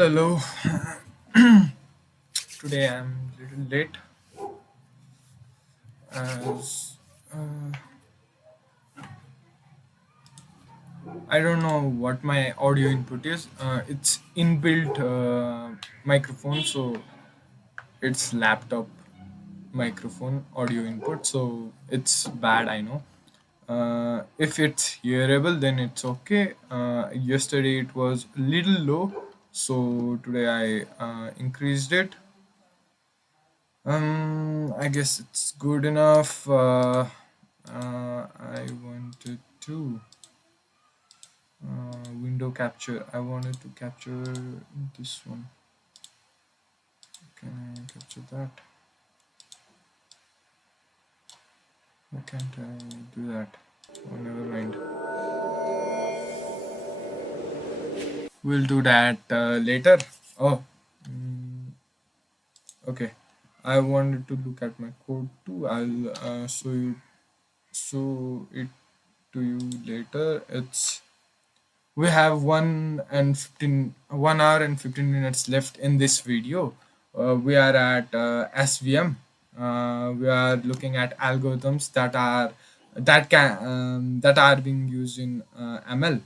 Hello. Today I'm a little late as uh, I don't know what my audio input is. It's inbuilt microphone, so it's laptop microphone audio input, so it's bad. I know. If it's hearable, then it's okay. Yesterday it was a little low, so today I increased it. I guess it's good enough. I wanted to window capture. I wanted to capture this one. Can I capture that? Why can't I do that? Oh, never mind. We'll do that later. Oh, mm, okay. I wanted to look at my code too. I'll show it to you later. It's We have 1 hour and 15 minutes left in this video. We are at SVM. We are looking at algorithms that are being used in ML,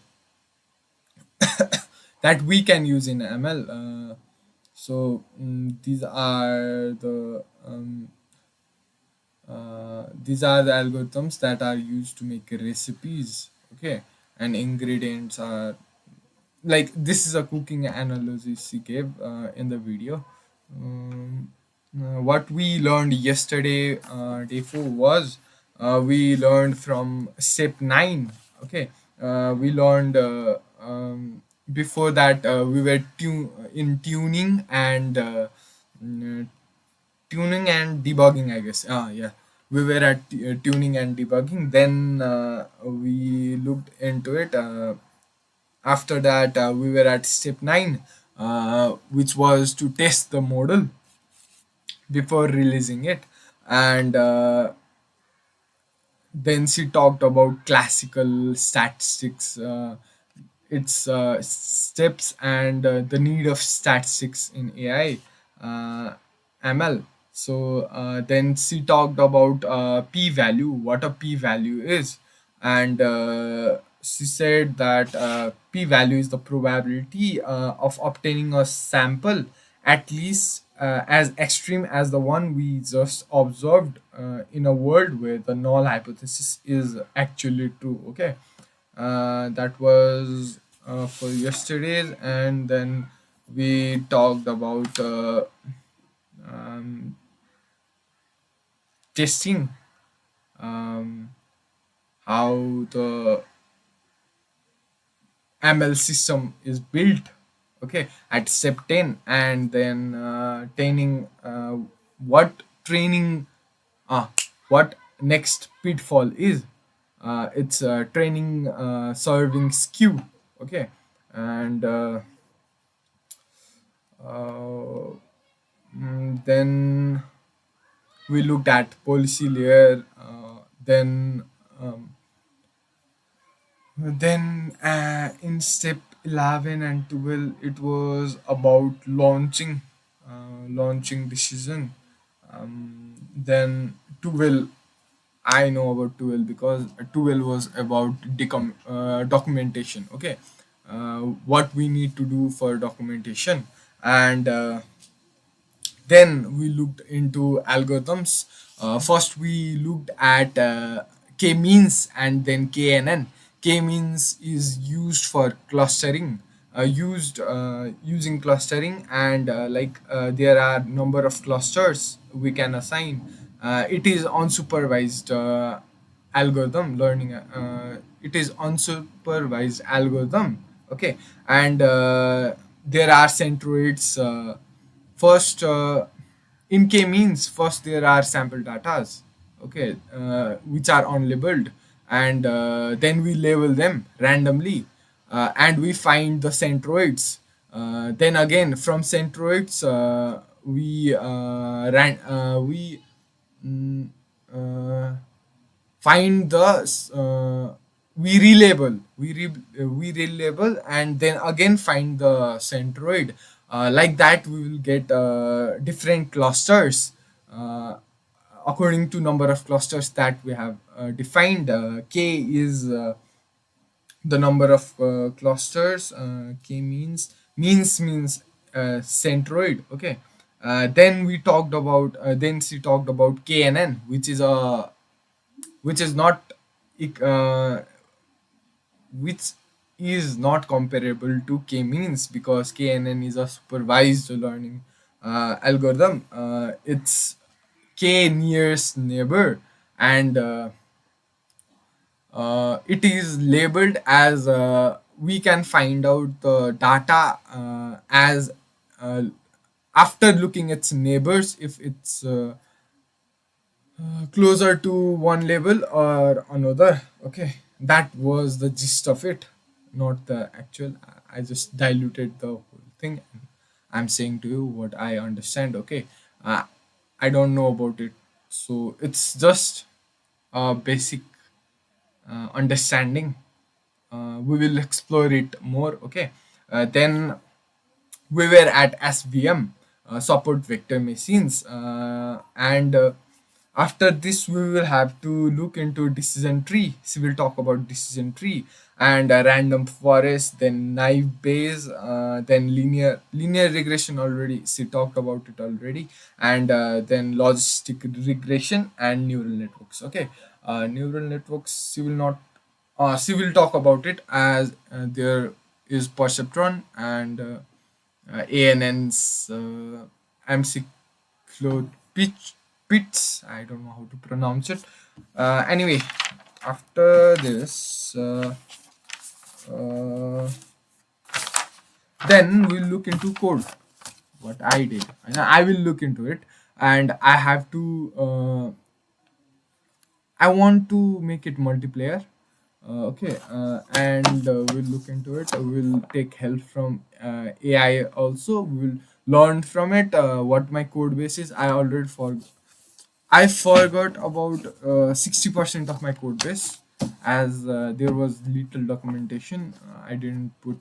that we can use in ML. These are the algorithms that are used to make recipes. Okay, and ingredients are like, this is a cooking analogy she gave in the video. What we learned yesterday, day 4, was we learned from step 9. Okay, we learned before that we were in mm, tuning and debugging, I guess. Yeah, we were at tuning and debugging. Then we looked into it. After that, we were at step 9, which was to test the model before releasing it. And then she talked about classical statistics, its steps, and the need of statistics in AI, ML. So then she talked about p value, what a p value is. And she said that p value is the probability of obtaining a sample at least as extreme as the one we just observed, in a world where the null hypothesis is actually true. Okay, that was for yesterday's. And then we talked about um, testing, um, how the ML system is built. Okay, at step 10. And then training, what training, uh, what next pitfall is. It's training serving skew. Okay, and uh, then we looked at policy layer. Then in step 11 and 12, it was about launching decision. Then 12, I know about 12 because 12 was about documentation. Okay, what we need to do for documentation. And then we looked into algorithms. First, we looked at k-means and then knn. K-means is used for clustering, using clustering. And there are number of clusters we can assign. It is unsupervised algorithm learning. It is unsupervised algorithm. Okay, and there are centroids. First, in K means, first there are sample datas, okay, which are unlabeled. And then we label them randomly, and we find the centroids. Then again, from centroids, we mm, uh, find the we relabel, and then again find the centroid. Like that we will get different clusters uh, according to number of clusters that we have defined. K is the number of clusters. K means centroid. Okay. Then she talked about knn, which is not uh, which is not comparable to k-means, because knn is a supervised learning algorithm. It's k nearest neighbor, and it is labeled as we can find out the data as uh, after looking at its neighbors, if it's closer to one label or another. Okay, that was the gist of it, not the actual. I just diluted the whole thing. I'm saying to you what I understand. Okay, uh, I don't know about it, so it's just a basic understanding. We will explore it more. Okay, then we were at SVM, support vector machines, and after this we will have to look into decision tree. So we'll talk about decision tree and random forest, then naive bayes, then linear regression. Already she talked about it already, and then logistic regression and neural networks. Okay, neural networks she will talk about it as there is perceptron and ANN's pits. I don't know how to pronounce it. Anyway, after this, uh, then we'll look into code. What I did, and I will look into it, and I have to. I want to make it multiplayer. Okay, and we'll look into it. We'll take help from AI also. We'll learn from it what my code base is. I forgot about 60% of my code base, as there was little documentation. I didn't put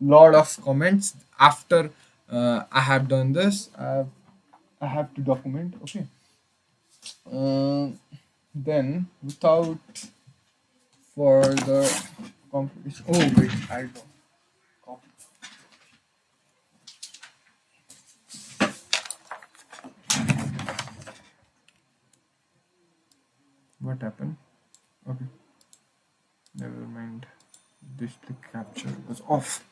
lot of comments after I have done this. I have to document. Okay. Uh, then without further competition. Oh wait, I don't copy. What happened? Okay, never mind. Display capture was off.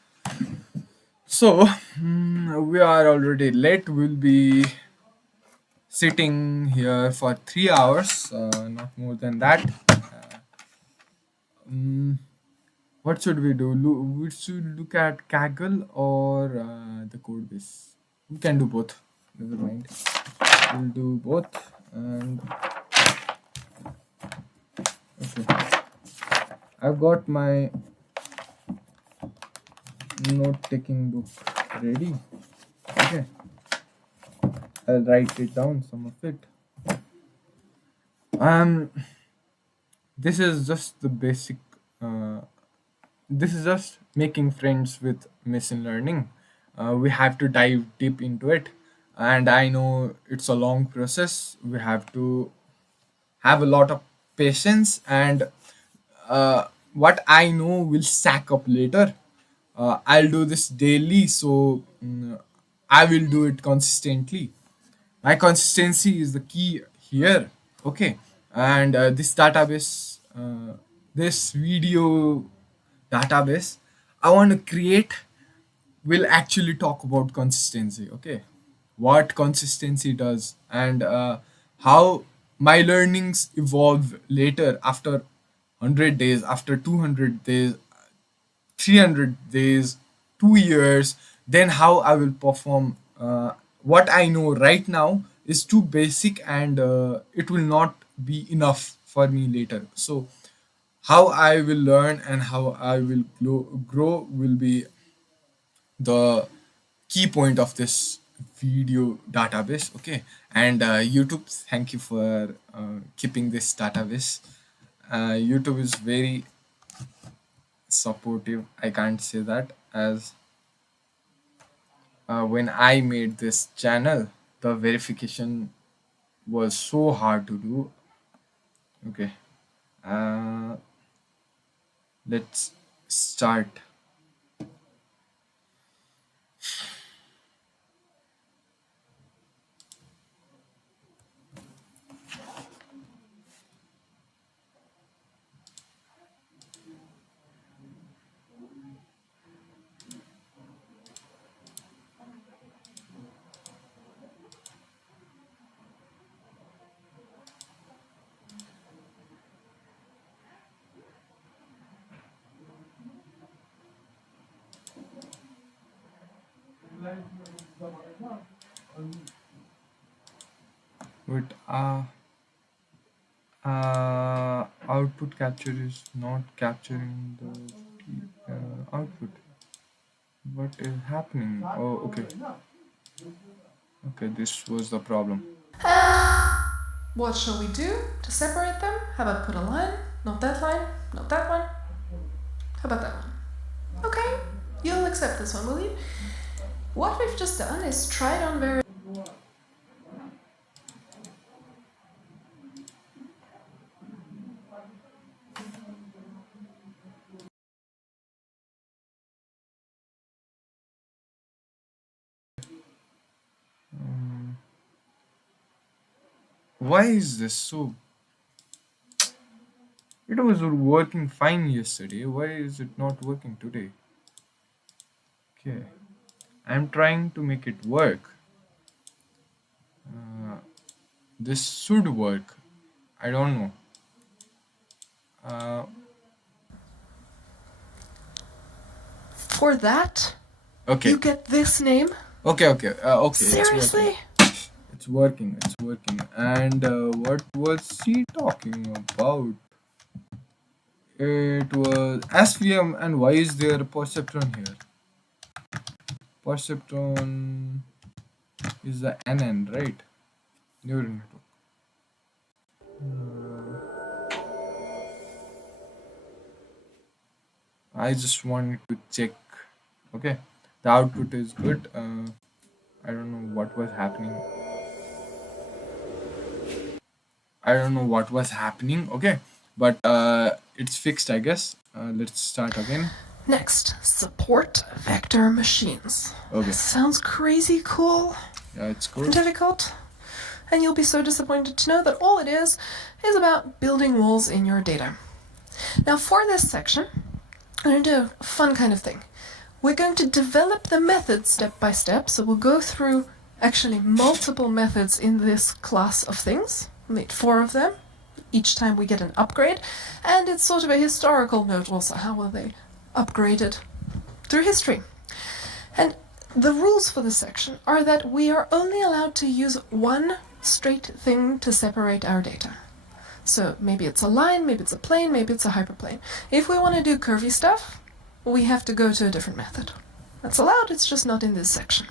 So we are already late. We'll be sitting here for 3 hours, not more than that. Mm, what should we do? We should look at Kaggle or the code base. We can do both. Never mind. We'll do both. And okay, I've got my note taking book ready. Okay, I'll write it down, some of it. Um, this is just the basic. Uh, this is just making friends with machine learning. We have to dive deep into it, and I know it's a long process. We have to have a lot of patience, and what I know will stack up later. I'll do this daily, so I will do it consistently. My consistency is the key here. Okay, and this video database I want to create will actually talk about consistency. Okay, what consistency does, and how my learnings evolve later after 100 days, after 200 days, 300 days, 2 years. Then how I will perform. What I know right now is too basic, and it will not be enough for me later. So how I will learn and how I will grow will be the key point of this video database. Okay, and YouTube, thank you for keeping this database. YouTube is very supportive. I can't say that, as when I made this channel, the verification was so hard to do. Okay, uh, let's start. But output capture is not capturing the output. What is happening? Oh, okay. Okay, this was the problem. What shall we do to separate them? How about put a line? Not that line, not that one. How about that one? Okay, you'll accept this one, will you? What we've just done is tried on various. Why is this so? It was working fine yesterday. Why is it not working today? Okay, I'm trying to make it work. This should work. I don't know. Uh, For that, okay. you get this name? Okay. Okay. Okay. Seriously? It's working. It's working. And what was she talking about? It was SVM, and why is there a perceptron here? Perceptron is the NN, right? Neural network. I just wanted to check. Okay, the output is good. I don't know what was happening. I don't know what was happening. Okay, but it's fixed, I guess. Let's start again. Next, support vector machines. Okay. Sounds crazy cool Yeah, it's and cool. difficult. And you'll be so disappointed to know that all it is about building walls in your data. Now, for this section, I'm going to do a fun kind of thing. We're going to develop the method step by step, so we'll go through actually multiple methods in this class of things. We made 4 of them. Each time we get an upgrade, and it's sort of a historical note also. How were they upgraded through history? And the rules for this section are that we are only allowed to use one straight thing to separate our data. So maybe it's a line, maybe it's a plane, maybe it's a hyperplane. If we want to do curvy stuff, we have to go to a different method. That's allowed, it's just not in this section.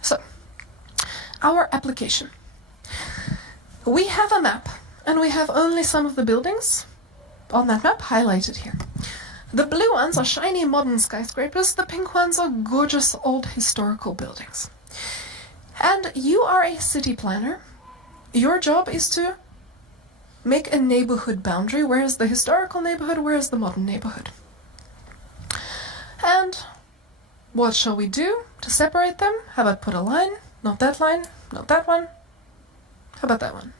So, our application. We have a map, and we have only some of the buildings on that map highlighted here. The blue ones are shiny modern skyscrapers, the pink ones are gorgeous old historical buildings. And you are a city planner. Your job is to make a neighborhood boundary. Where is the historical neighborhood? Where is the modern neighborhood? And what shall we do to separate them? How about put a line? Not that line, not that one. How about that one?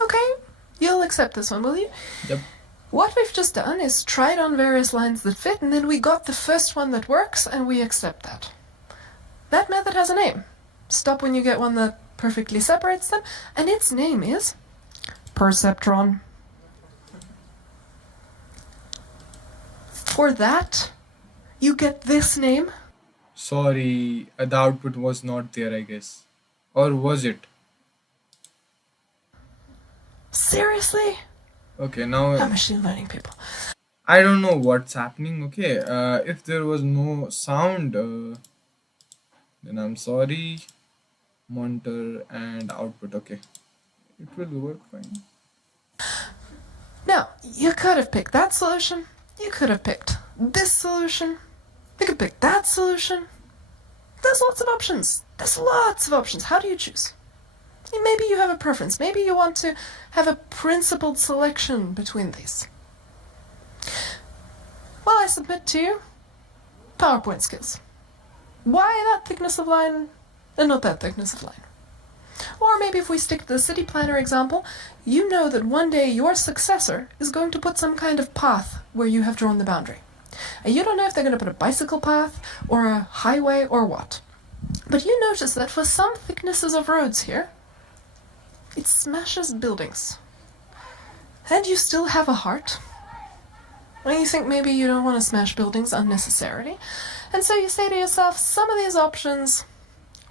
Okay, you'll accept this one, will you? Yep. What we've just done is tried on various lines that fit, and then we got the first one that works, and we accept that. That method has a name. Stop when you get one that perfectly separates them, and its name is perceptron. For that, you get this name. Sorry, the output was not there, I guess. Or was it? Seriously? Okay, now I'm machine learning people. I don't know what's happening. Okay, if there was no sound, then I'm sorry. Monitor and output. Okay, it will work fine. Now, you could have picked that solution. You could have picked this solution. You could pick that solution. There's lots of options. There's lots of options. How do you choose? Maybe you have a preference. Maybe you want to have a principled selection between these. Well, I submit to you PowerPoint skills. Why that thickness of line and not that thickness of line? Or maybe if we stick to the city planner example, you know that one day your successor is going to put some kind of path where you have drawn the boundary. And you don't know if they're going to put a bicycle path or a highway or what. But you notice that for some thicknesses of roads here, it smashes buildings. And you still have a heart. And you think maybe you don't want to smash buildings unnecessarily. And so you say to yourself, some of these options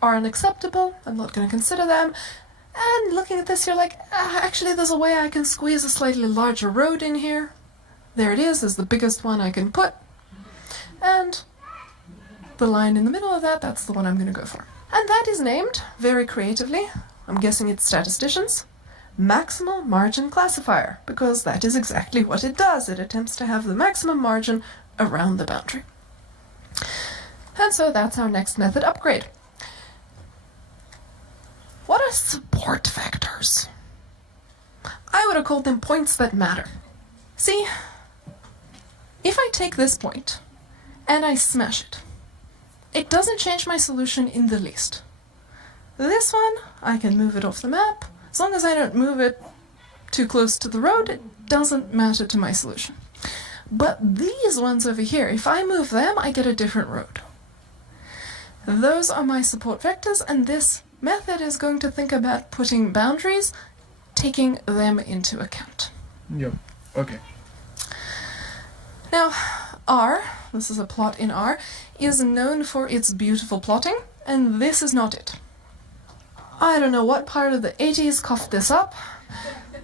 are unacceptable, I'm not going to consider them. And looking at this, you're like, actually there's a way I can squeeze a slightly larger road in here. There it is the biggest one I can put. And the line in the middle of that, that's the one I'm going to go for. And that is named, very creatively, I'm guessing it's statisticians, maximal margin classifier, because that is exactly what it does. It attempts to have the maximum margin around the boundary. And so that's our next method upgrade. What are support vectors? I would have called them points that matter. See, if I take this point and I smash it, it doesn't change my solution in the least. This one, I can move it off the map. As long as I don't move it too close to the road, it doesn't matter to my solution. But these ones over here, if I move them, I get a different road. Those are my support vectors, and this method is going to think about putting boundaries, taking them into account. Yep. Okay. Now, R, this is a plot in R, is known for its beautiful plotting, and this is not it. I don't know what part of the 80s coughed this up.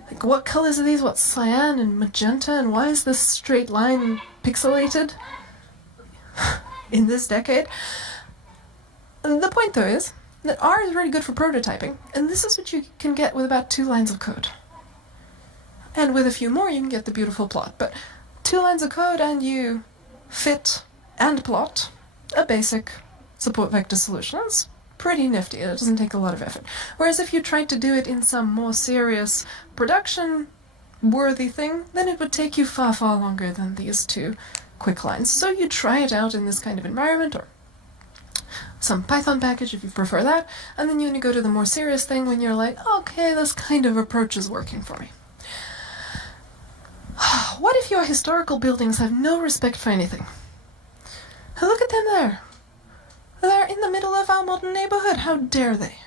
Like, what colors are these? What's cyan and magenta, and why is this straight line pixelated in this decade? The point, though, is that R is really good for prototyping, and this is what you can get with about 2 lines of code. And with a few more, you can get the beautiful plot. But 2 lines of code and you fit and plot a basic support vector solution. That's pretty nifty. It doesn't take a lot of effort. Whereas if you tried to do it in some more serious production-worthy thing, then it would take you far, far longer than these 2 quick lines. So you try it out in this kind of environment, or some Python package if you prefer that, and then you go to the more serious thing when you're like, okay, this kind of approach is working for me. What if your historical buildings have no respect for anything? Look at them there. They're in the middle of our modern neighborhood. How dare they?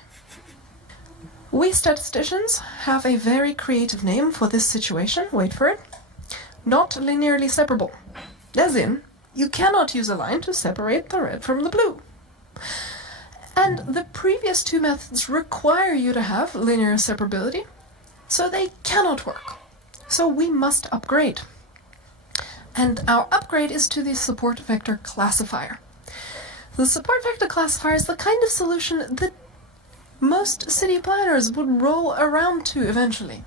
We statisticians have a very creative name for this situation. Wait for it. Not linearly separable. As in, you cannot use a line to separate the red from the blue. And the previous 2 methods require you to have linear separability, so they cannot work. So we must upgrade. And our upgrade is to the support vector classifier. The support vector classifier is the kind of solution that most city planners would roll around to eventually.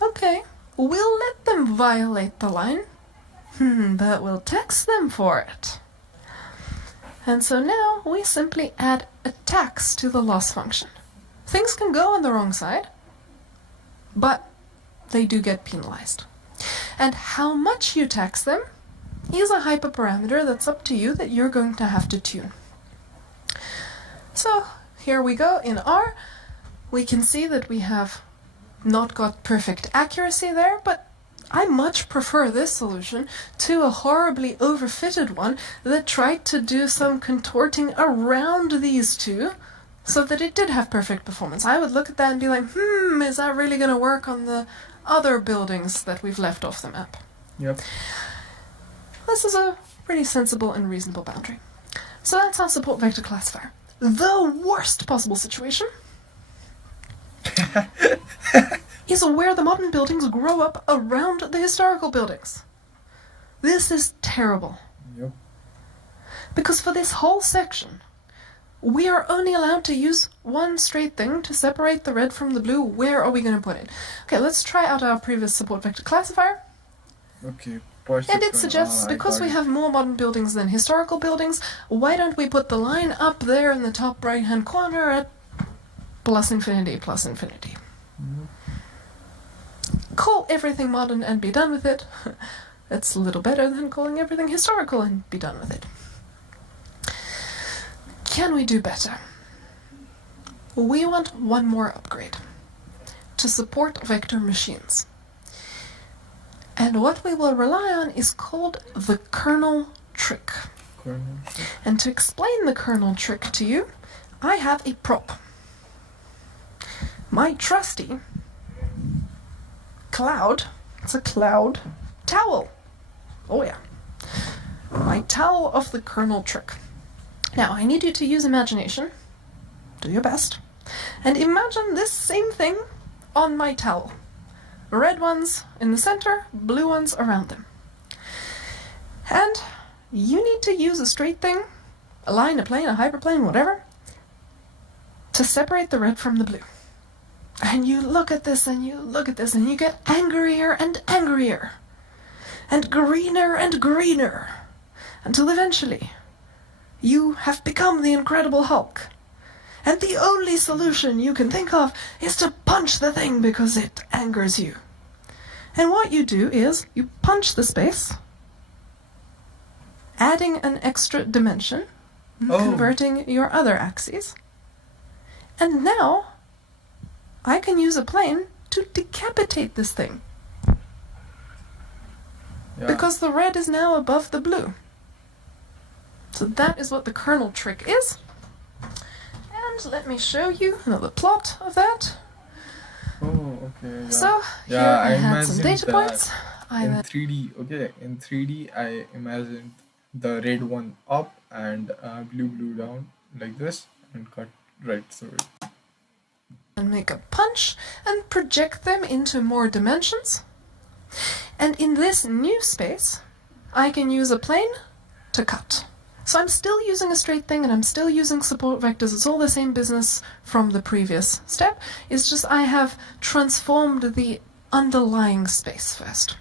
Okay, we'll let them violate the line, but we'll tax them for it. And so now we simply add a tax to the loss function. Things can go on the wrong side, but they do get penalized. And how much you tax them is a hyperparameter that's up to you that you're going to have to tune. So here we go in R. We can see that we have not got perfect accuracy there, but I much prefer this solution to a horribly overfitted one that tried to do some contorting around these 2 so that it did have perfect performance. I would look at that and be like, is that really going to work on the other buildings that we've left off the map? Yep. This is a pretty sensible and reasonable boundary. So that's our support vector classifier. The worst possible situation is where the modern buildings grow up around the historical buildings. This is terrible. Yep. Because for this whole section, we are only allowed to use one straight thing to separate the red from the blue. Where are we going to put it? Okay, let's try out our previous support vector classifier. Okay. And it suggests, because we have more modern buildings than historical buildings, why don't we put the line up there in the top right-hand corner at plus infinity, plus infinity. Call everything modern and be done with it. That's a little better than calling everything historical and be done with it. Can we do better? We want one more upgrade to support vector machines. And what we will rely on is called the kernel trick. And to explain the kernel trick to you, I have a prop. My trusty cloud, it's a cloud towel. Oh yeah. My towel of the kernel trick. Now, I need you to use imagination. Do your best. And imagine this same thing on my towel. Red ones in the center, blue ones around them. And you need to use a straight thing, a line, a plane, a hyperplane, whatever, to separate the red from the blue. And you look at this and you look at this and you get angrier and angrier and greener until eventually you have become the Incredible Hulk. And the only solution you can think of is to punch the thing because it angers you. And what you do is you punch the space, adding an extra dimension, converting your other axes. And now I can use a plane to decapitate this thing. Yeah. Because the red is now above the blue. So that is what the kernel trick is. And let me show you another plot of that. Oh, okay. Yeah. So here I had some data points. In 3D, okay, in 3D I imagined the red one up and blue down like this and cut right through it. And make a punch and project them into more dimensions. And in this new space, I can use a plane to cut. So I'm still using a straight thing and I'm still using support vectors. It's all the same business from the previous step. It's just I have transformed the underlying space first.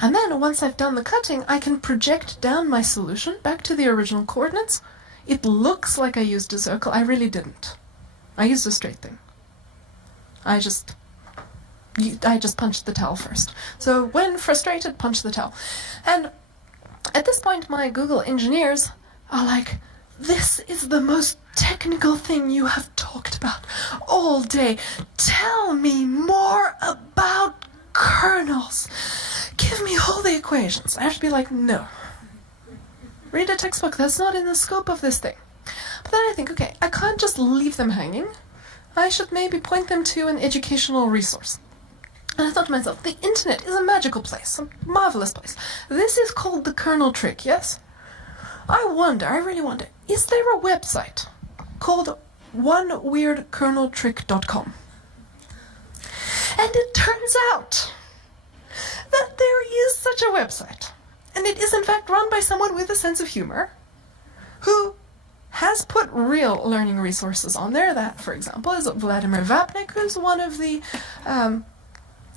And then once I've done the cutting, I can project down my solution back to the original coordinates. It looks like I used a circle. I really didn't. I used a straight thing. I just punched the towel first. So when frustrated, punch the towel. And at this point, my Google engineers are like, this is the most technical thing you have talked about all day. Tell me more about kernels. Give me all the equations. I have to be like, no. Read a textbook. That's not in the scope of this thing. But then I think, okay, I can't just leave them hanging. I should maybe point them to an educational resource. And I thought to myself, the internet is a magical place, a marvelous place. This is called the kernel trick, yes? I really wonder, is there a website called oneweirdkerneltrick.com? And it turns out that there is such a website. And it is in fact run by someone with a sense of humor who has put real learning resources on there. That, for example, is Vladimir Vapnik, who's one of the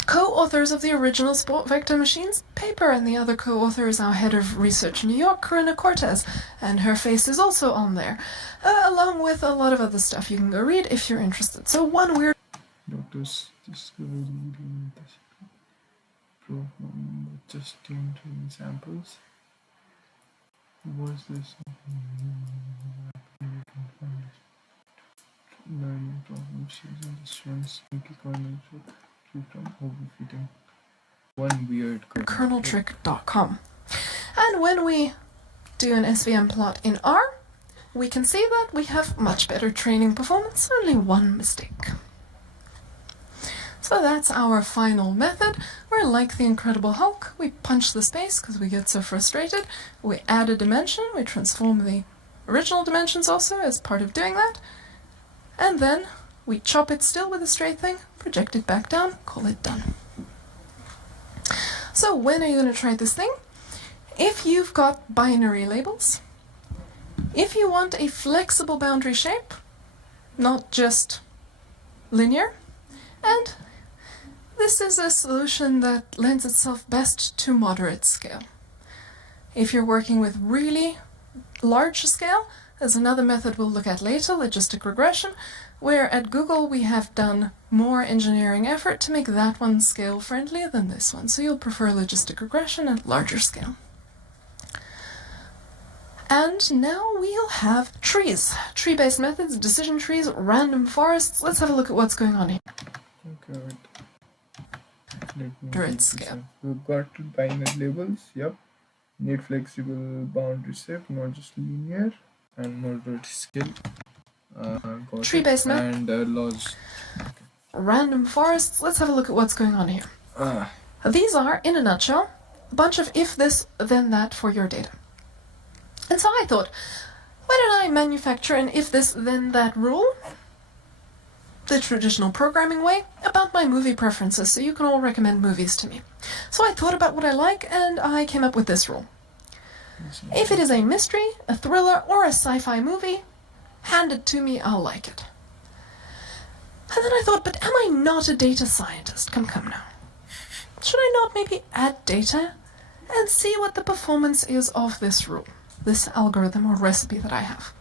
co-authors of the original Sport Vector Machines paper, and the other co-author is our head of research in New York, Corinna Cortez, and her face is also on there, along with a lot of other stuff you can go read if you're interested. So one weird doctors discovered just tuned samples. Was this learning problems using the strengths from overfitting kerneltrick.com. And when we do an SVM plot in R, we can see that we have much better training performance, only one mistake. So that's our final method. We're like the Incredible Hulk. We punch the space because we get so frustrated. We add a dimension. We transform the original dimensions also as part of doing that. And then we chop it still with a straight thing, project it back down, call it done. So when are you going to try this thing? If you've got binary labels, if you want a flexible boundary shape, not just linear, and This is a solution that lends itself best to moderate scale. If you're working with really large scale, there's another method we'll look at later, logistic regression, where at Google we have done more engineering effort to make that one scale friendly than this one. So you'll prefer logistic regression at larger scale. And now we'll have trees. Tree-based methods, decision trees, random forests. Let's have a look at what's going on here. Okay, wait. Let me Grid see scale. We've got binary labels, yep. Need flexible boundary set, not just linear, and moderate scale. Got Tree-based it. method. And laws. Random forests. Let's have a look at what's going on here. These are, in a nutshell, a bunch of if this, then that for your data. And so I thought, why don't I manufacture an if this, then that rule, the traditional programming way, about my movie preferences, so you can all recommend movies to me. So I thought about what I like, and I came up with this rule. If it is a mystery, a thriller, or a sci-fi movie, hand it to me, I'll like it. And then I thought, but am I not a data scientist? Come now. Should I not maybe add data and see what the performance is of this rule, this algorithm or recipe that I have?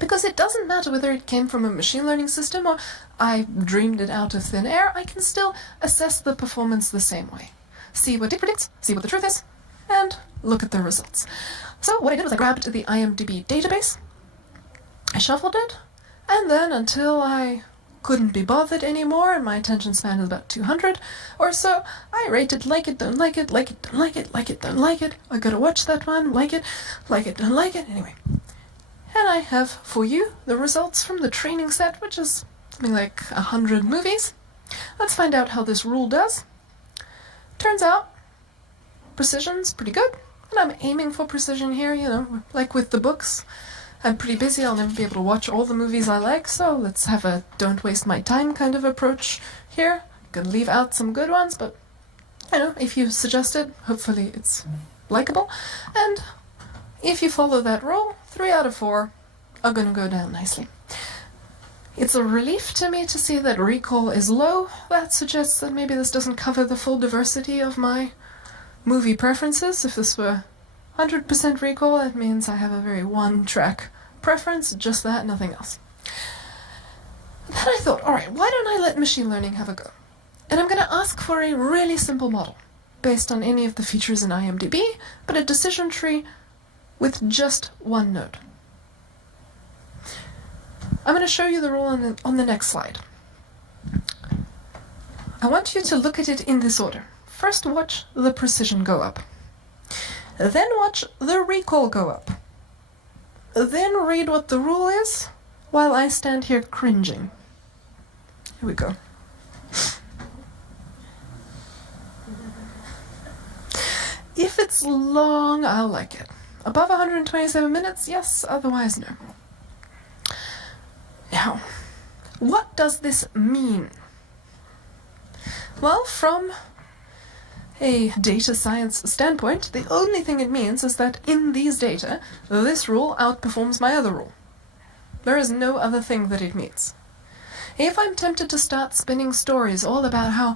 Because it doesn't matter whether it came from a machine learning system or I dreamed it out of thin air, I can still assess the performance the same way. See what it predicts, see what the truth is, and look at the results. So what I did was I grabbed the IMDb database, I shuffled it, and then until I couldn't be bothered anymore and my attention span is about 200 or so, I rated like it, don't like it, like it, don't like it, like it, don't like it, I gotta watch that one, like it, don't like it, anyway. And I have for you the results from the training set, which is something like 100 movies. Let's find out how this rule does. Turns out, precision's pretty good, and I'm aiming for precision here, you know, like with the books. I'm pretty busy, I'll never be able to watch all the movies I like, so let's have a don't waste my time kind of approach here. Gonna leave out some good ones, but, you know, if you suggest it, hopefully it's likable. And if you follow that rule, 3 out of 4 are gonna go down nicely. It's a relief to me to see that recall is low. That suggests that maybe this doesn't cover the full diversity of my movie preferences. If this were 100% recall, it means I have a very one-track preference, just that, nothing else. Then I thought, alright, why don't I let machine learning have a go? And I'm going to ask for a really simple model, based on any of the features in IMDb, but a decision tree with just one node. I'm going to show you the rule on the next slide. I want you to look at it in this order. First, watch the precision go up. Then watch the recall go up. Then read what the rule is while I stand here cringing. Here we go. If it's long, I'll like it. Above 127 minutes, yes, otherwise no. Now, what does this mean? Well, from a data science standpoint, the only thing it means is that in these data, this rule outperforms my other rule. There is no other thing that it means. If I'm tempted to start spinning stories all about how,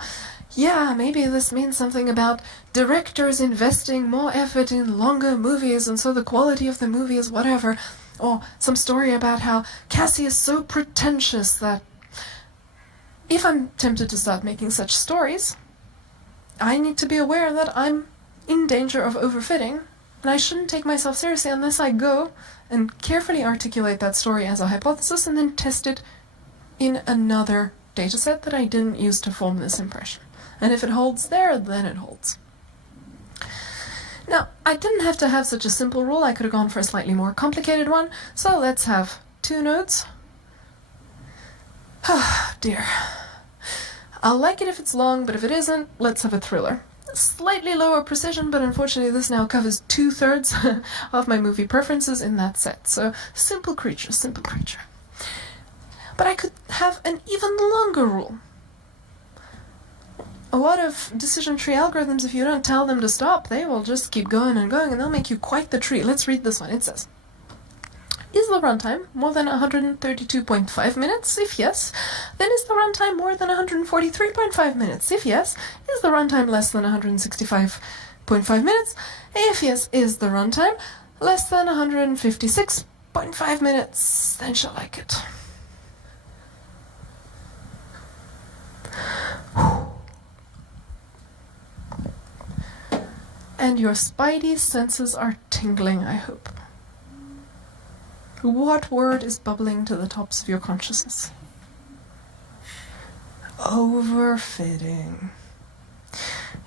yeah, maybe this means something about directors investing more effort in longer movies and so the quality of the movie is whatever, or some story about how Cassie is so pretentious that... If I'm tempted to start making such stories, I need to be aware that I'm in danger of overfitting, and I shouldn't take myself seriously unless I go and carefully articulate that story as a hypothesis and then test it in another dataset that I didn't use to form this impression. And if it holds there, then it holds. Now, I didn't have to have such a simple rule. I could have gone for a slightly more complicated one. So let's have 2 nodes. Oh, dear. I'll like it if it's long, but if it isn't, let's have a thriller. Slightly lower precision, but unfortunately this now covers 2/3 of my movie preferences in that set. So, simple creature, simple creature. But I could have an even longer rule. A lot of decision tree algorithms, if you don't tell them to stop, they will just keep going and going, and they'll make you quite the tree. Let's read this one. It says, Is the runtime more than 132.5 minutes? If yes, then is the runtime more than 143.5 minutes? If yes, is the runtime less than 165.5 minutes? If yes, is the runtime less than 156.5 minutes? Then she'll like it. And your spidey senses are tingling, I hope. What word is bubbling to the tops of your consciousness? Overfitting.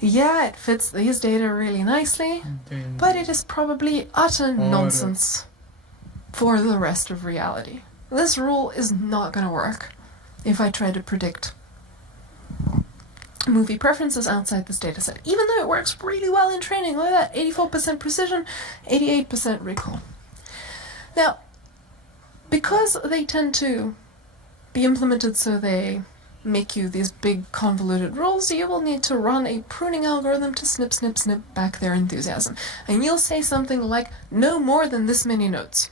Yeah, it fits these data really nicely, but it is probably utter nonsense for the rest of reality. This rule is not going to work if I try to predict movie preferences outside this dataset, even though it works really well in training. Look at that, 84% precision, 88% recall. Now, because they tend to be implemented so they make you these big convoluted rules, you will need to run a pruning algorithm to snip, snip, snip back their enthusiasm. And you'll say something like, no more than this many nodes.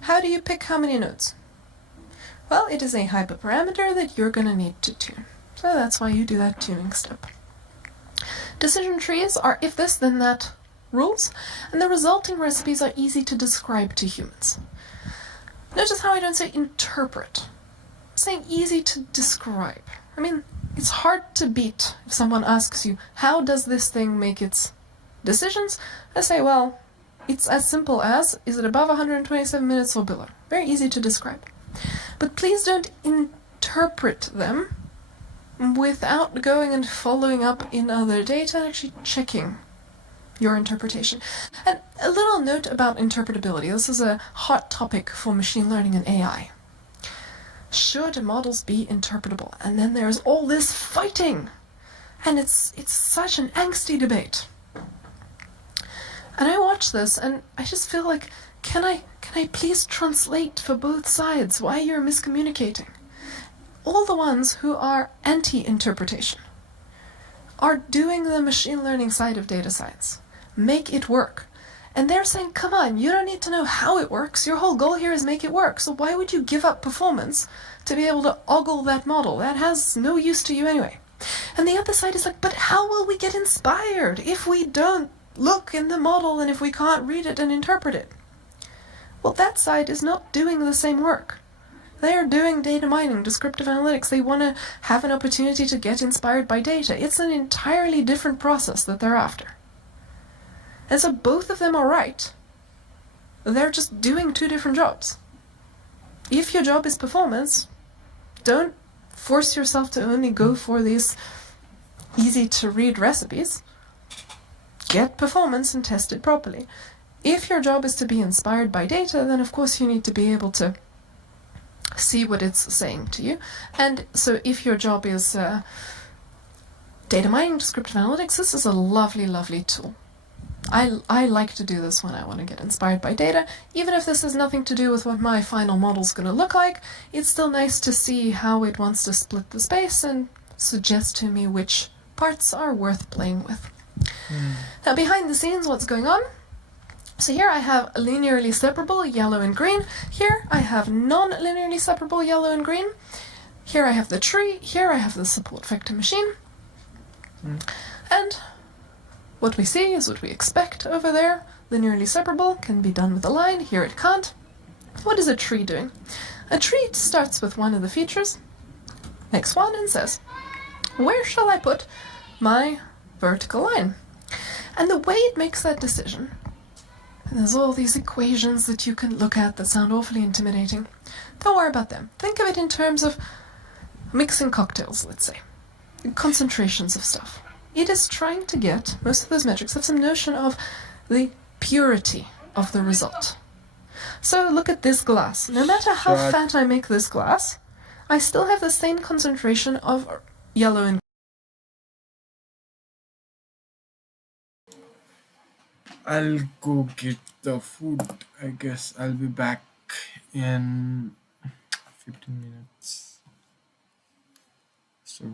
How do you pick how many nodes? Well, it is a hyperparameter that you're going to need to tune. So that's why you do that tuning step. Decision trees are if this then that rules, and the resulting recipes are easy to describe to humans. Notice how I don't say interpret. I'm saying easy to describe. I mean, it's hard to beat if someone asks you, how does this thing make its decisions? I say, well, it's as simple as, is it above 127 minutes or below? Very easy to describe. But please don't interpret them without going and following up in other data and actually checking your interpretation. And a little note about interpretability. This is a hot topic for machine learning and AI. Should models be interpretable? And then there's all this fighting. And it's such an angsty debate. And I watch this and I just feel like, can I please translate for both sides why you're miscommunicating? All the ones who are anti-interpretation are doing the machine learning side of data science. Make it work. And they're saying, come on, you don't need to know how it works. Your whole goal here is make it work. So why would you give up performance to be able to ogle that model? That has no use to you anyway. And the other side is like, but how will we get inspired if we don't look in the model and if we can't read it and interpret it? Well, that side is not doing the same work. They are doing data mining, descriptive analytics. They want to have an opportunity to get inspired by data. It's an entirely different process that they're after. And so both of them are right. They're just doing two different jobs. If your job is performance, don't force yourself to only go for these easy-to-read recipes. Get performance and test it properly. If your job is to be inspired by data, then of course you need to be able to see what it's saying to you. And so if your job is data mining, descriptive analytics, this is a lovely, lovely tool. I like to do this when I want to get inspired by data. Even if this has nothing to do with what my final model's going to look like, it's still nice to see how it wants to split the space and suggest to me which parts are worth playing with. Now behind the scenes, what's going on? So here I have linearly separable yellow and green. Here I have non-linearly separable yellow and green. Here I have the tree. Here I have the support vector machine. And what we see is what we expect over there. Linearly separable can be done with a line. Here it can't. What is a tree doing? A tree starts with one of the features, makes one, and says, where shall I put my vertical line? And the way it makes that decision, and there's all these equations that you can look at that sound awfully intimidating. Don't worry about them. Think of it in terms of mixing cocktails, let's say. Concentrations of stuff. It is trying to get, most of those metrics have some notion of the purity of the result. So look at this glass. No matter how fat I make this glass, I still have the same concentration of yellow and I'll go get the food. I guess I'll be back in 15 minutes. Sorry.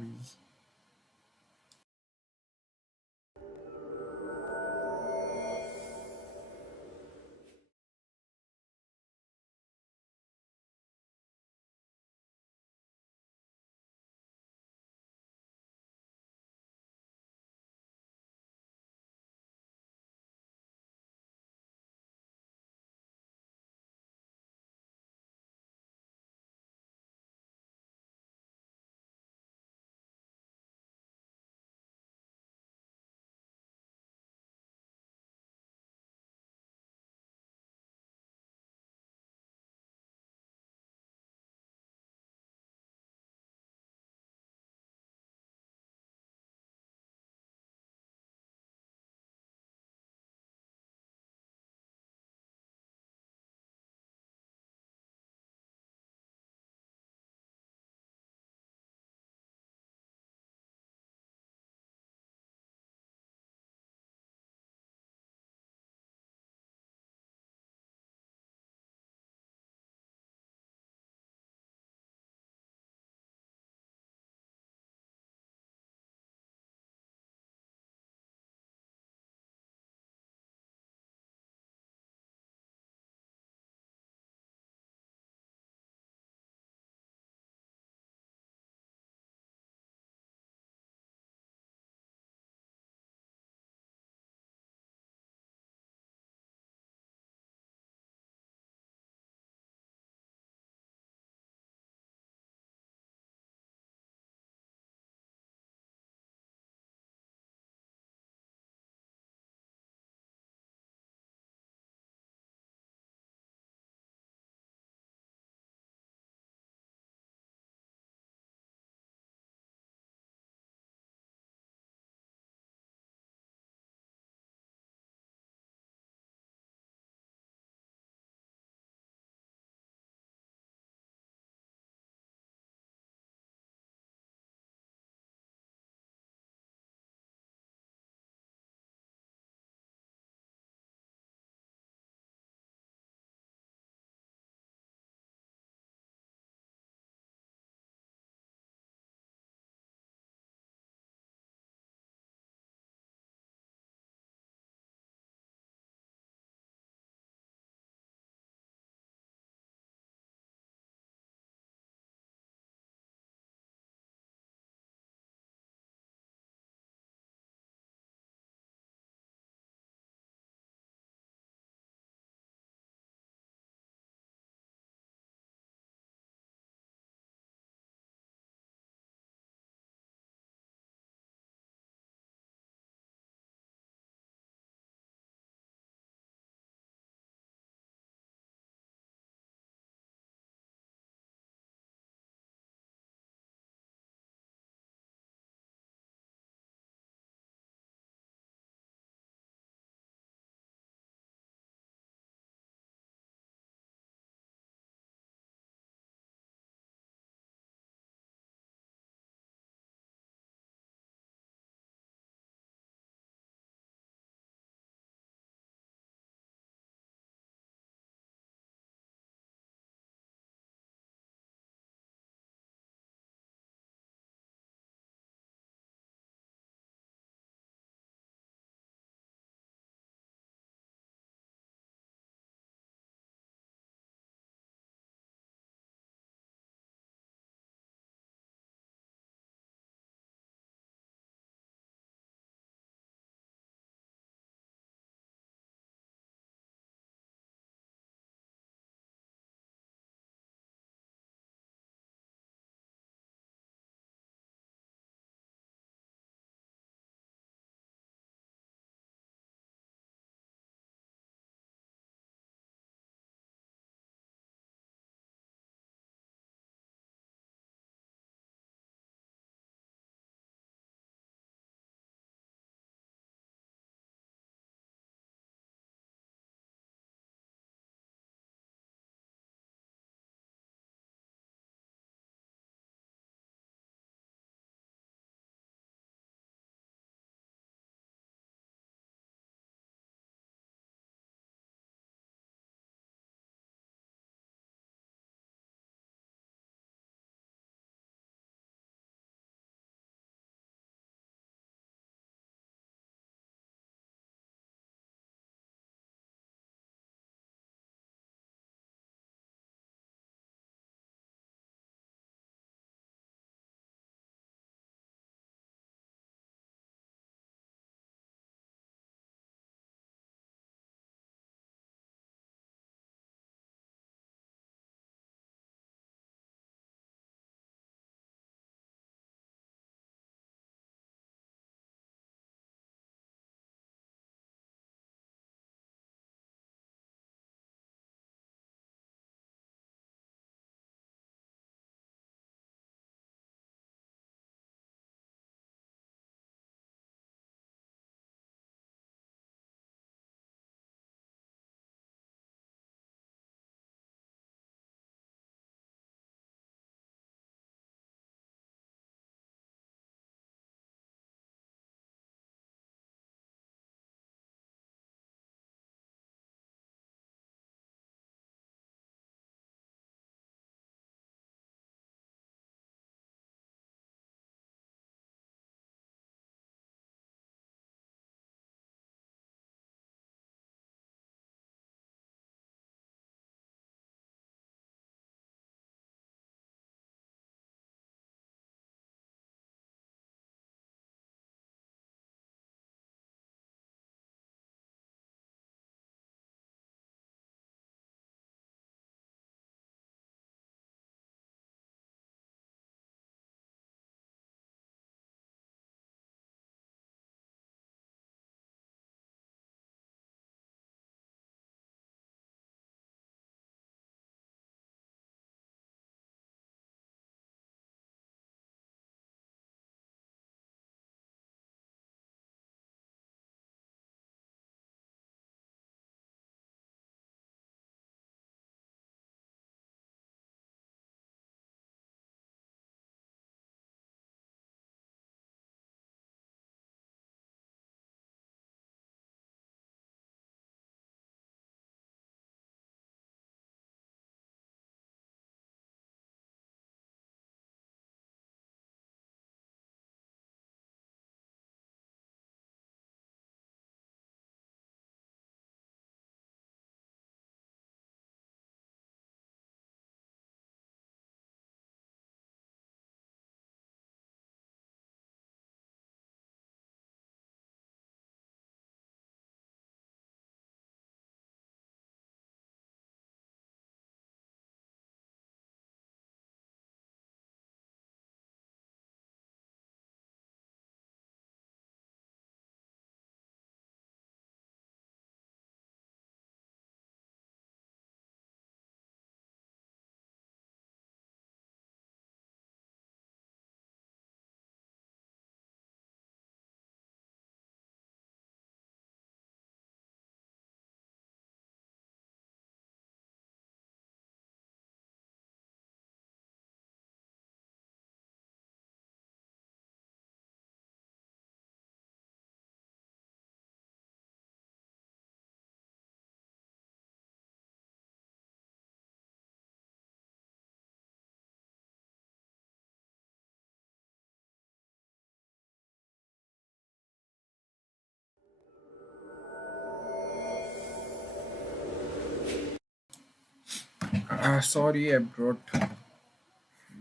Sorry, I brought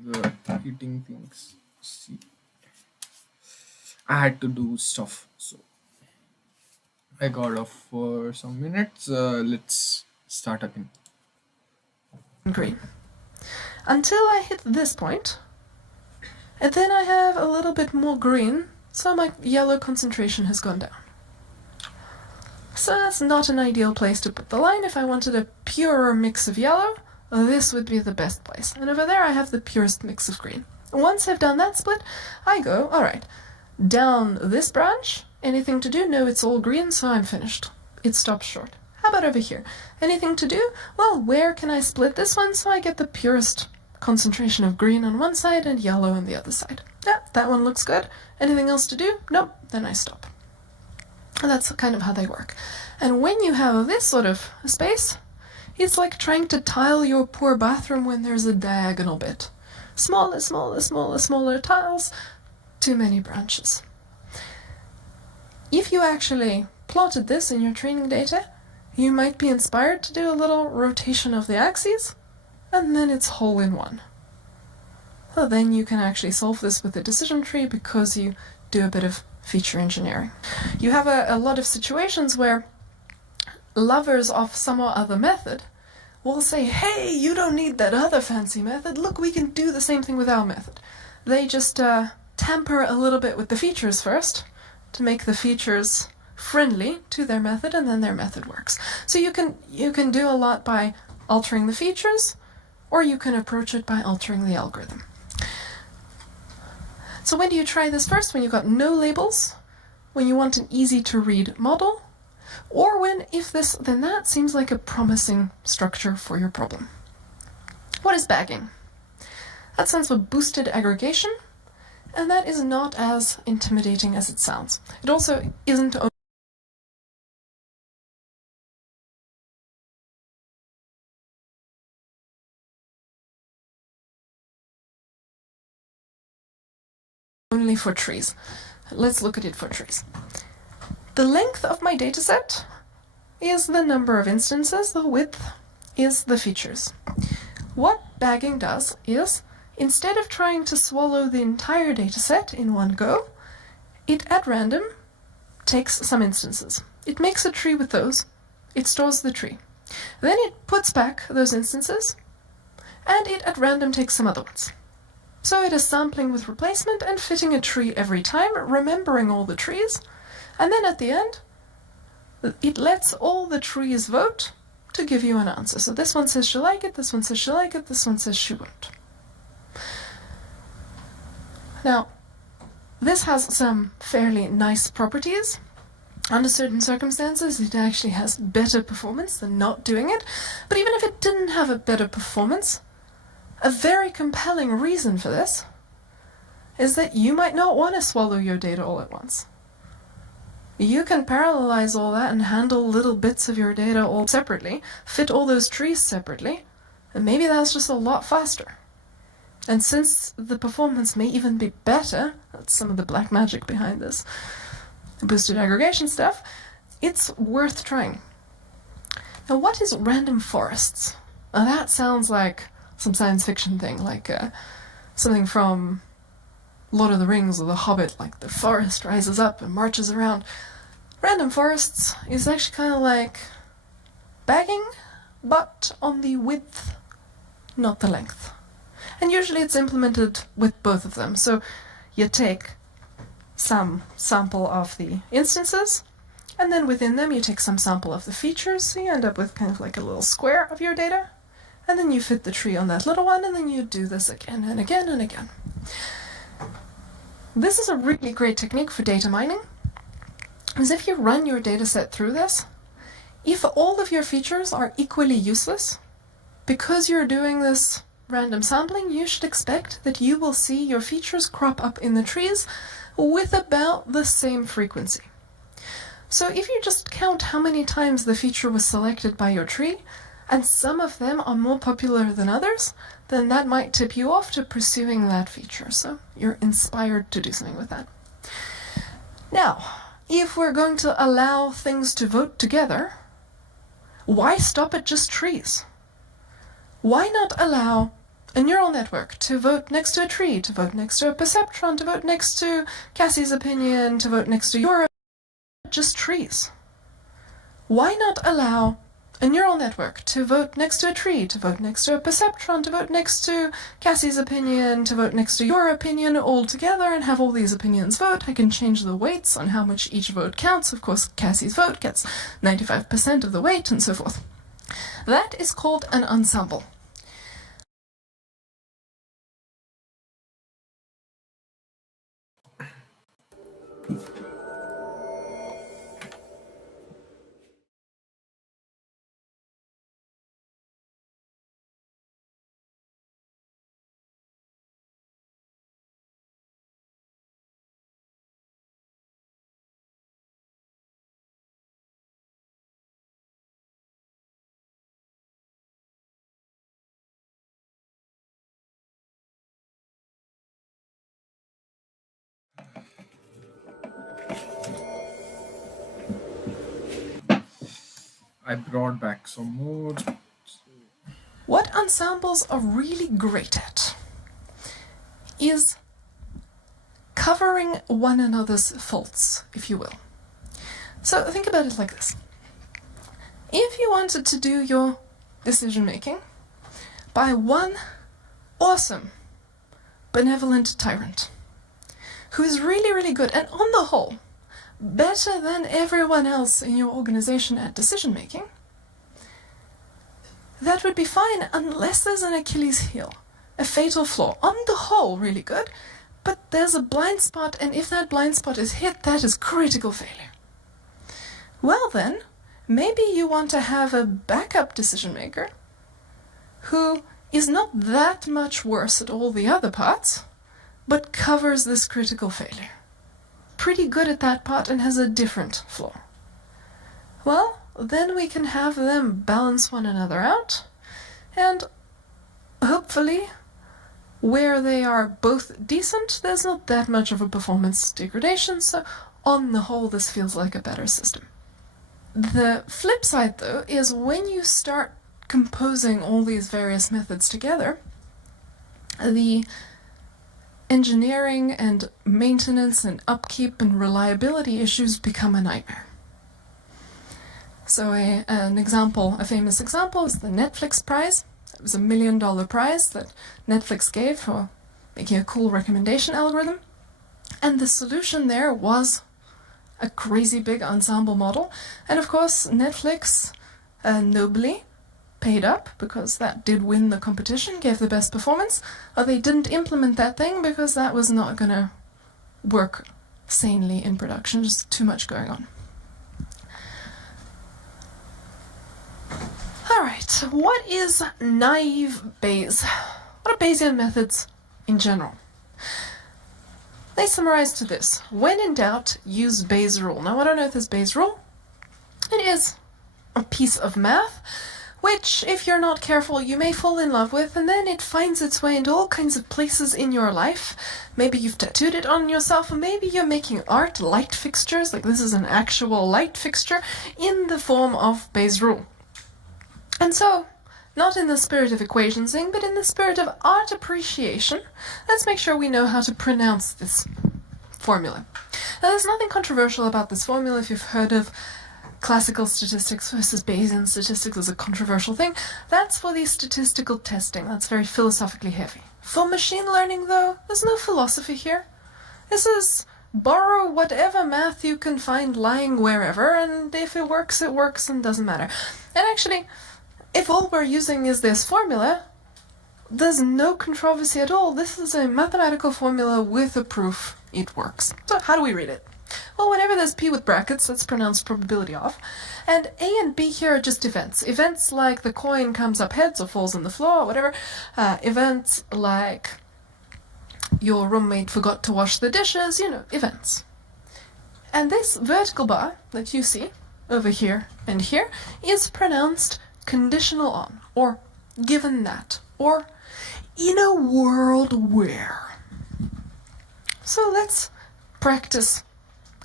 the eating things. See, I had to do stuff, so I got off for some minutes. Let's start again. Green. Until I hit this point, and then I have a little bit more green, so my yellow concentration has gone down. So that's not an ideal place to put the line. If I wanted a purer mix of yellow, this would be the best place. And over there I have the purest mix of green. Once I've done that split, I go, alright, down this branch, anything to do? No, it's all green, so I'm finished. It stops short. How about over here? Anything to do? Well, where can I split this one so I get the purest concentration of green on one side and yellow on the other side? Yeah, that one looks good. Anything else to do? Nope, then I stop. And that's kind of how they work. And when you have this sort of space, it's like trying to tile your poor bathroom when there's a diagonal bit. Smaller, smaller, smaller, smaller tiles, too many branches. If you actually plotted this in your training data, you might be inspired to do a little rotation of the axes, and then it's whole in one. So then you can actually solve this with a decision tree because you do a bit of feature engineering. You have a lot of situations where lovers of some or other method will say, hey, you don't need that other fancy method. Look, we can do the same thing with our method. They just tamper a little bit with the features first to make the features friendly to their method, and then their method works. So you can do a lot by altering the features, or you can approach it by altering the algorithm. So when do you try this first? When you've got no labels, when you want an easy to read model, or when if this then that seems like a promising structure for your problem. What is bagging? That stands for boosted aggregation, and that is not as intimidating as it sounds. It also isn't only for trees. Let's look at it for trees. The length of my dataset is the number of instances, the width is the features. What bagging does is, instead of trying to swallow the entire dataset in one go, it at random takes some instances. It makes a tree with those, it stores the tree. Then it puts back those instances, and it at random takes some other ones. So it is sampling with replacement and fitting a tree every time, remembering all the trees, and then at the end, it lets all the trees vote to give you an answer. So this one says she like it, this one says she like it, this one says she won't. Now, this has some fairly nice properties. Under certain circumstances, it actually has better performance than not doing it. But even if it didn't have a better performance, a very compelling reason for this is that you might not want to swallow your data all at once. You can parallelize all that and handle little bits of your data all separately, fit all those trees separately, and maybe that's just a lot faster. And since the performance may even be better, that's some of the black magic behind this boosted aggregation stuff, it's worth trying. Now, what is random forests? Now, that sounds like some science fiction thing, like something from Lord of the Rings or The Hobbit, like the forest rises up and marches around. Random forests is actually kind of like bagging, but on the width, not the length. And usually it's implemented with both of them. So you take some sample of the instances, and then within them you take some sample of the features, so you end up with kind of like a little square of your data, and then you fit the tree on that little one, and then you do this again and again and again. This is a really great technique for data mining, because if you run your data set through this, if all of your features are equally useless, because you're doing this random sampling, you should expect that you will see your features crop up in the trees with about the same frequency. So if you just count how many times the feature was selected by your tree, and some of them are more popular than others, then that might tip you off to pursuing that feature. So you're inspired to do something with that. Now, if we're going to allow things to vote together, why stop at just trees? Why not allow a neural network to vote next to a tree, to vote next to a perceptron, to vote next to Cassie's opinion, to vote next to your opinion? Just trees. Why not allow a neural network to vote next to a tree, to vote next to a perceptron, to vote next to Cassie's opinion, to vote next to your opinion all together and have all these opinions vote? I can change the weights on how much each vote counts. Of course, Cassie's vote gets 95% of the weight and so forth. That is called an ensemble. I brought back some more. What ensembles are really great at is covering one another's faults, if you will. So think about it like this. If you wanted to do your decision making by one awesome, benevolent tyrant who is really, really good and on the whole better than everyone else in your organization at decision making, that would be fine unless there's an Achilles heel, a fatal flaw. On the whole, really good, but there's a blind spot, and if that blind spot is hit, that is critical failure. Well then, maybe you want to have a backup decision maker who is not that much worse at all the other parts, but covers this critical failure. Pretty good at that part and has a different flaw. Well, then we can have them balance one another out, and hopefully, where they are both decent, there's not that much of a performance degradation, so on the whole this feels like a better system. The flip side, though, is when you start composing all these various methods together, the engineering and maintenance and upkeep and reliability issues become a nightmare. So a famous example is the Netflix prize. It was $1 million prize that Netflix gave for making a cool recommendation algorithm. And the solution there was a crazy big ensemble model. And of course, Netflix nobly paid up because that did win the competition, gave the best performance. Or they didn't implement that thing because that was not going to work sanely in production, just too much going on. Alright, what is naive Bayes? What are Bayesian methods in general? They summarize to this: when in doubt, use Bayes' rule. Now, what on earth is Bayes' rule? It is a piece of math which, if you're not careful, you may fall in love with, and then it finds its way into all kinds of places in your life. Maybe you've tattooed it on yourself, or maybe you're making art, light fixtures, like this is an actual light fixture, in the form of Bayes' rule. And so, not in the spirit of equationsing, but in the spirit of art appreciation, let's make sure we know how to pronounce this formula. Now, there's nothing controversial about this formula. If you've heard of classical statistics versus Bayesian statistics as a controversial thing, that's for the statistical testing. That's very philosophically heavy. For machine learning, though, there's no philosophy here. This is borrow whatever math you can find lying wherever, and if it works, and doesn't matter. And actually, if all we're using is this formula, there's no controversy at all. This is a mathematical formula with a proof it works. So how do we read it? Well, whenever there's P with brackets, that's pronounced probability of. And A and B here are just events. Events like the coin comes up heads or falls on the floor or whatever. Events like your roommate forgot to wash the dishes, events. And this vertical bar that you see over here and here is pronounced conditional on, or given that, or in a world where. So let's practice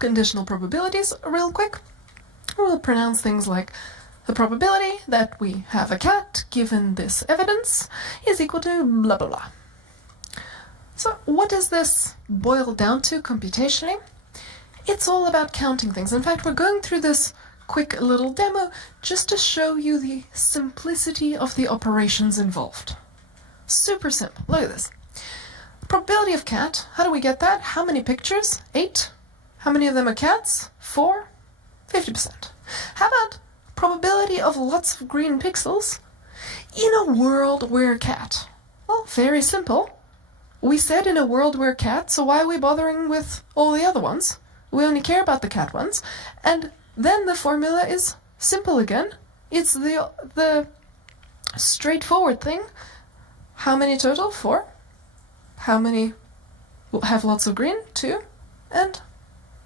conditional probabilities real quick. We'll pronounce things like the probability that we have a cat given this evidence is equal to blah blah blah. So what does this boil down to computationally? It's all about counting things. In fact, we're going through this quick little demo just to show you the simplicity of the operations involved. Super simple. Look at this. Probability of cat. How do we get that? How many pictures? 8. How many of them are cats? 4. 50%. How about probability of lots of green pixels in a world where cat? Well, very simple. We said in a world where cat, so why are we bothering with all the other ones? We only care about the cat ones. And then the formula is simple again. It's the straightforward thing. How many total? 4. How many will have lots of green? 2. And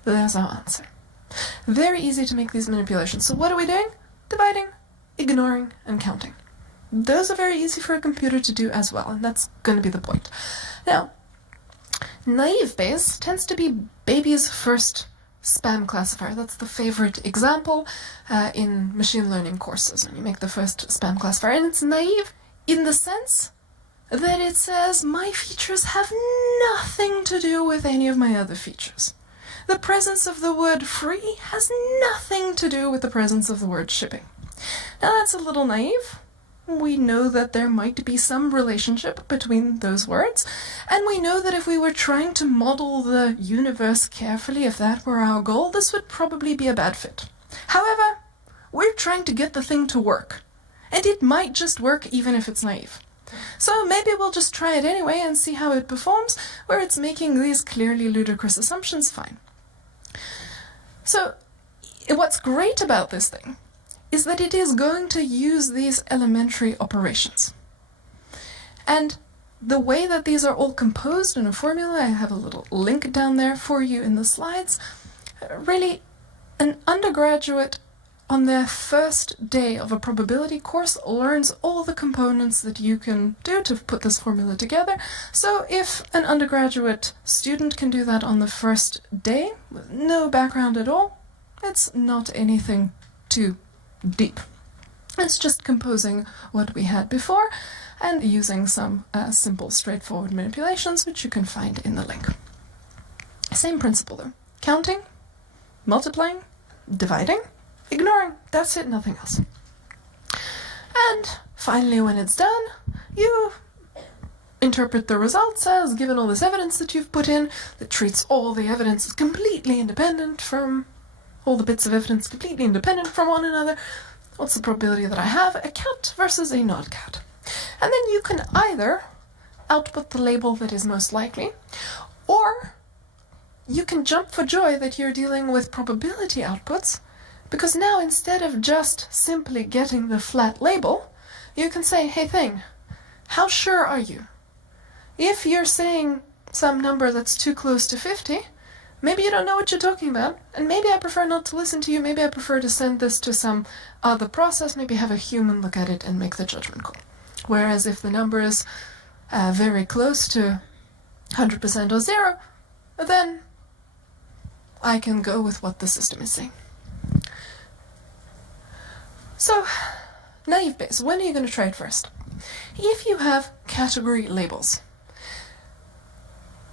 there's our answer. Very easy to make these manipulations. So what are we doing? Dividing, ignoring, and counting. Those are very easy for a computer to do as well, and that's going to be the point. Now, naive Bayes tends to be baby's first spam classifier. That's the favorite example in machine learning courses, when you make the first spam classifier. And it's naive in the sense that it says my features have nothing to do with any of my other features. The presence of the word free has nothing to do with the presence of the word shipping. Now that's a little naive. We know that there might be some relationship between those words, and we know that if we were trying to model the universe carefully, if that were our goal, this would probably be a bad fit. However, we're trying to get the thing to work, and it might just work even if it's naive. So maybe we'll just try it anyway and see how it performs, where it's making these clearly ludicrous assumptions fine. So what's great about this thing is that it is going to use these elementary operations. And the way that these are all composed in a formula, I have a little link down there for you in the slides. Really, an undergraduate on their first day of a probability course learns all the components that you can do to put this formula together. So if an undergraduate student can do that on the first day with no background at all, it's not anything too deep. It's just composing what we had before and using some simple, straightforward manipulations, which you can find in the link. Same principle though. Counting, multiplying, dividing, ignoring. That's it, nothing else. And finally, when it's done, you interpret the results as, given all this evidence that you've put in, that treats all the evidence as completely independent from all the bits of evidence completely independent from one another. What's the probability that I have a cat versus a not cat? And then you can either output the label that is most likely, or you can jump for joy that you're dealing with probability outputs, because now instead of just simply getting the flat label, you can say, hey thing, how sure are you? If you're saying some number that's too close to 50, maybe you don't know what you're talking about, and maybe I prefer not to listen to you, maybe I prefer to send this to some other process, maybe have a human look at it and make the judgment call. Whereas if the number is very close to 100% or 0, then I can go with what the system is saying. So, naive Bayes, when are you going to try it first? If you have category labels,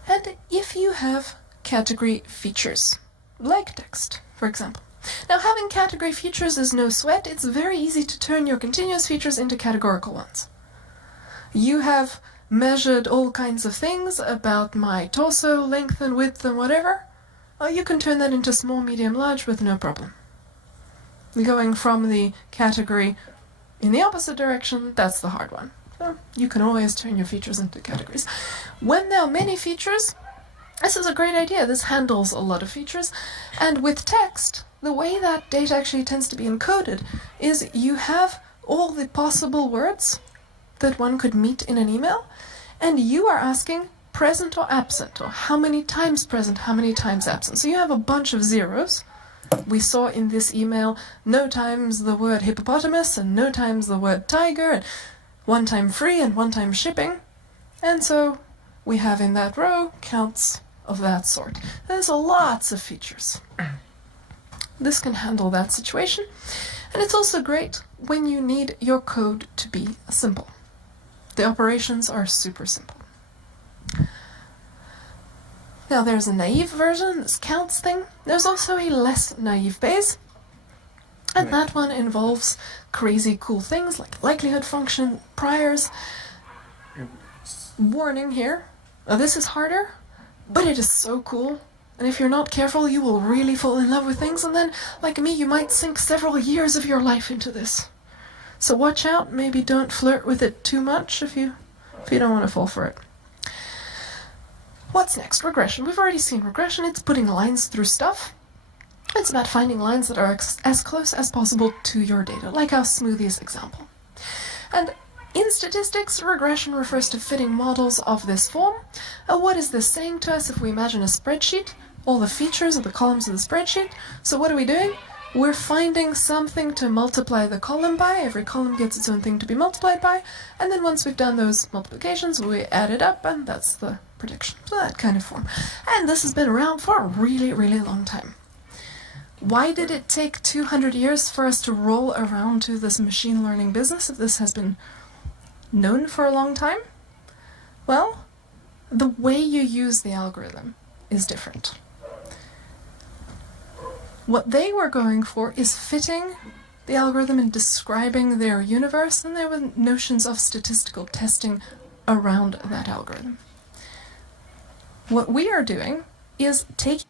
and if you have category features, like text, for example. Now, having category features is no sweat. It's very easy to turn your continuous features into categorical ones. You have measured all kinds of things about my torso length and width and whatever. You can turn that into small, medium, large with no problem. Going from the category in the opposite direction, that's the hard one. So you can always turn your features into categories. When there are many features, this is a great idea. This handles a lot of features. And with text, the way that data actually tends to be encoded is you have all the possible words that one could meet in an email, and you are asking present or absent, or how many times present, how many times absent. So you have a bunch of zeros. We saw in this email no times the word hippopotamus and no times the word tiger, and one time free and one time shipping. And so we have in that row counts of that sort. There's lots of features. This can handle that situation. And it's also great when you need your code to be simple. The operations are super simple. Now there's a naive version, this counts thing. There's also a less naive base, and that one involves crazy cool things like likelihood function, priors. Warning here, this is harder, but it is so cool. And if you're not careful, you will really fall in love with things, and then, like me, you might sink several years of your life into this. So watch out, maybe don't flirt with it too much if you don't want to fall for it. What's next? Regression. We've already seen regression. It's putting lines through stuff. It's about finding lines that are as close as possible to your data, like our smoothies example. And in statistics, regression refers to fitting models of this form. What is this saying to us if we imagine a spreadsheet? All the features of the columns of the spreadsheet. So what are we doing? We're finding something to multiply the column by. Every column gets its own thing to be multiplied by. And then once we've done those multiplications, we add it up, and that's the prediction. So that kind of form. And this has been around for a really, really long time. Why did it take 200 years for us to roll around to this machine learning business if this has been known for a long time? Well, the way you use the algorithm is different. What they were going for is fitting the algorithm and describing their universe, and there were notions of statistical testing around that algorithm. What we are doing is taking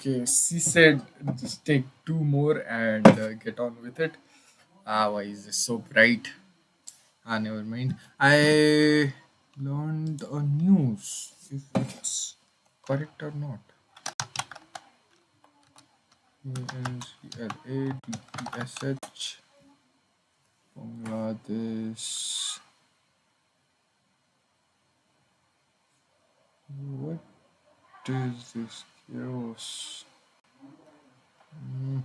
Okay, she said just take two more and get on with it. Why is this so bright? Never mind. I learned a news, if it's correct or not. ANCLADPSH Bangladesh. What is this chaos? Uh,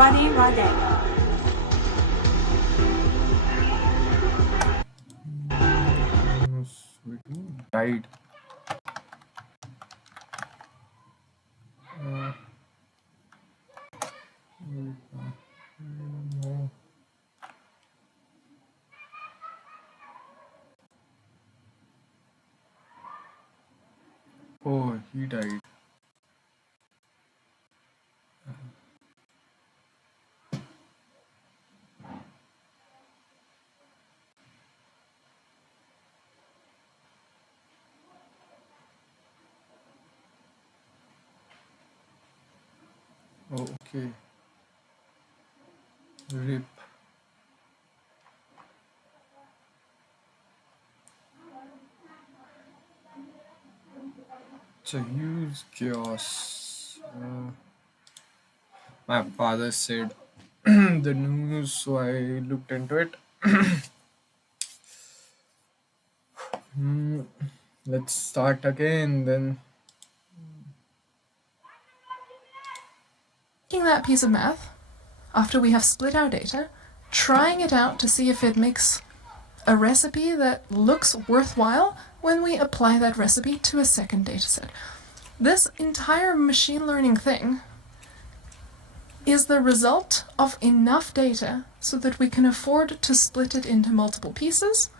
Rade Rade. Sweden died. Uh, no. Oh, he died. Oh, okay. RIP. It's a huge chaos. My father said the news, so I looked into it. Hmm, let's start again then. Taking that piece of math, after we have split our data, trying it out to see if it makes a recipe that looks worthwhile when we apply that recipe to a second dataset. This entire machine learning thing is the result of enough data so that we can afford to split it into multiple pieces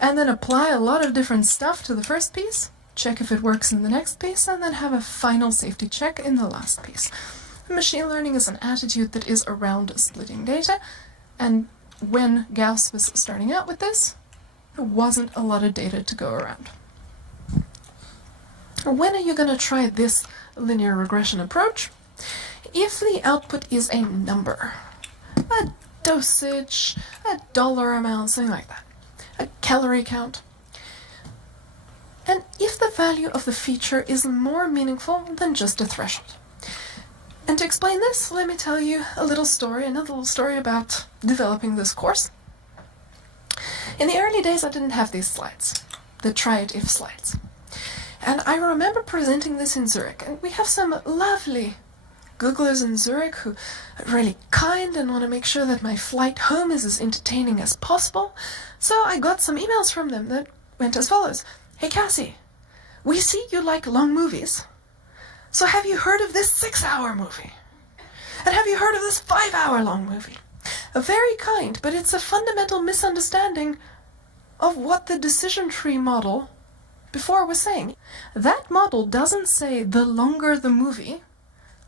and then apply a lot of different stuff to the first piece, check if it works in the next piece, and then have a final safety check in the last piece. Machine learning is an attitude that is around splitting data, and when Gauss was starting out with this, there wasn't a lot of data to go around. When are you going to try this linear regression approach? If the output is a number, a dosage, a dollar amount, something like that, a calorie count, and if the value of the feature is more meaningful than just a threshold. And to explain this, let me tell you another little story about developing this course. In the early days, I didn't have these slides, the try it if slides. And I remember presenting this in Zurich, and we have some lovely Googlers in Zurich who are really kind and want to make sure that my flight home is as entertaining as possible. So I got some emails from them that went as follows. Hey Cassie, we see you like long movies. So have you heard of this 6-hour movie? And have you heard of this 5-hour long movie? Very kind, but it's a fundamental misunderstanding of what the decision tree model before was saying. That model doesn't say the longer the movie,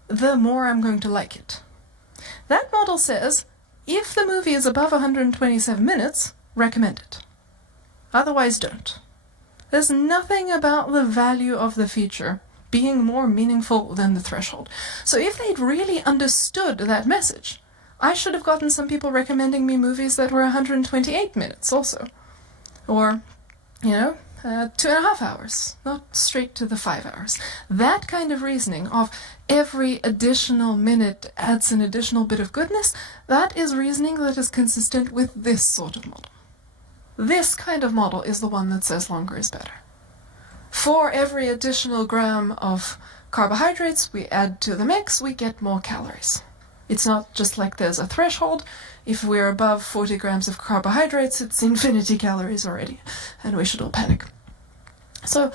the more I'm going to like it. That model says, if the movie is above 127 minutes, recommend it. Otherwise, don't. There's nothing about the value of the feature being more meaningful than the threshold. So if they'd really understood that message, I should have gotten some people recommending me movies that were 128 minutes also. Or, 2.5 hours, not straight to the 5 hours. That kind of reasoning of every additional minute adds an additional bit of goodness, that is reasoning that is consistent with this sort of model. This kind of model is the one that says longer is better. For every additional gram of carbohydrates we add to the mix, we get more calories. It's not just like there's a threshold. If we're above 40 grams of carbohydrates, it's infinity calories already, and we should all panic. So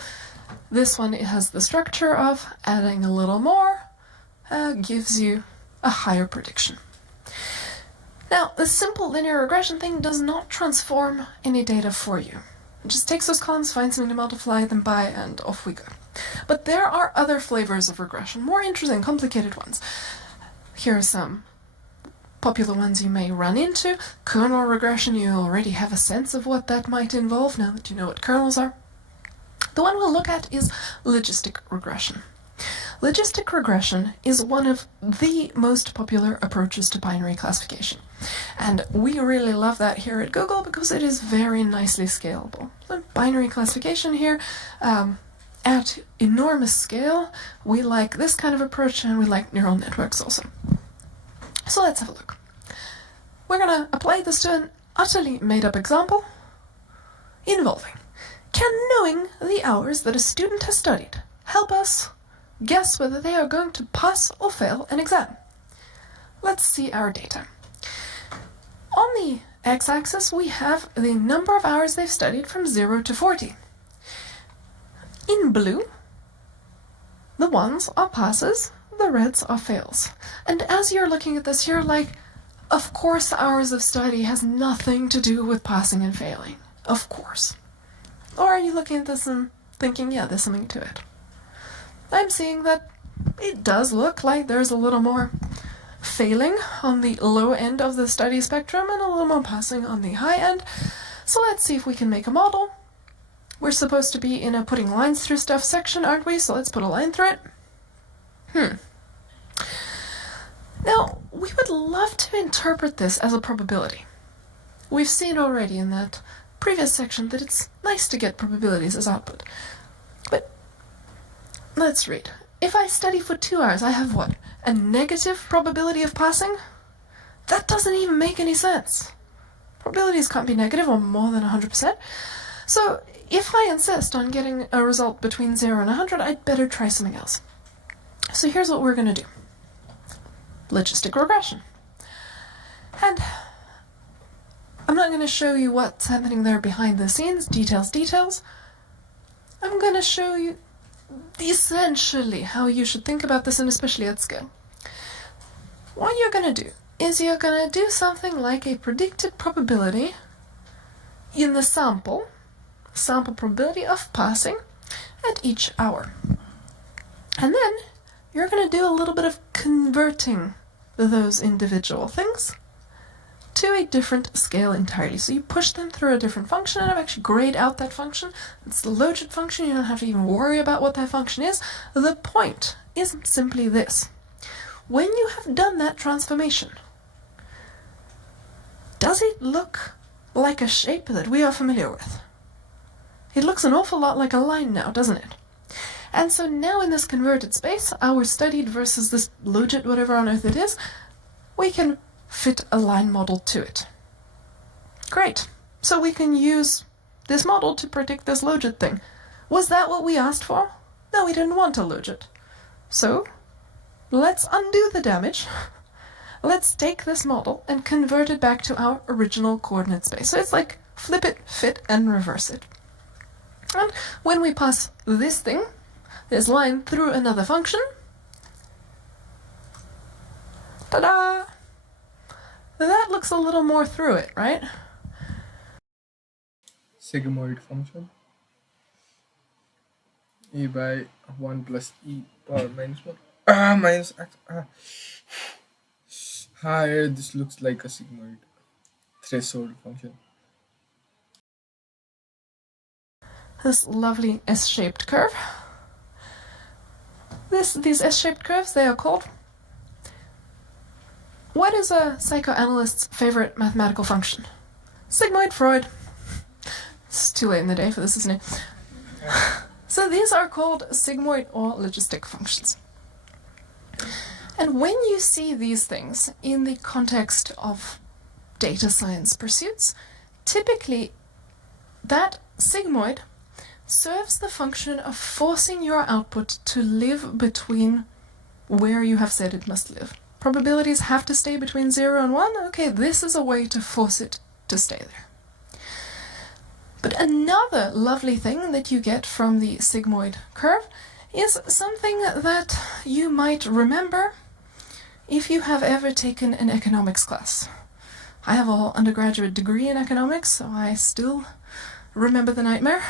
this one, it has the structure of adding a little more gives you a higher prediction. Now, the simple linear regression thing does not transform any data for you. It just takes those columns, finds something to multiply them by, and off we go. But there are other flavors of regression, more interesting, complicated ones. Here are some popular ones you may run into. Kernel regression, you already have a sense of what that might involve now that you know what kernels are. The one we'll look at is logistic regression. Logistic regression is one of the most popular approaches to binary classification. And we really love that here at Google because it is very nicely scalable. So binary classification here, at enormous scale, we like this kind of approach and we like neural networks also. So let's have a look. We're going to apply this to an utterly made-up example involving, can knowing the hours that a student has studied help us guess whether they are going to pass or fail an exam? Let's see our data. On the x-axis, we have the number of hours they've studied from 0 to 40. In blue, the ones are passes, the reds are fails. And as you're looking at this, you're like, of course hours of study has nothing to do with passing and failing. Of course. Or are you looking at this and thinking, yeah, there's something to it? I'm seeing that it does look like there's a little more failing on the low end of the study spectrum and a little more passing on the high end. So let's see if we can make a model. We're supposed to be in a putting lines through stuff section, aren't we? So let's put a line through it. Now, we would love to interpret this as a probability. We've seen already in that previous section that it's nice to get probabilities as output. But let's read. If I study for 2 hours, I have what? A negative probability of passing? That doesn't even make any sense. Probabilities can't be negative or more than 100%. So if I insist on getting a result between 0 and 100, I'd better try something else. So here's what we're going to do. Logistic regression. And I'm not going to show you what's happening there behind the scenes, details. I'm going to show you essentially how you should think about this, and especially at scale. What you're going to do is you're going to do something like a predicted probability in the sample probability of passing at each hour. And then you're going to do a little bit of converting those individual things to a different scale entirely. So you push them through a different function, and I've actually grayed out that function. It's the logit function. You don't have to even worry about what that function is. The point is simply this. When you have done that transformation, does it look like a shape that we are familiar with? It looks an awful lot like a line now, doesn't it? And so now in this converted space, our studied versus this logit, whatever on earth it is, we can fit a line model to it. Great. So we can use this model to predict this logit thing. Was that what we asked for? No, we didn't want a logit. So let's undo the damage. Let's take this model and convert it back to our original coordinate space. So it's like flip it, fit, and reverse it. And when we pass this thing, this line, through another function, ta-da! That looks a little more through it, right? Sigmoid function. E by 1 plus e power minus 1. Minus x. Here, this looks like a sigmoid threshold function. This lovely S-shaped curve. These S-shaped curves, they are called... What is a psychoanalyst's favorite mathematical function? Sigmoid Freud. It's too late in the day for this, isn't it? So these are called sigmoid or logistic functions. And when you see these things in the context of data science pursuits, typically that sigmoid serves the function of forcing your output to live between where you have said it must live. Probabilities have to stay between 0 and 1. Okay, this is a way to force it to stay there. But another lovely thing that you get from the sigmoid curve is something that you might remember if you have ever taken an economics class. I have an undergraduate degree in economics, so I still remember the nightmare.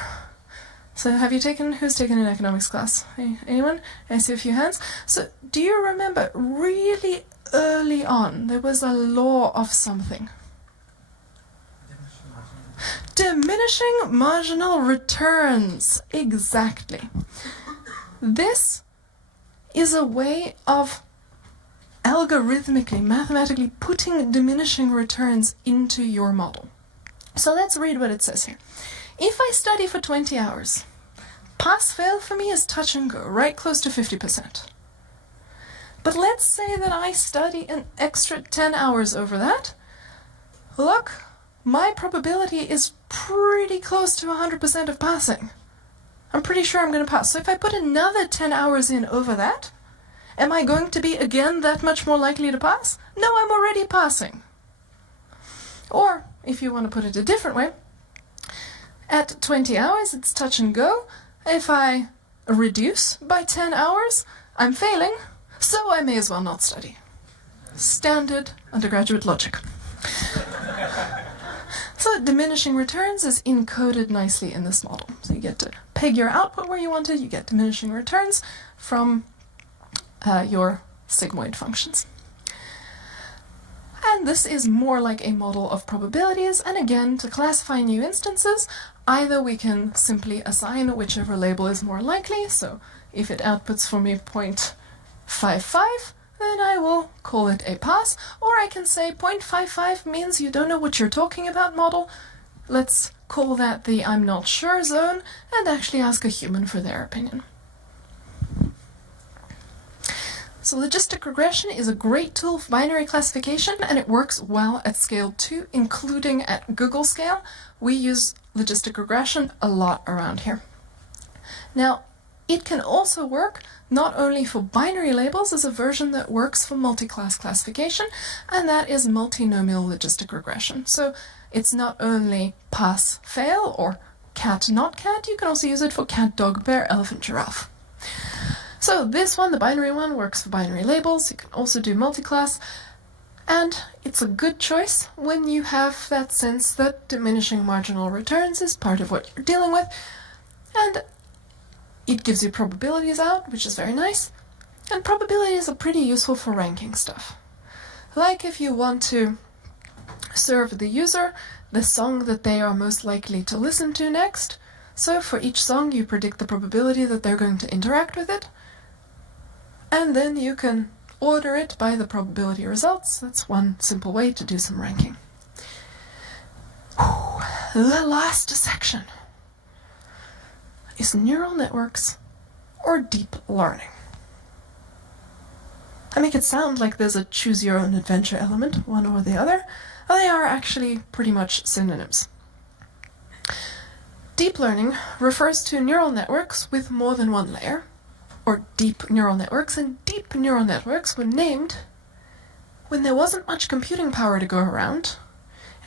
So who's taken an economics class? Anyone? I see a few hands. So do you remember really early on there was a law of something? Diminishing marginal returns. Exactly. This is a way of algorithmically, mathematically putting diminishing returns into your model. So let's read what it says here. If I study for 20 hours, pass-fail for me is touch and go, right close to 50%. But let's say that I study an extra 10 hours over that. Look, my probability is pretty close to 100% of passing. I'm pretty sure I'm going to pass. So if I put another 10 hours in over that, am I going to be again that much more likely to pass? No, I'm already passing. Or, if you want to put it a different way, at 20 hours, it's touch and go. If I reduce by 10 hours, I'm failing, so I may as well not study. Standard undergraduate logic. So diminishing returns is encoded nicely in this model. So you get to peg your output where you want it, you get diminishing returns from your sigmoid functions. And this is more like a model of probabilities, and again, to classify new instances, either we can simply assign whichever label is more likely, so if it outputs for me 0.55, then I will call it a pass, or I can say 0.55 means you don't know what you're talking about model, let's call that the I'm not sure zone, and actually ask a human for their opinion. So logistic regression is a great tool for binary classification, and it works well at scale 2, including at Google scale. We use logistic regression a lot around here. Now, it can also work not only for binary labels. There's a version that works for multi-class classification, and that is multinomial logistic regression. So it's not only pass, fail, or cat, not cat, you can also use it for cat, dog, bear, elephant, giraffe. So this one, the binary one, works for binary labels. You can also do multi-class, and it's a good choice when you have that sense that diminishing marginal returns is part of what you're dealing with, and it gives you probabilities out, which is very nice, and probabilities are pretty useful for ranking stuff. Like if you want to serve the user the song that they are most likely to listen to next, so for each song you predict the probability that they're going to interact with it, and then you can order it by the probability results. That's one simple way to do some ranking. The last section is neural networks or deep learning. I make it sound like there's a choose your own adventure element, one or the other. They are actually pretty much synonyms. Deep learning refers to neural networks with more than one layer, or deep neural networks, and deep neural networks were named when there wasn't much computing power to go around,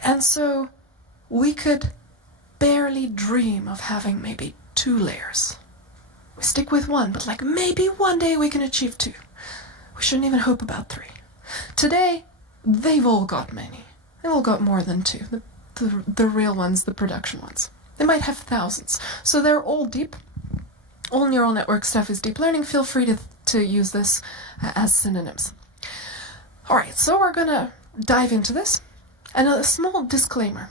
and so we could barely dream of having maybe 2 layers. We stick with 1, but like maybe one day we can achieve 2. We shouldn't even hope about 3. Today, they've all got many. They've all got more than 2. The real ones, the production ones. They might have thousands. So they're all deep. All neural network stuff is deep learning. Feel free to use this as synonyms. Alright, so we're gonna dive into this. And a small disclaimer.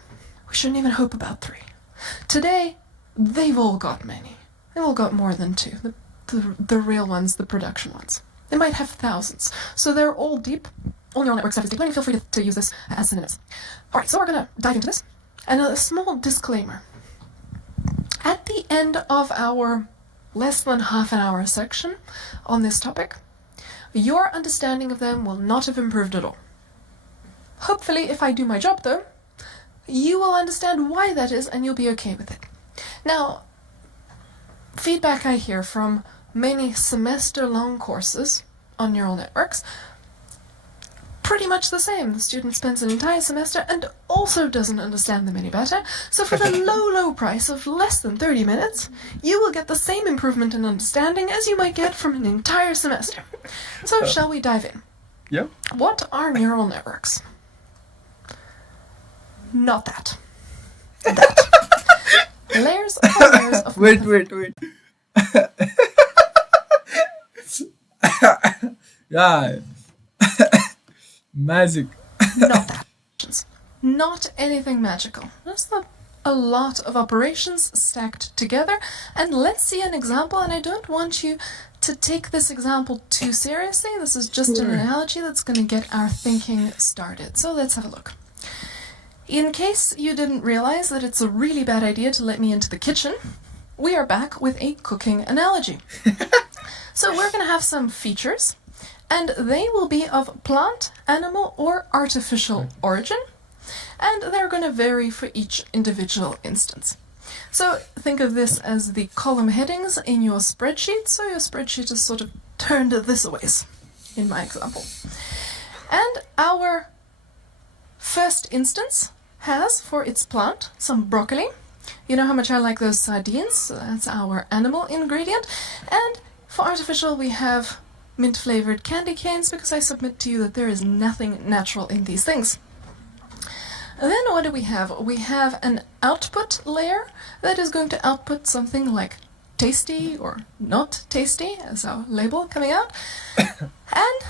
We shouldn't even hope about 3. Today, they've all got many. They've all got more than 2. The real ones, the production ones. They might have thousands. So they're all deep. All neural network stuff is deep learning. Feel free to use this as synonyms. Alright, so we're gonna dive into this. And a small disclaimer. At the end of our less than half an hour section on this topic, your understanding of them will not have improved at all. Hopefully, if I do my job though, you will understand why that is and you'll be okay with it. Now, feedback I hear from many semester-long courses on neural networks, pretty much the same. The student spends an entire semester and also doesn't understand them any better, so for the low price of less than 30 minutes, you will get the same improvement in understanding as you might get from an entire semester. So shall we dive in? Yeah. What are neural networks? Not that. That. Layers upon layers of... Wait. Yeah. Magic. Not that. Not anything magical. Just a lot of operations stacked together. And let's see an example, and I don't want you to take this example too seriously. This is just an analogy that's going to get our thinking started. So let's have a look. In case you didn't realize that it's a really bad idea to let me into the kitchen, we are back with a cooking analogy. So we're going to have some features, and they will be of plant, animal, or artificial origin, and they're going to vary for each individual instance. So think of this as the column headings in your spreadsheet, so your spreadsheet is sort of turned this ways, in my example. And our first instance has, for its plant, some broccoli. You know how much I like those sardines, so that's our animal ingredient. And for artificial, we have mint-flavored candy canes, because I submit to you that there is nothing natural in these things. And then what do we have? We have an output layer that is going to output something like tasty or not tasty, as our label coming out. And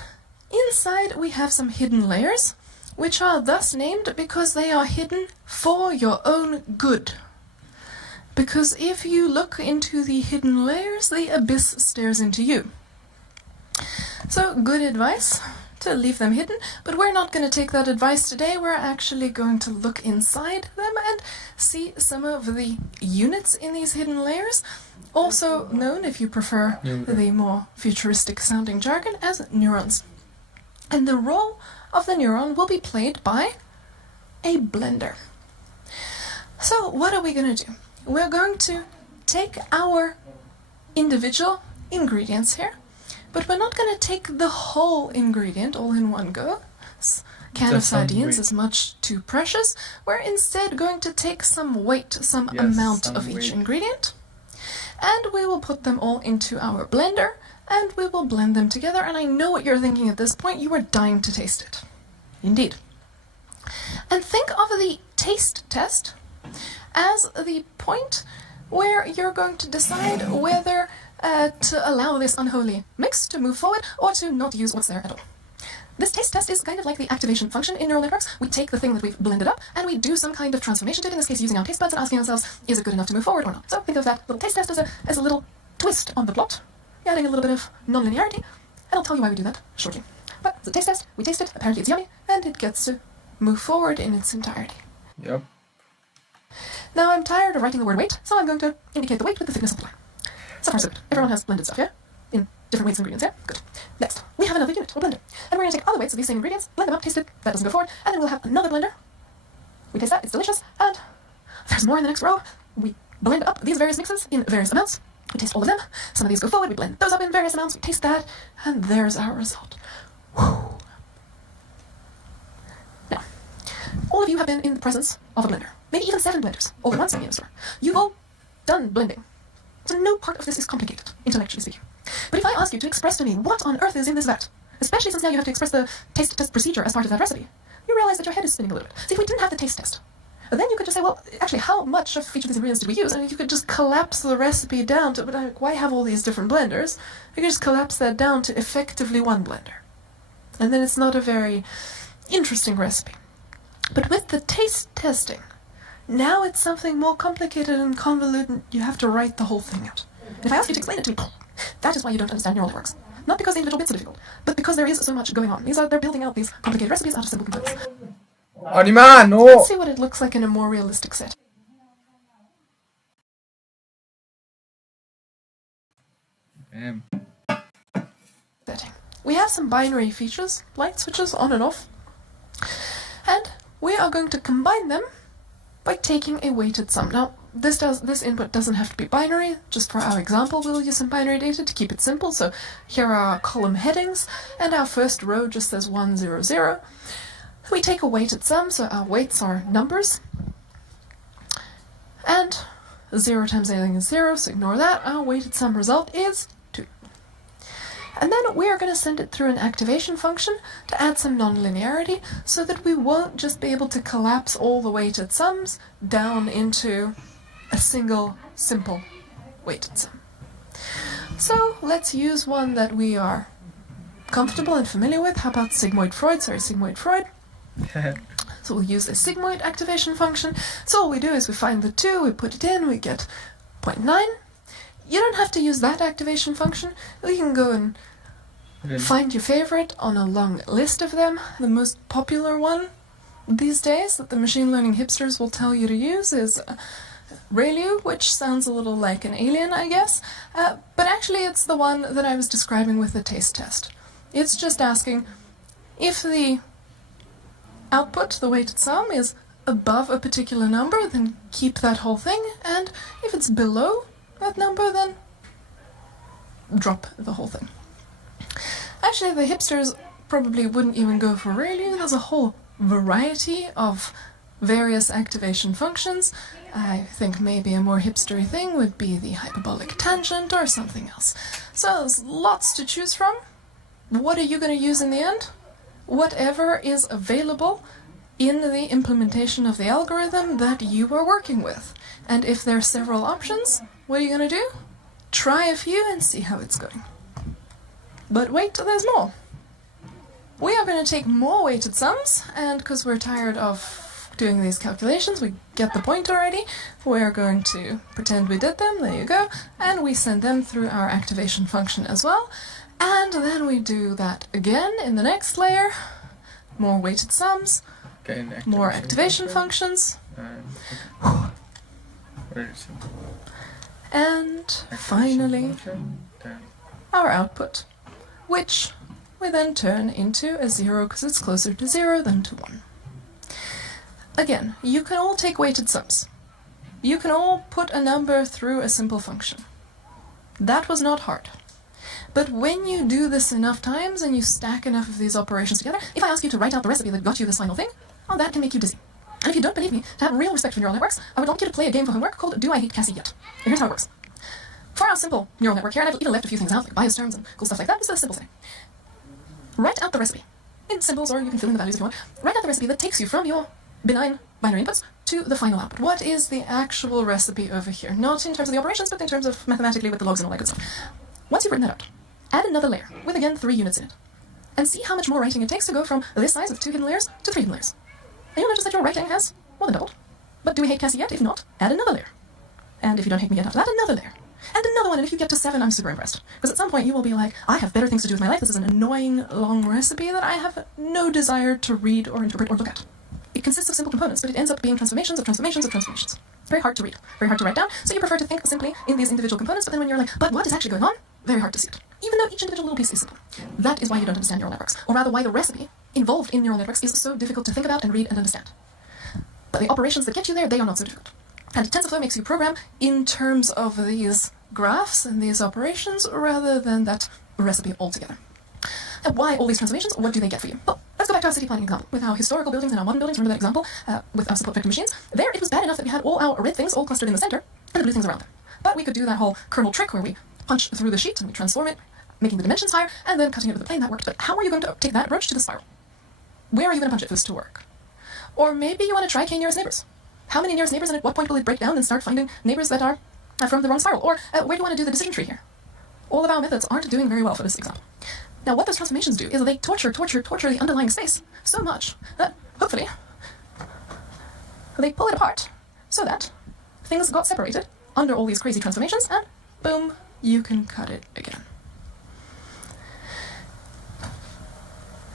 inside we have some hidden layers, which are thus named because they are hidden for your own good. Because if you look into the hidden layers, the abyss stares into you. So, good advice. to leave them hidden, but we're not going to take that advice today. We're actually going to look inside them and see some of the units in these hidden layers, also known, if you prefer the more futuristic sounding jargon, as neurons. And the role of the neuron will be played by a blender. So what are we going to do? We're going to take our individual ingredients here, but we're not going to take the whole ingredient all in one go. Can of sardines is much too precious. We're instead going to take some weight, some amount of each ingredient, and we will put them all into our blender, and we will blend them together. And I know what you're thinking at this point. You are dying to taste it. Indeed. And think of the taste test as the point where you're going to decide whether to allow this unholy mix to move forward or to not use what's there at all. This taste test is kind of like the activation function in neural networks. We take the thing that we've blended up and we do some kind of transformation to it, in this case using our taste buds and asking ourselves, is it good enough to move forward or not? So think of that little taste test as a little twist on the plot, adding a little bit of non-linearity, and I'll tell you why we do that shortly. But it's a taste test, we taste it, apparently it's yummy, and it gets to move forward in its entirety. Yep. Now I'm tired of writing the word weight, so I'm going to indicate the weight with the thickness of the line. So far so good. Everyone has blended stuff, yeah? In different weights and ingredients, yeah? Good. Next, we have another unit, or blender. And we're going to take other weights of these same ingredients, blend them up, taste it, that doesn't go forward, and then we'll have another blender. We taste that, it's delicious, and there's more in the next row. We blend up these various mixes in various amounts. We taste all of them. Some of these go forward, we blend those up in various amounts, we taste that, and there's our result. Whew. Now, all of you have been in the presence of a blender. Maybe even 7 blenders, all at once in a store. You've all done blending. So no part of this is complicated, intellectually speaking. But if I ask you to express to me what on earth is in this vat, especially since now you have to express the taste test procedure as part of that recipe, you realize that your head is spinning a little bit. See, if we didn't have the taste test, then you could just say, well, actually, how much of each of these ingredients did we use? And you could just collapse the recipe down to, but why have all these different blenders? You could just collapse that down to effectively one blender. And then it's not a very interesting recipe. But with the taste testing, now it's something more complicated and convoluted. You have to write the whole thing out. And if I ask you to explain it to me, that is why you don't understand neural networks. Not because the individual bits are difficult, but because there is so much going on. They're building out these complicated recipes out of simple components. Anima, no! Let's see what it looks like in a more realistic set. Damn. Setting. We have some binary features, light switches on and off, and we are going to combine them by taking a weighted sum. Now, this input doesn't have to be binary. Just for our example, we'll use some binary data to keep it simple. So here are our column headings, and our first row just says 1, 0, 0. We take a weighted sum, so our weights are numbers. And 0 times anything is 0, so ignore that. Our weighted sum result is 2. And then we are going to send it through an activation function to add some nonlinearity so that we won't just be able to collapse all the weighted sums down into a single simple weighted sum. So let's use one that we are comfortable and familiar with. How about sigmoid Freud? So we'll use a sigmoid activation function. So all we do is we find the 2, we put it in, we get 0.9. You don't have to use that activation function. You can go and find your favorite on a long list of them. The most popular one these days that the machine learning hipsters will tell you to use is ReLU, which sounds a little like an alien, I guess. But actually it's the one that I was describing with the taste test. It's just asking if the output, the weighted sum, is above a particular number, then keep that whole thing, and if it's below that number, then drop the whole thing. Actually, the hipsters probably wouldn't even go for ReLU. There's a whole variety of various activation functions. I think maybe a more hipstery thing would be the hyperbolic tangent or something else. So there's lots to choose from. What are you going to use in the end? Whatever is available in the implementation of the algorithm that you are working with. And if there are several options, what are you going to do? Try a few and see how it's going. But wait, there's more. We are going to take more weighted sums, and because we're tired of doing these calculations, we get the point already, we're going to pretend we did them, there you go, and we send them through our activation function as well. And then we do that again in the next layer. More weighted sums, Okay, more activation functions, And okay. Very simple. and Activation finally function, then our output, which we then turn into a 0 because it's closer to 0 than to 1. Again, you can all take weighted sums. You can all put a number through a simple function. That was not hard. But when you do this enough times and you stack enough of these operations together, if I ask you to write out the recipe that got you this final thing, well, that can make you dizzy. And if you don't believe me, to have real respect for neural networks, I would like you to play a game for homework called Do I Hate Cassie Yet? And here's how it works. For our simple neural network here, and I've even left a few things out, like bias terms and cool stuff like that, this is a simple thing. Write out the recipe. In symbols, or you can fill in the values if you want. Write out the recipe that takes you from your benign binary inputs to the final output. What is the actual recipe over here? Not in terms of the operations, but in terms of mathematically with the logs and all that good stuff. Once you've written that out, add another layer with, again, 3 units in it. And see how much more writing it takes to go from this size of 2 hidden layers to 3 hidden layers. And you'll notice that your writing has more than doubled. But do we hate Cassie yet? If not, add another layer. And if you don't hate me yet after that, another layer. And another one, and if you get to 7, I'm super impressed. Because at some point you will be like, I have better things to do with my life. This is an annoying, long recipe that I have no desire to read or interpret or look at. It consists of simple components, but it ends up being transformations of transformations of transformations. Very hard to read, very hard to write down, so you prefer to think simply in these individual components, but then when you're like, but what is actually going on? Very hard to see it. Even though each individual little piece is simple. That is why you don't understand neural networks, or rather why the recipe involved in neural networks is so difficult to think about and read and understand. But the operations that get you there, they are not so difficult. And TensorFlow makes you program in terms of these graphs and these operations rather than that recipe altogether. And why all these transformations? What do they get for you? Well, let's go back to our city planning example. With our historical buildings and our modern buildings, remember that example with our support vector machines? There it was bad enough that we had all our red things all clustered in the center and the blue things around them. But we could do that whole kernel trick where we punch through the sheet and we transform it, making the dimensions higher, and then cutting it with a plane. That worked. But how are you going to take that approach to the spiral? Where are you going to punch it for this to work? Or maybe you want to try k nearest neighbors. How many nearest neighbors, and at what point will it break down and start finding neighbors that are from the wrong spiral? Or where do you want to do the decision tree here? All of our methods aren't doing very well for this example. Now, what those transformations do is they torture the underlying space so much that, hopefully, they pull it apart so that things got separated under all these crazy transformations, and boom, you can cut it again.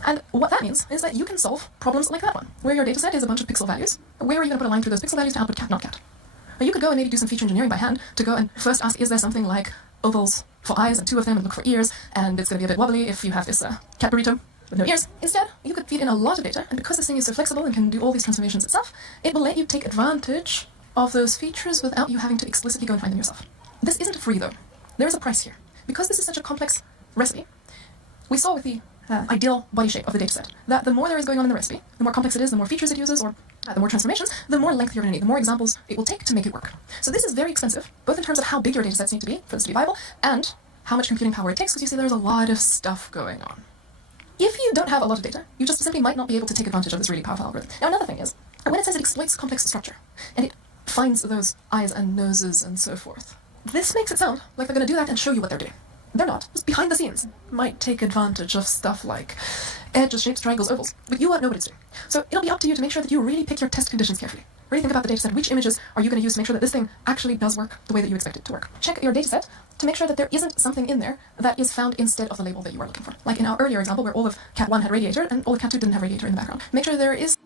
And what that means is that you can solve problems like that one, where your data set is a bunch of pixel values. Where are you going to put a line through those pixel values to output cat, not cat? Now, you could go and maybe do some feature engineering by hand to go and first ask, is there something like ovals for eyes and 2 of them and look for ears, and it's going to be a bit wobbly if you have this cat burrito with no ears. Instead, you could feed in a lot of data, and because this thing is so flexible and can do all these transformations itself, it will let you take advantage of those features without you having to explicitly go and find them yourself. This isn't free, though. There is a price here. Because this is such a complex recipe, we saw with the ideal body shape of the dataset that the more there is going on in the recipe, the more complex it is, the more features it uses, or the more transformations, the more length you're going to need, the more examples it will take to make it work. So this is very expensive, both in terms of how big your datasets need to be for this to be viable, and how much computing power it takes, because you see there's a lot of stuff going on. If you don't have a lot of data, you just simply might not be able to take advantage of this really powerful algorithm. Now, another thing is, when it says it exploits complex structure, and it finds those eyes and noses and so forth, this makes it sound like they're going to do that and show you what they're doing. They're not. Just behind the scenes. Might take advantage of stuff like edges, shapes, triangles, ovals, but you won't know what it's doing. So it'll be up to you to make sure that you really pick your test conditions carefully. Really think about the dataset. Which images are you going to use to make sure that this thing actually does work the way that you expect it to work? Check your dataset to make sure that there isn't something in there that is found instead of the label that you are looking for. Like in our earlier example where all of cat 1 had radiator and all of cat 2 didn't have radiator in the background. Make sure there is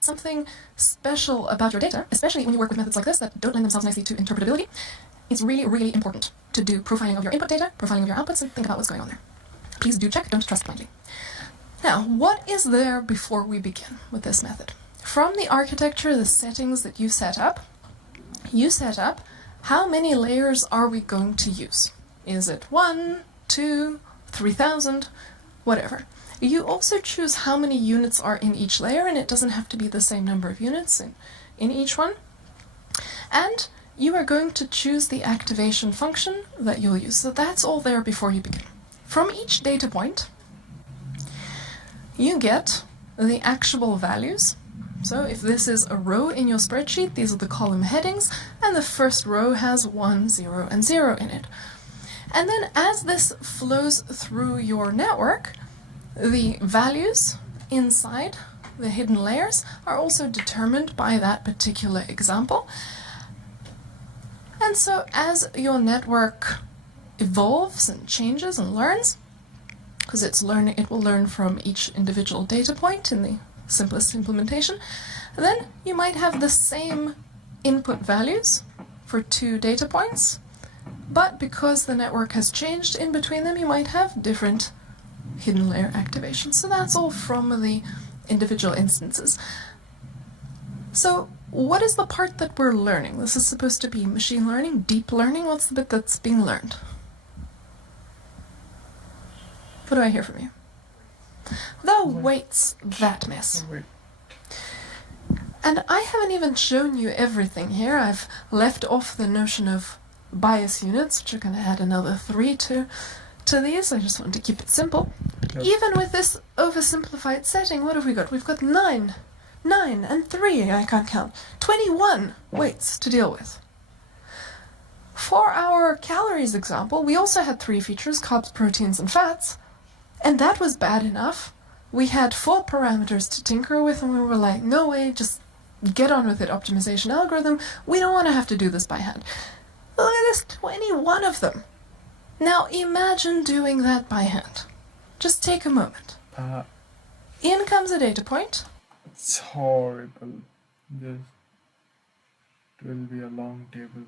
something special about your data, especially when you work with methods like this that don't lend themselves nicely to interpretability. It's really, really important to do profiling of your input data, profiling of your outputs, and think about what's going on there. Please do check, don't trust blindly. Now, what is there before we begin with this method? From the architecture, the settings that you set up how many layers are we going to use? Is it 1, 2, 3,000, whatever. You also choose how many units are in each layer, and it doesn't have to be the same number of units in each one. And you are going to choose the activation function that you'll use. So that's all there before you begin. From each data point, you get the actual values. So if this is a row in your spreadsheet, these are the column headings, and the first row has 1, 0, and 0 in it. And then as this flows through your network, the values inside the hidden layers are also determined by that particular example. And so as your network evolves and changes and learns, because it will learn from each individual data point in the simplest implementation. And then you might have the same input values for two data points, but because the network has changed in between them, you might have different hidden layer activations. So that's all from the individual instances. So what is the part that we're learning? This is supposed to be machine learning, deep learning. What's the bit that's being learned? What do I hear from you? The weights, that mess. And I haven't even shown you everything here. I've left off the notion of bias units, which are going to add another 3 to these. I just want to keep it simple. But even with this oversimplified setting, what have we got? We've got 9 and 3, I can't count, 21 weights to deal with. For our calories example, we also had 3 features, carbs, proteins, and fats, and that was bad enough. We had 4 parameters to tinker with, and we were like, no way, just get on with it, optimization algorithm. We don't want to have to do this by hand. Look at this, 21 of them. Now imagine doing that by hand. Just take a moment. In comes a data point. It's horrible. It will be a long table.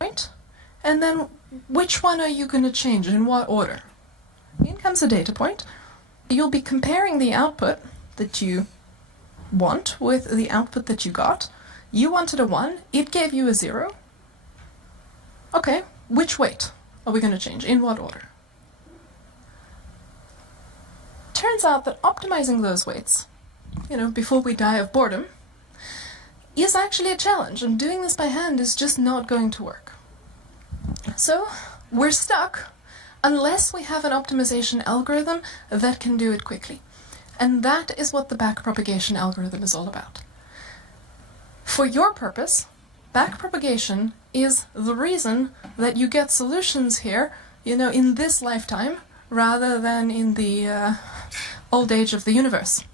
Point. And then which one are you going to change? In what order? In comes a data point. You'll be comparing the output that you want with the output that you got. You wanted a 1, it gave you a 0. Okay, which weight are we going to change? In what order? Turns out that optimizing those weights, before we die of boredom, is actually a challenge, and doing this by hand is just not going to work. So we're stuck unless we have an optimization algorithm that can do it quickly. And that is what the backpropagation algorithm is all about. For your purpose, backpropagation is the reason that you get solutions here, in this lifetime, rather than in the old age of the universe.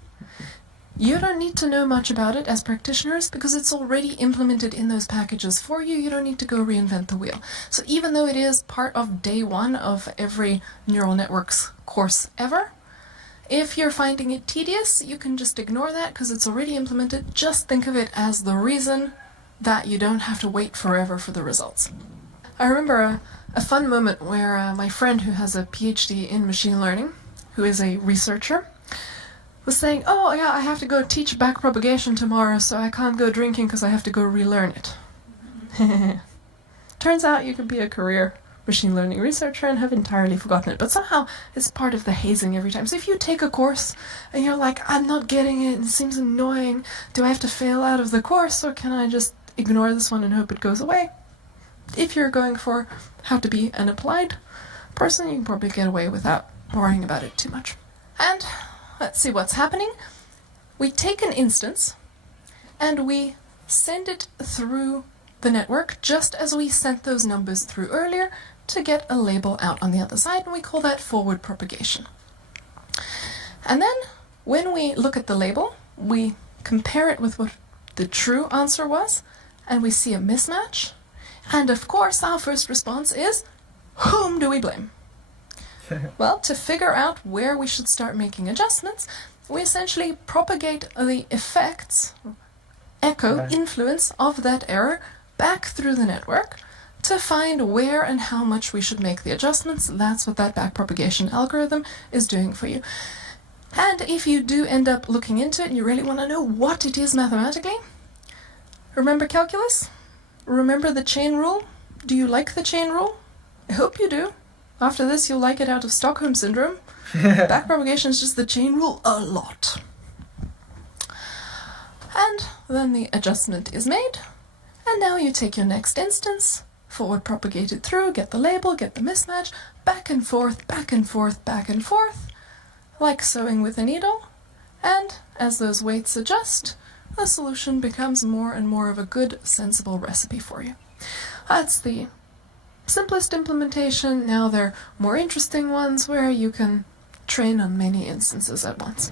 You don't need to know much about it as practitioners because it's already implemented in those packages for you. You don't need to go reinvent the wheel. So even though it is part of day 1 of every neural networks course ever, if you're finding it tedious, you can just ignore that because it's already implemented. Just think of it as the reason that you don't have to wait forever for the results. I remember a fun moment where my friend who has a PhD in machine learning, who is a researcher, was saying, oh yeah, I have to go teach backpropagation tomorrow, so I can't go drinking because I have to go relearn it. Turns out you could be a career machine learning researcher and have entirely forgotten it, but somehow it's part of the hazing every time. So if you take a course and you're like, I'm not getting it, it seems annoying, do I have to fail out of the course or can I just ignore this one and hope it goes away? If you're going for how to be an applied person, you can probably get away without worrying about it too much. And let's see what's happening. We take an instance and we send it through the network just as we sent those numbers through earlier to get a label out on the other side, and we call that forward propagation. And then when we look at the label, we compare it with what the true answer was, and we see a mismatch. And of course, our first response is, whom do we blame? Well, to figure out where we should start making adjustments, we essentially propagate the effects, influence of that error back through the network to find where and how much we should make the adjustments. That's what that backpropagation algorithm is doing for you. And if you do end up looking into it and you really want to know what it is mathematically, remember calculus? Remember the chain rule? Do you like the chain rule? I hope you do. After this, you'll like it out of Stockholm Syndrome. Backpropagation is just the chain rule a lot. And then the adjustment is made. And now you take your next instance, forward propagate it through, get the label, get the mismatch, back and forth, back and forth, back and forth, like sewing with a needle. And as those weights adjust, the solution becomes more and more of a good, sensible recipe for you. That's the simplest implementation. Now there are more interesting ones where you can train on many instances at once.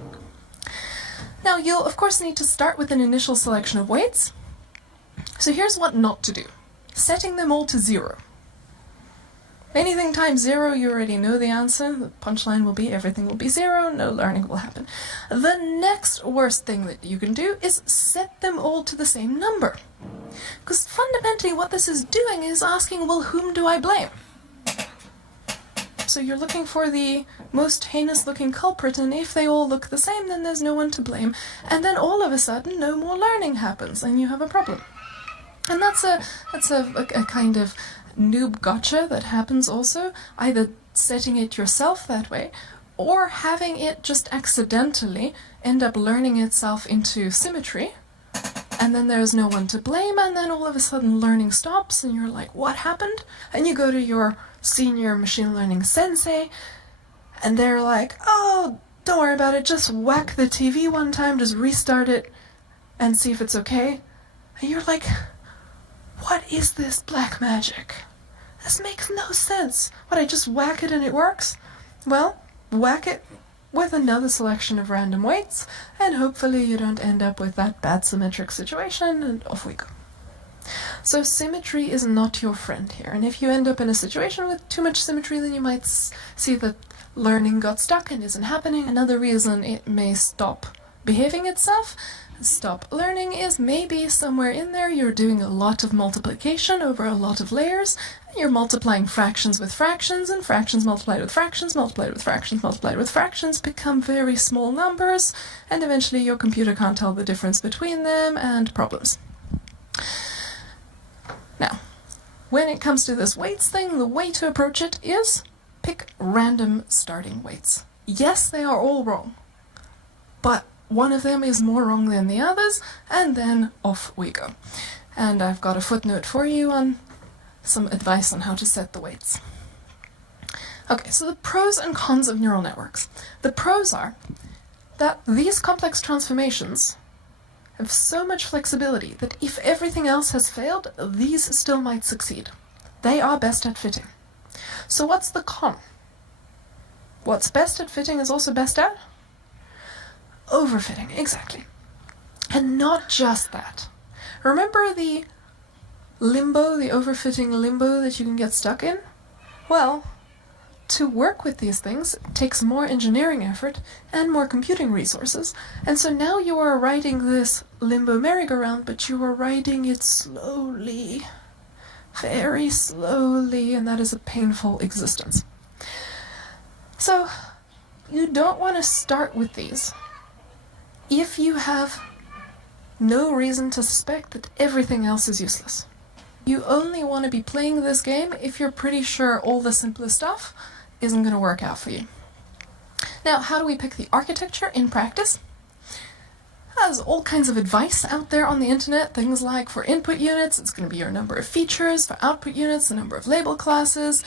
Now you'll of course need to start with an initial selection of weights. So here's what not to do. setting them all to 0. Anything times 0, you already know the answer. The punchline will be everything will be 0, no learning will happen. The next worst thing that you can do is set them all to the same number. Because fundamentally what this is doing is asking, well, whom do I blame? So you're looking for the most heinous looking culprit, and if they all look the same, then there's no one to blame. And then all of a sudden, no more learning happens, and you have a problem. And that's a kind of noob gotcha that happens also, either setting it yourself that way, or having it just accidentally end up learning itself into symmetry, and then there's no one to blame, and then all of a sudden learning stops, and you're like, what happened? And you go to your senior machine learning sensei, and they're like, oh, don't worry about it, just whack the TV one time, just restart it, and see if it's okay. And you're like, what is this black magic? This makes no sense. What, I just whack it and it works? Well, whack it with another selection of random weights, and hopefully you don't end up with that bad symmetric situation, and off we go. So symmetry is not your friend here, and if you end up in a situation with too much symmetry, then you might see that learning got stuck and isn't happening. Another reason it may stop behaving itself, stop learning, is maybe somewhere in there you're doing a lot of multiplication over a lot of layers. You're multiplying fractions with fractions, and fractions multiplied with fractions, multiplied with fractions, multiplied with fractions become very small numbers, and eventually your computer can't tell the difference between them, and problems. Now, when it comes to this weights thing, the way to approach it is pick random starting weights. Yes, they are all wrong, but one of them is more wrong than the others, and then off we go. And I've got a footnote for you on some advice on how to set the weights. Okay, so the pros and cons of neural networks. The pros are that these complex transformations have so much flexibility that if everything else has failed, these still might succeed. They are best at fitting. So what's the con? What's best at fitting is also best at overfitting, exactly. And not just that. Remember the limbo, the overfitting limbo that you can get stuck in? Well, to work with these things takes more engineering effort and more computing resources, and so now you are riding this limbo merry-go-round, but you are riding it slowly, very slowly, and that is a painful existence. So, you don't want to start with these if you have no reason to suspect that everything else is useless. You only want to be playing this game if you're pretty sure all the simplest stuff isn't going to work out for you. Now, how do we pick the architecture in practice? There's all kinds of advice out there on the internet, things like for input units, it's going to be your number of features, for output units, the number of label classes.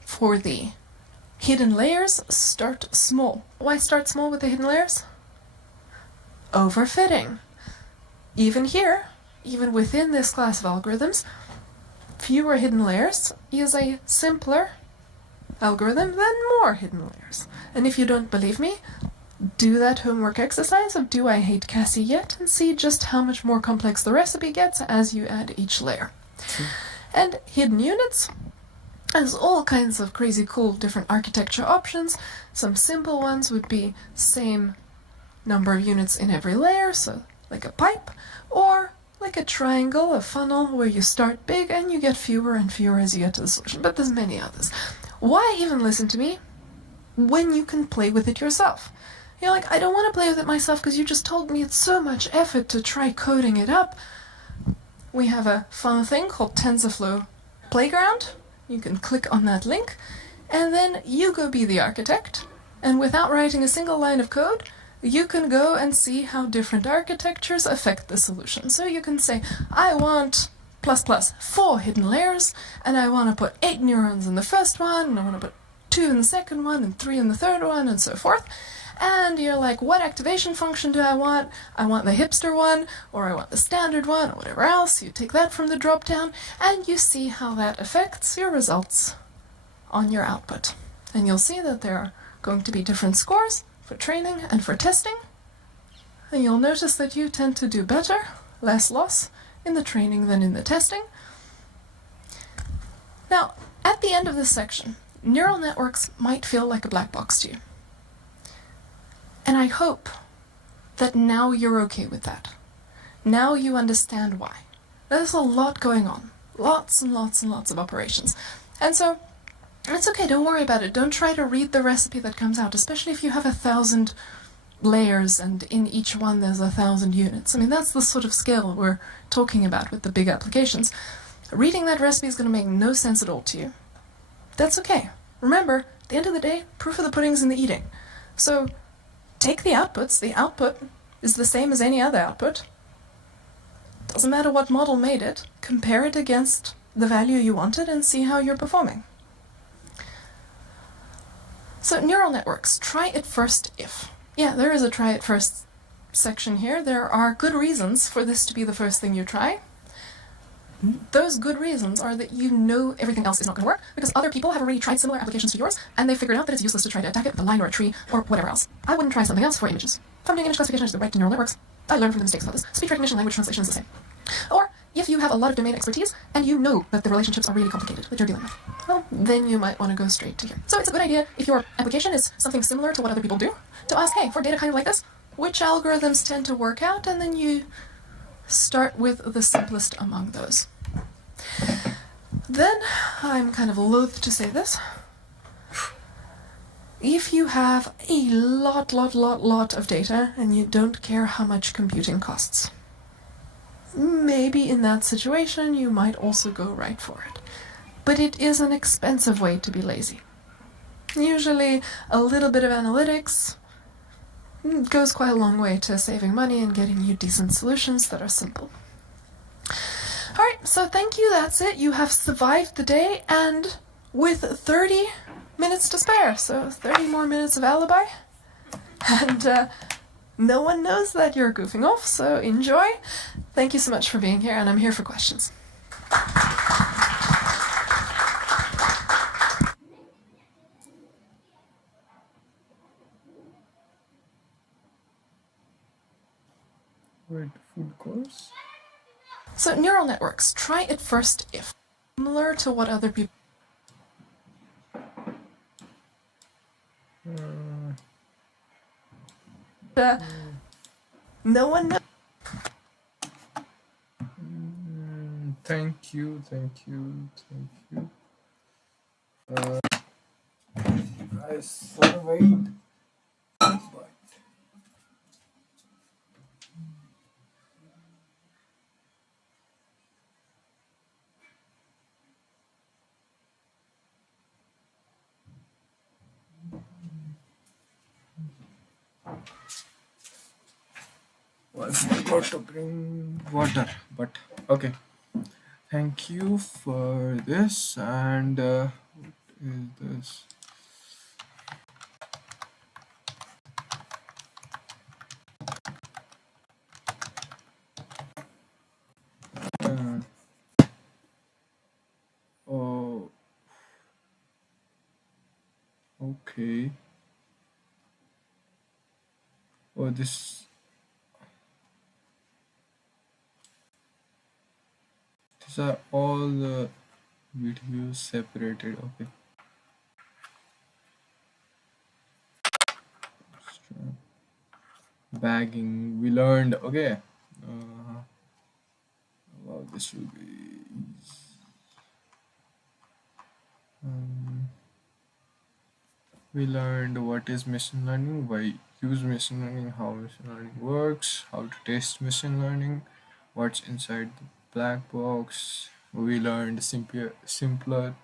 For the hidden layers, start small. Why start small with the hidden layers? Overfitting. Even here, even within this class of algorithms, fewer hidden layers is a simpler algorithm than more hidden layers. And if you don't believe me, do that homework exercise of Do I Hate Cassie Yet? And see just how much more complex the recipe gets as you add each layer. And hidden units, there's all kinds of crazy cool different architecture options. Some simple ones would be same number of units in every layer, so like a pipe, or like a triangle, a funnel, where you start big and you get fewer and fewer as you get to the solution. But there's many others. Why even listen to me when you can play with it yourself? You're like, I don't want to play with it myself because you just told me it's so much effort to try coding it up. We have a fun thing called TensorFlow Playground. You can click on that link, and then you go be the architect, and without writing a single line of code, you can go and see how different architectures affect the solution. So you can say, I want plus 4 hidden layers, and I want to put 8 neurons in the first one, and I want to put 2 in the second one, and 3 in the third one, and so forth. And you're like, what activation function do I want? I want the hipster one, or I want the standard one, or whatever else. You take that from the drop-down, and you see how that affects your results on your output. And you'll see that there are going to be different scores for training and for testing. And you'll notice that you tend to do better, less loss, in the training than in the testing. Now, at the end of this section, neural networks might feel like a black box to you. And I hope that now you're okay with that. Now you understand why. There's a lot going on. Lots and lots and lots of operations. And so, it's okay, don't worry about it. Don't try to read the recipe that comes out, especially if you have 1,000 layers and in each one there's 1,000 units. I mean, that's the sort of scale we're talking about with the big applications. Reading that recipe is going to make no sense at all to you. That's okay. Remember, at the end of the day, proof of the pudding's in the eating. So, take the outputs. The output is the same as any other output. Doesn't matter what model made it. Compare it against the value you wanted and see how you're performing. So neural networks, try it first if. Yeah, there is a try it first section here. There are good reasons for this to be the first thing you try. Those good reasons are that you know everything else is not going to work because other people have already tried similar applications to yours and they figured out that it's useless to try to attack it with a line or a tree or whatever else. I wouldn't try something else for images. If I'm doing image classification, I just go right to neural networks. I learned from the mistakes about this. Speech recognition, language translation is the same. Or if you have a lot of domain expertise and you know that the relationships are really complicated that you're dealing with, well, then you might want to go straight to here. So it's a good idea if your application is something similar to what other people do to ask, hey, for data kind of like this, which algorithms tend to work out, and then you start with the simplest among those. Then, I'm kind of loath to say this, if you have a lot of data and you don't care how much computing costs, maybe in that situation you might also go right for it. But it is an expensive way to be lazy. Usually a little bit of analytics goes quite a long way to saving money and getting you decent solutions that are simple. Alright, so thank you, that's it. You have survived the day, and with 30 minutes to spare, so 30 more minutes of alibi. And no one knows that you're goofing off, so enjoy. Thank you so much for being here, and I'm here for questions. Wait, food course? So neural networks, try it first if. Similar to what other people... no one knows. Thank you. I survived. But I forgot to bring water, but okay. Thank you for this. And what is this? Uh, oh, okay. Oh, these are all the videos separated. Okay. Bagging. We learned. Okay. Wow, this will be easy. We learned what is machine learning, why use machine learning, how machine learning works, how to test machine learning, what's inside the black box. We learned simpler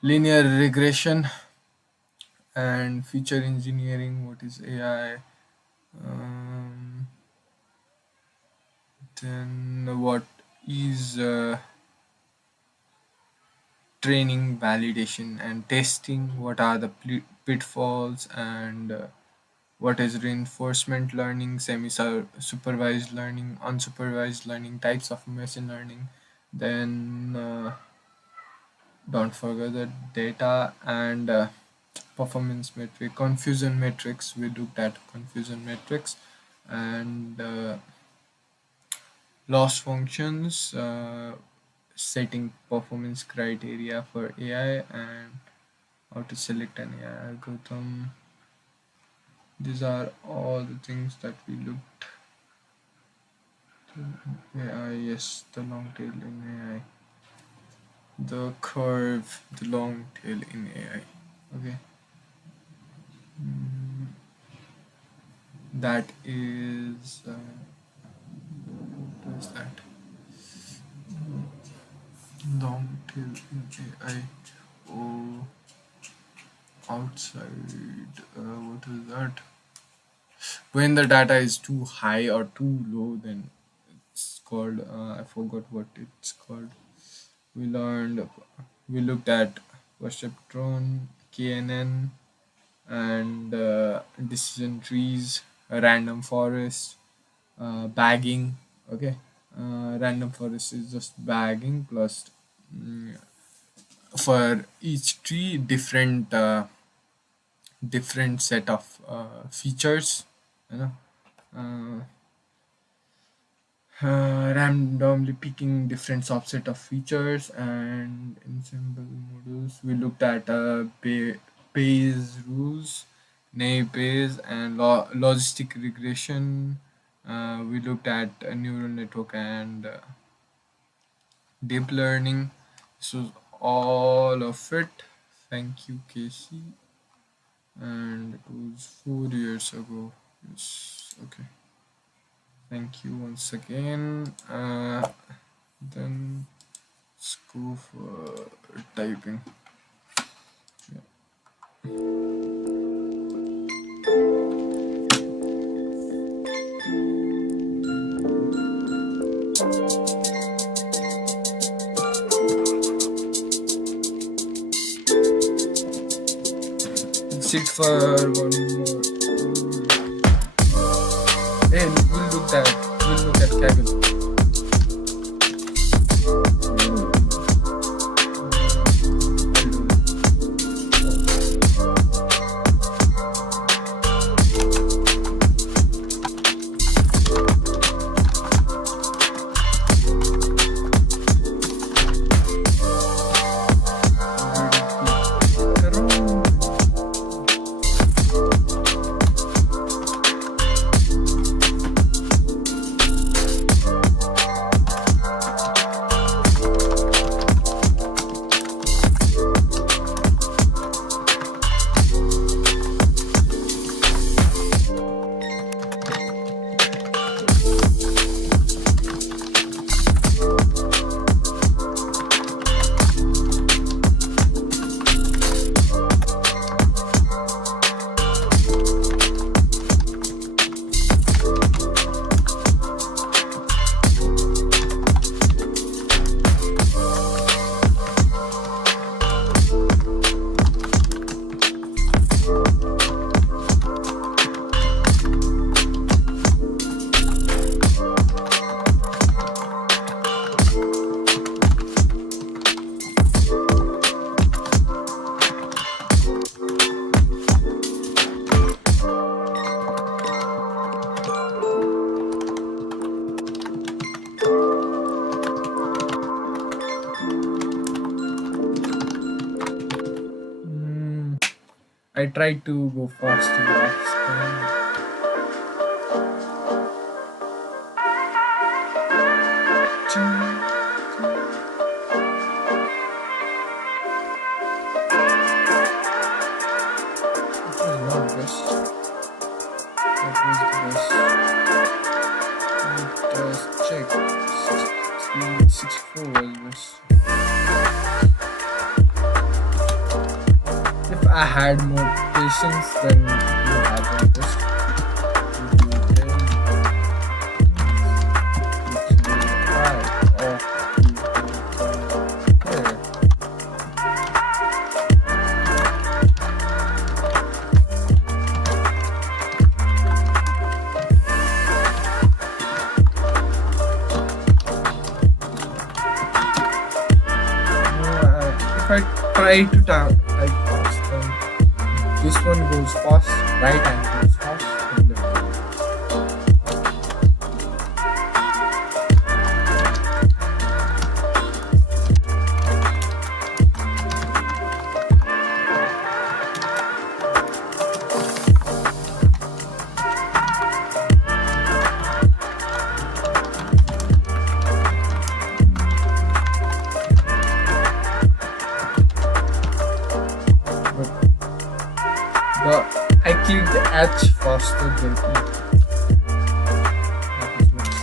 linear regression and feature engineering, what is AI. Then what is training, validation, and testing, what are the pitfalls, and what is reinforcement learning, semi-supervised learning, unsupervised learning, types of machine learning. Then don't forget the data and performance metric, confusion metrics. We looked at confusion metrics and loss functions, setting performance criteria for AI, and how to select an AI algorithm. These are all the things that we looked in AI. Yes, the long tail in AI, the curve, the long tail in AI. Okay, that is what is that? Long tail in AI. Oh, outside. What is that? When the data is too high or too low, then it's called. I forgot what it's called. We learned. We looked at perceptron, KNN, and decision trees, random forest, bagging. Okay, random forest is just bagging plus for each tree different set of features, you know, uh, randomly picking different subset of features and ensemble models. We looked at Bayes rules, naive Bayes, and logistic regression. We looked at a neural network and deep learning. This was all of it. Thank you, Casey. And it was 4 years ago. Yes. Okay. Thank you once again. Then let's go for typing. Yeah. 6 for one more. Hey, we'll look at Kaggle. I tried to go faster last time. It was not best. That was the best. Let us check. 64 was best. If I had more patience, then it would have been best. If I try to type fast, then this one goes fast, right hand goes fast, and left hand. catch faster than eat. That is what's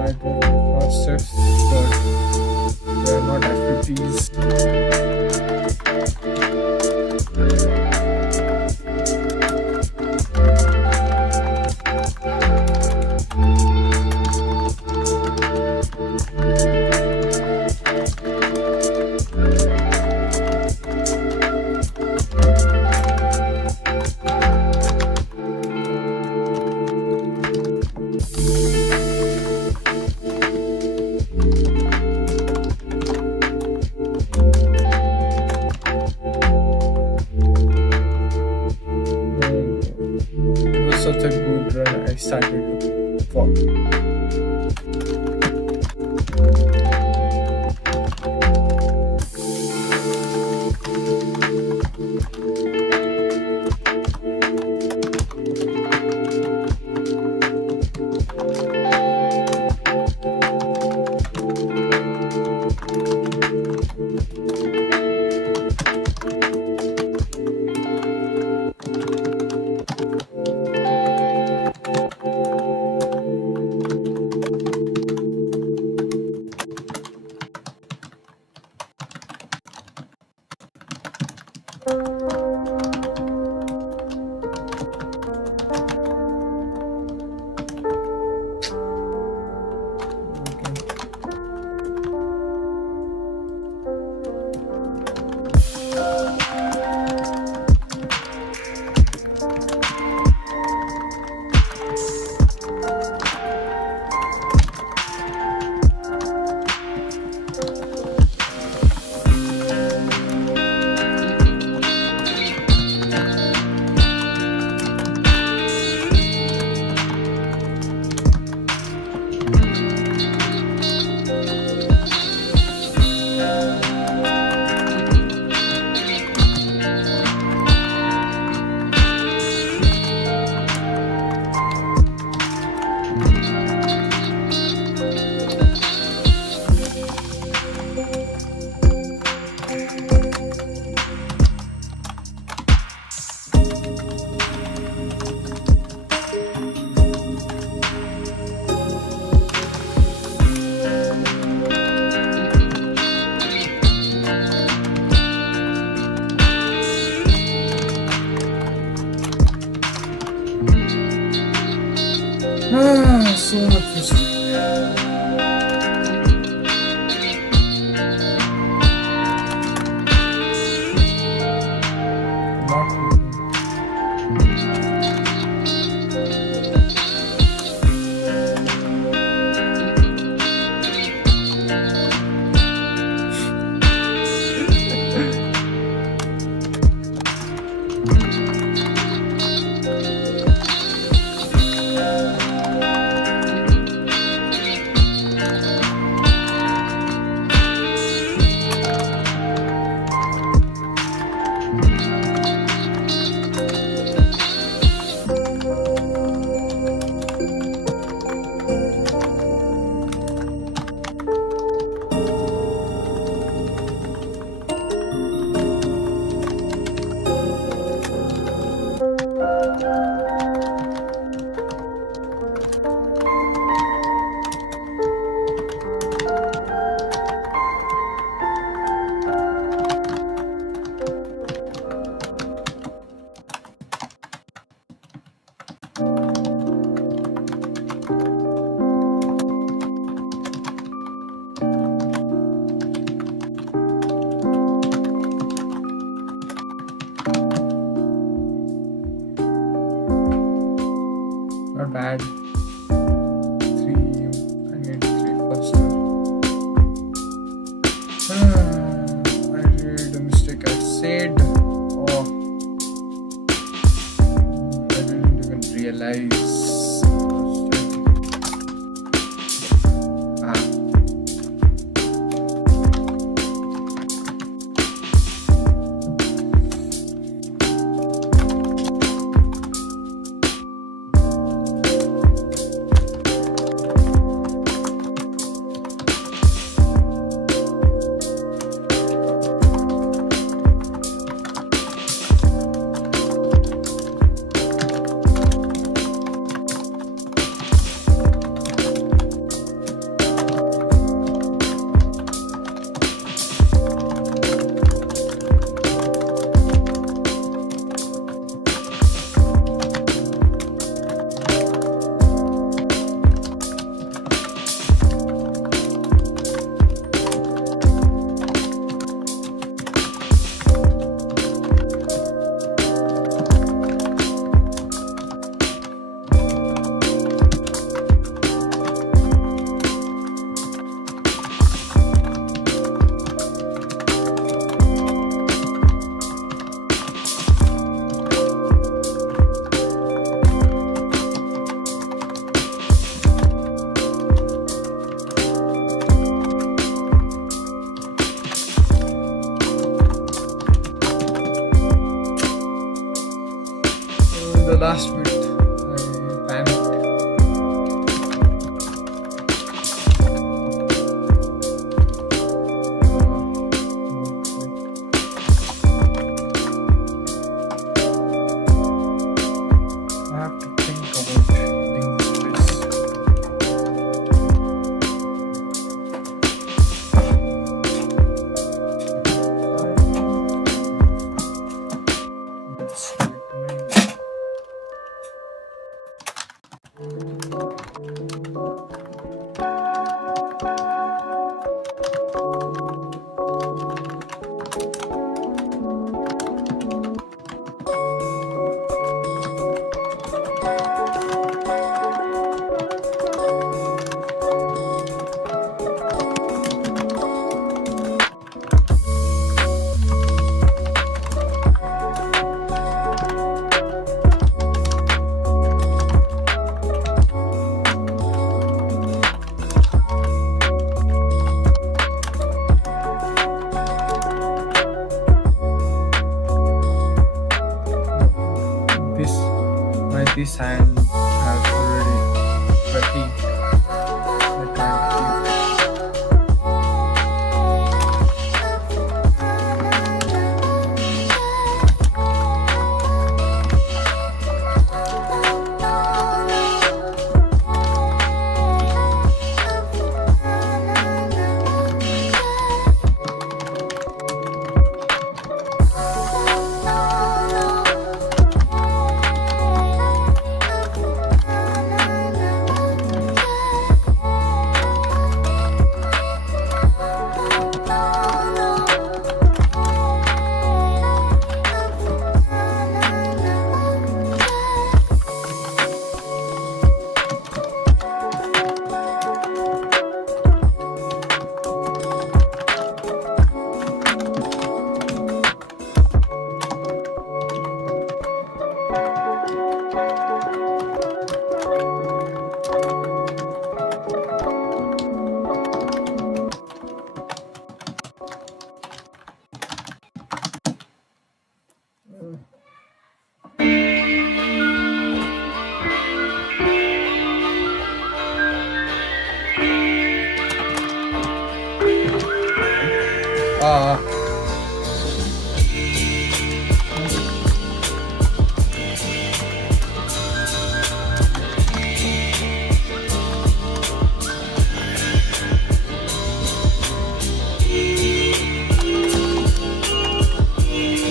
happening. They're faster, but they're not FPTs. It was such a good run. I started looking for. So much mistake. Not Not bad. Three. I need three faster. I did a mistake. I said. Oh, I didn't even realize. Ah, the last bit. I panicked. I have to think about getting this space. Let's recommend. This this hand has already fatigued. I can't keep. Ah,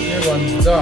here one's the.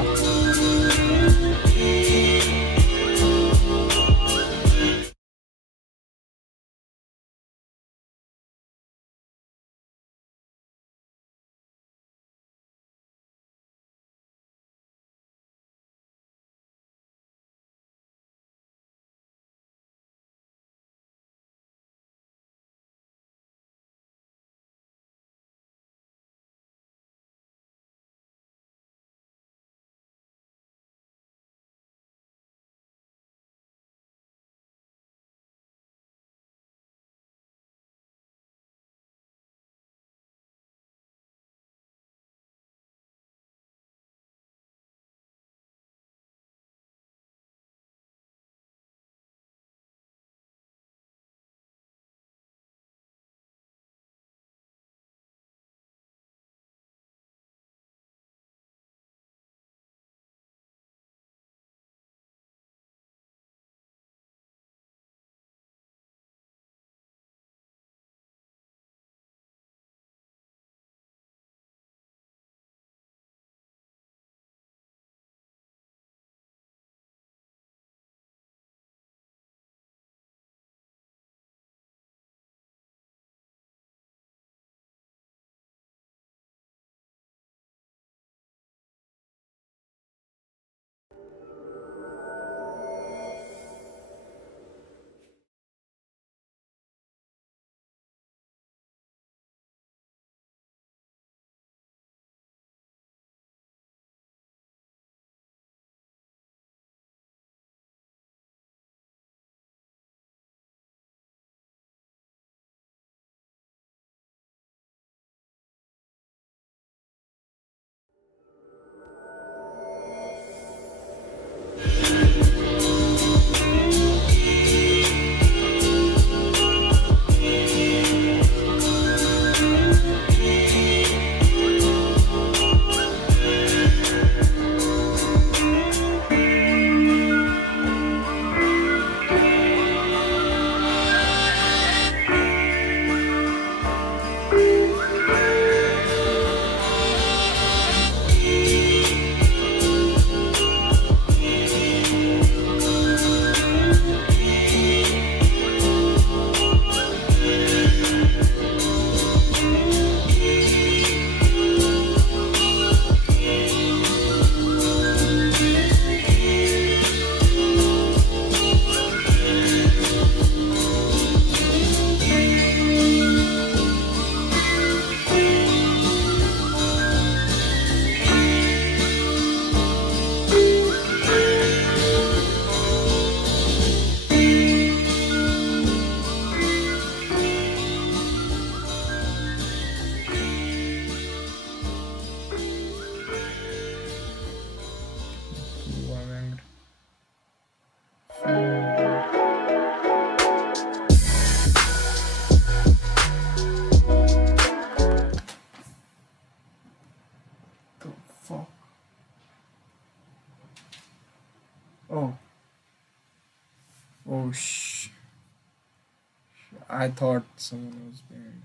I thought someone was behind.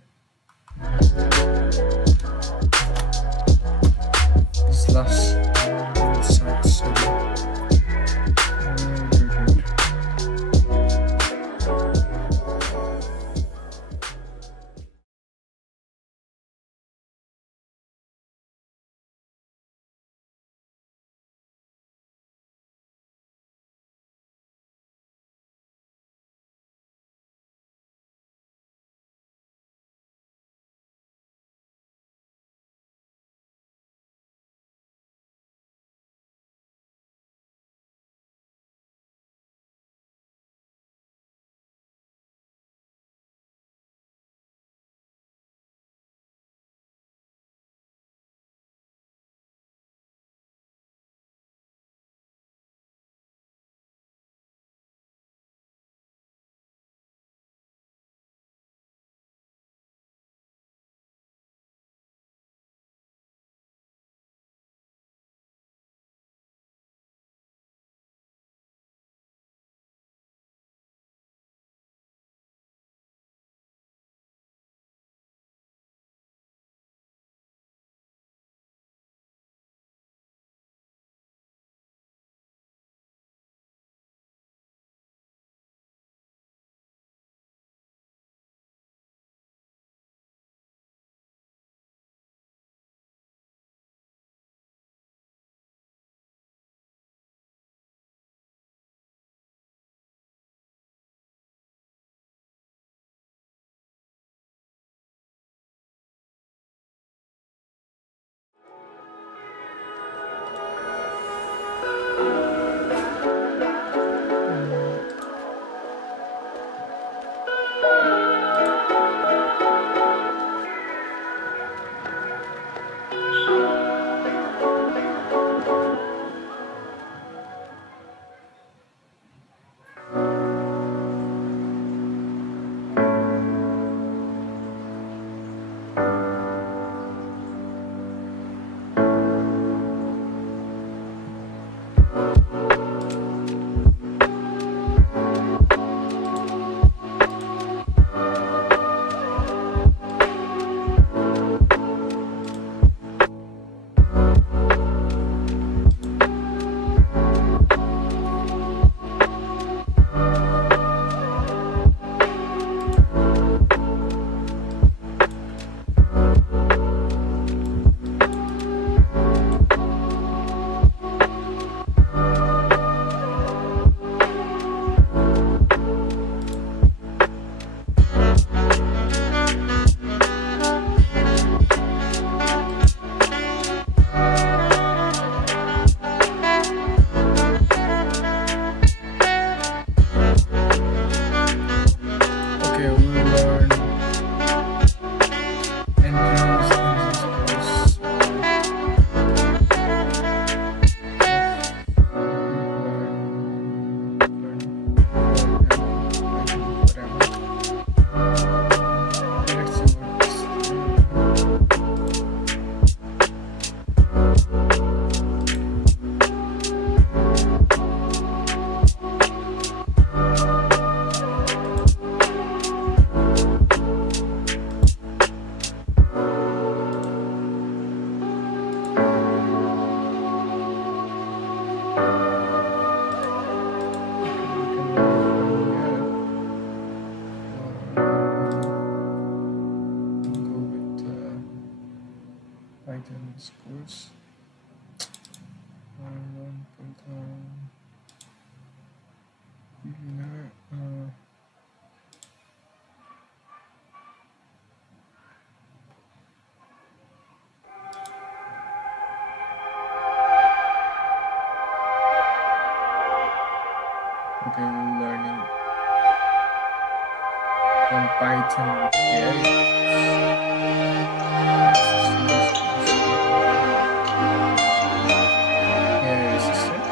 This last start study. Good. Okay, we learn entries in this course. Let's see what go with Python's course. Python. Okay, we're learning on Python with AI. AI assistant.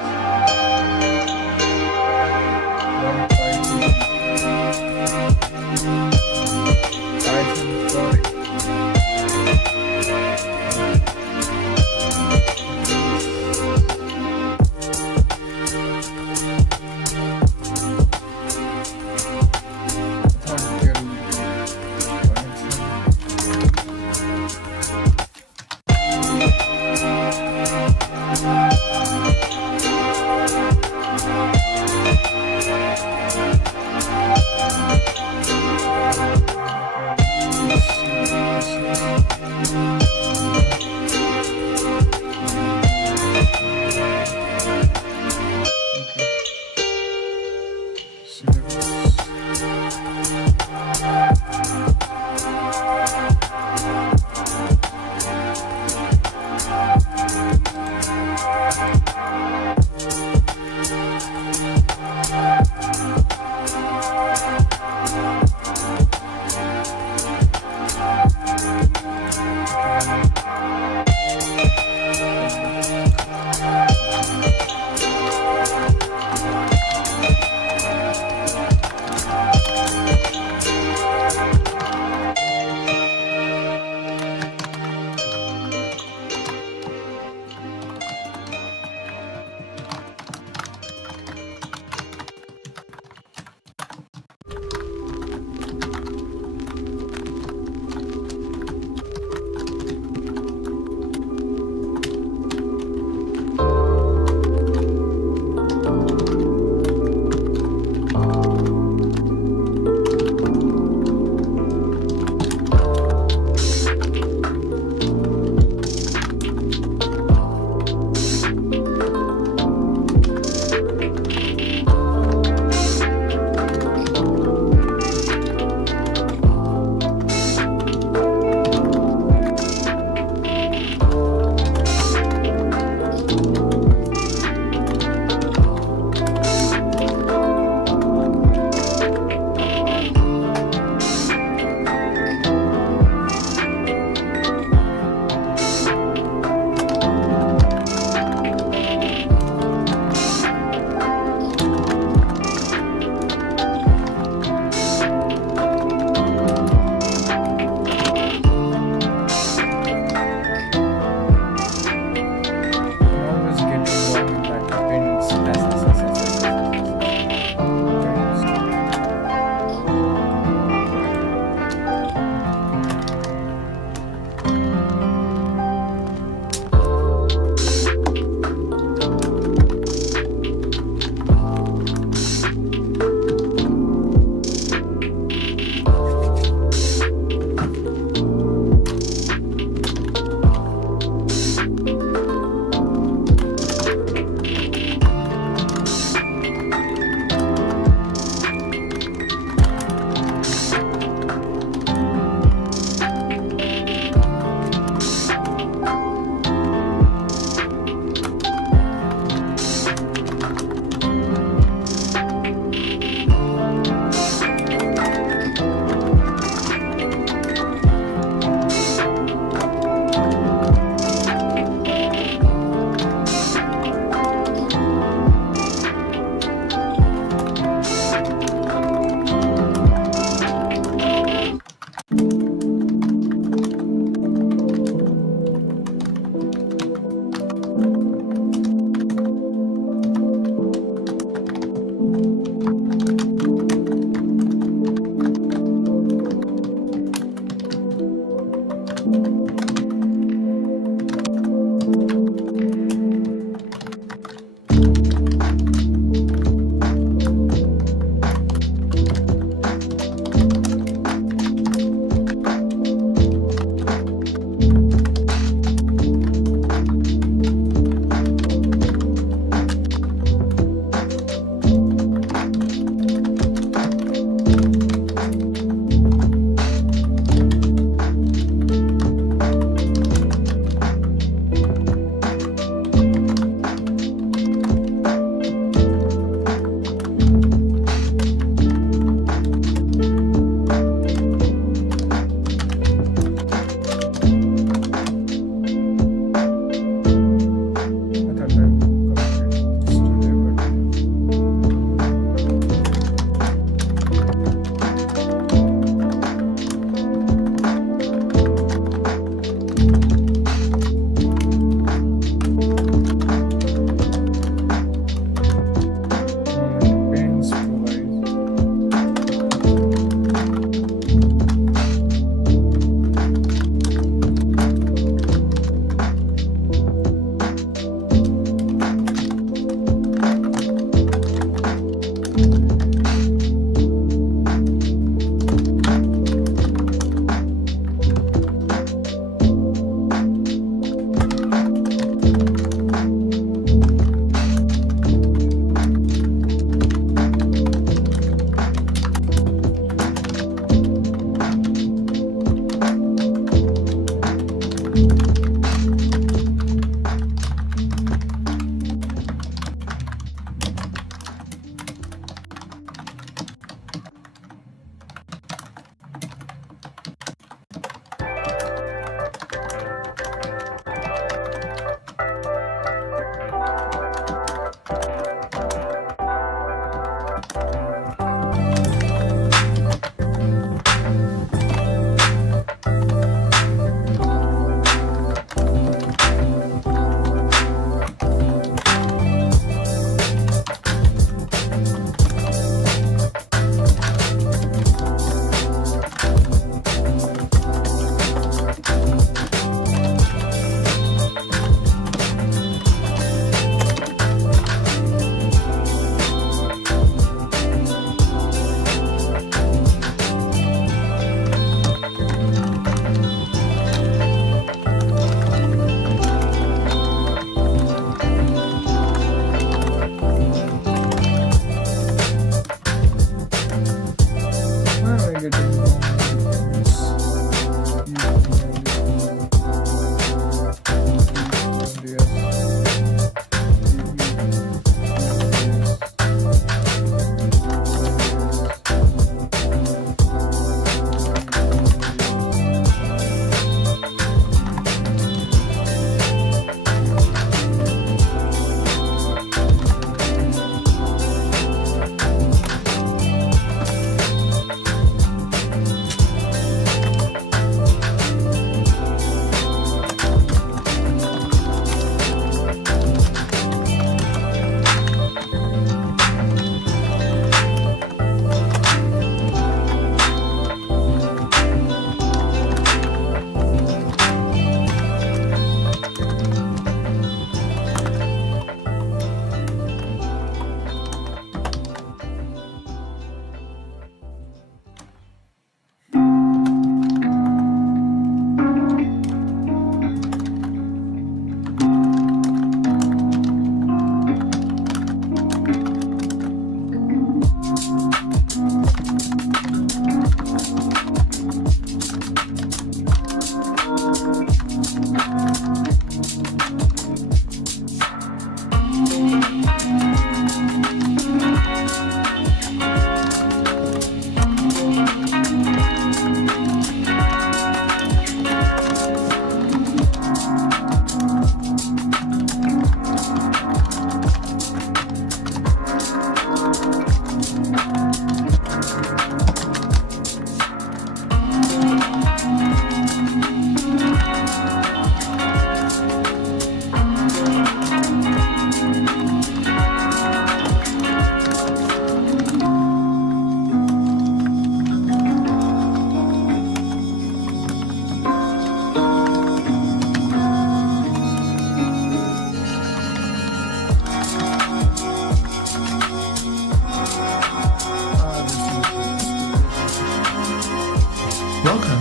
One Python for authority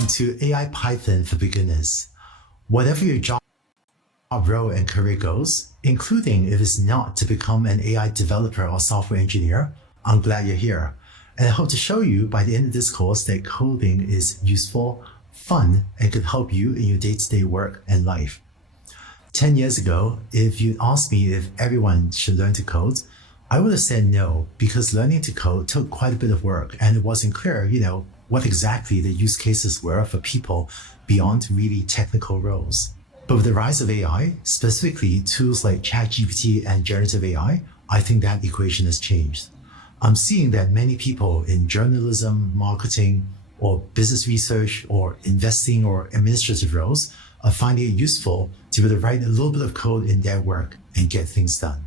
Welcome to AI Python for Beginners. Whatever your job role and career goals, including if it's not to become an AI developer or software engineer, I'm glad you're here. And I hope to show you by the end of this course that coding is useful, fun, and could help you in your day-to-day work and life. 10 years ago, if you'd asked me if everyone should learn to code, I would have said no, because learning to code took quite a bit of work and it wasn't clear, what exactly the use cases were for people beyond really technical roles. But with the rise of AI, specifically tools like ChatGPT and generative AI, I think that equation has changed. I'm seeing that many people in journalism, marketing, or business research, or investing or administrative roles are finding it useful to be able to write a little bit of code in their work and get things done.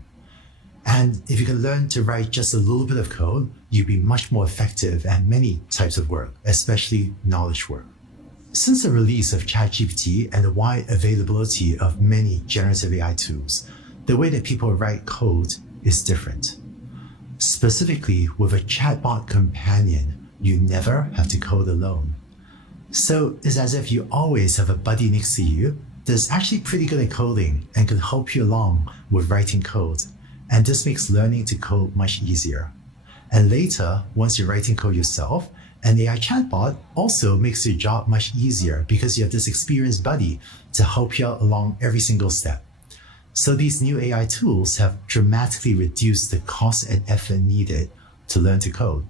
And if you can learn to write just a little bit of code, you'll be much more effective at many types of work, especially knowledge work. Since the release of ChatGPT and the wide availability of many generative AI tools, the way that people write code is different. Specifically, with a chatbot companion, you never have to code alone. So it's as if you always have a buddy next to you that's actually pretty good at coding and can help you along with writing code. And this makes learning to code much easier. And later, once you're writing code yourself, an AI chatbot also makes your job much easier because you have this experienced buddy to help you out along every single step. So these new AI tools have dramatically reduced the cost and effort needed to learn to code.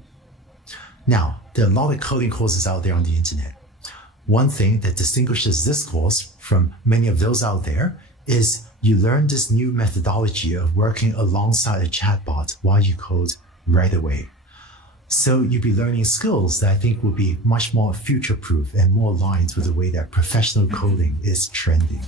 Now, there are a lot of coding courses out there on the internet. One thing that distinguishes this course from many of those out there is you learn this new methodology of working alongside a chatbot while you code right away. So you'll be learning skills that I think will be much more future-proof and more aligned with the way that professional coding is trending.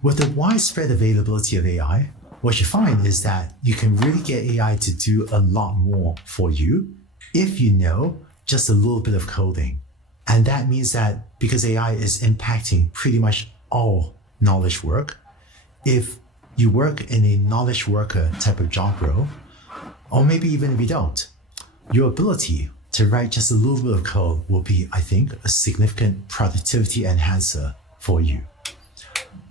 With the widespread availability of AI, what you find is that you can really get AI to do a lot more for you if you know just a little bit of coding. And that means that because AI is impacting pretty much all knowledge work, if you work in a knowledge worker type of job role, or maybe even if you don't, your ability to write just a little bit of code will be, I think, a significant productivity enhancer for you.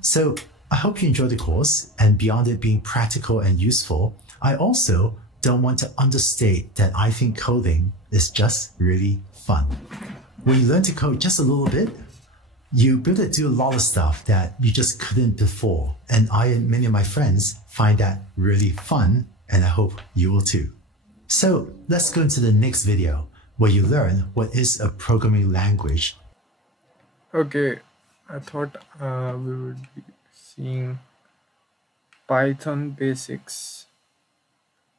So I hope you enjoyed the course, and beyond it being practical and useful, I also don't want to understate that I think coding is just really fun. When you learn to code just a little bit, you'll be able to do a lot of stuff that you just couldn't before. And I and many of my friends find that really fun, and I hope you will too. So let's go into the next video where you learn what is a programming language. Okay, I thought we would be seeing Python basics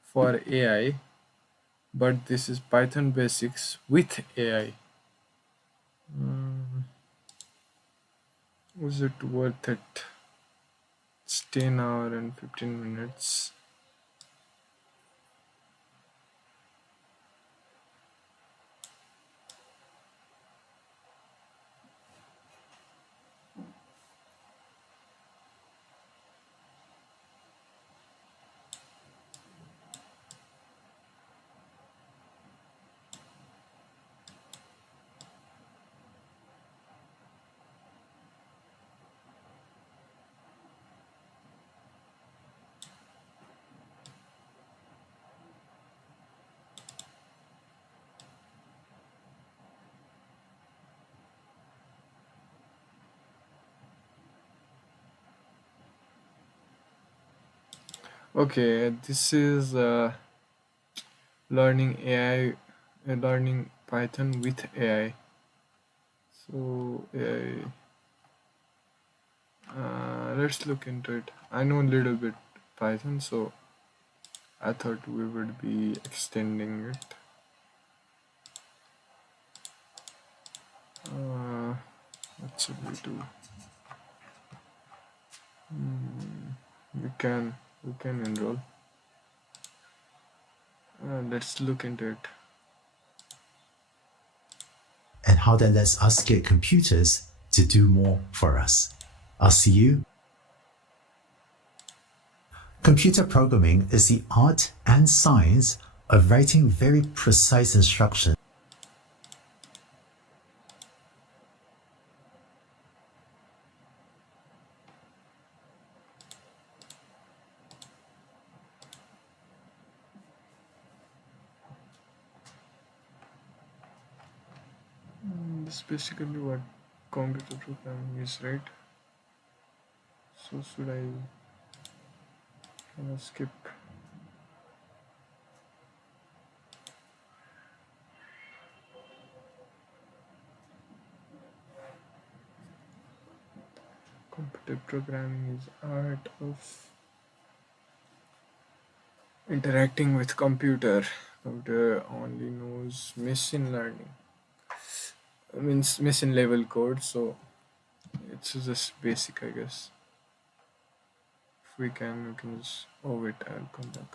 for AI, but this is Python basics with AI. Was it worth it? It's 10 hours and 15 minutes. Okay, this is learning AI, learning Python with AI. So let's look into it. I know a little bit Python, so I thought we would be extending it. What should we do? We can enroll. Let's look into it. And how that lets us get computers to do more for us. I'll see you. Computer programming is the art and science of writing very precise instructions This is basically what computer programming is, right? So should I skip? Computer programming is art of interacting with computer. Computer only knows machine learning. Means machine level code, so it's just basic, I guess. If we can just wait. I'll come back.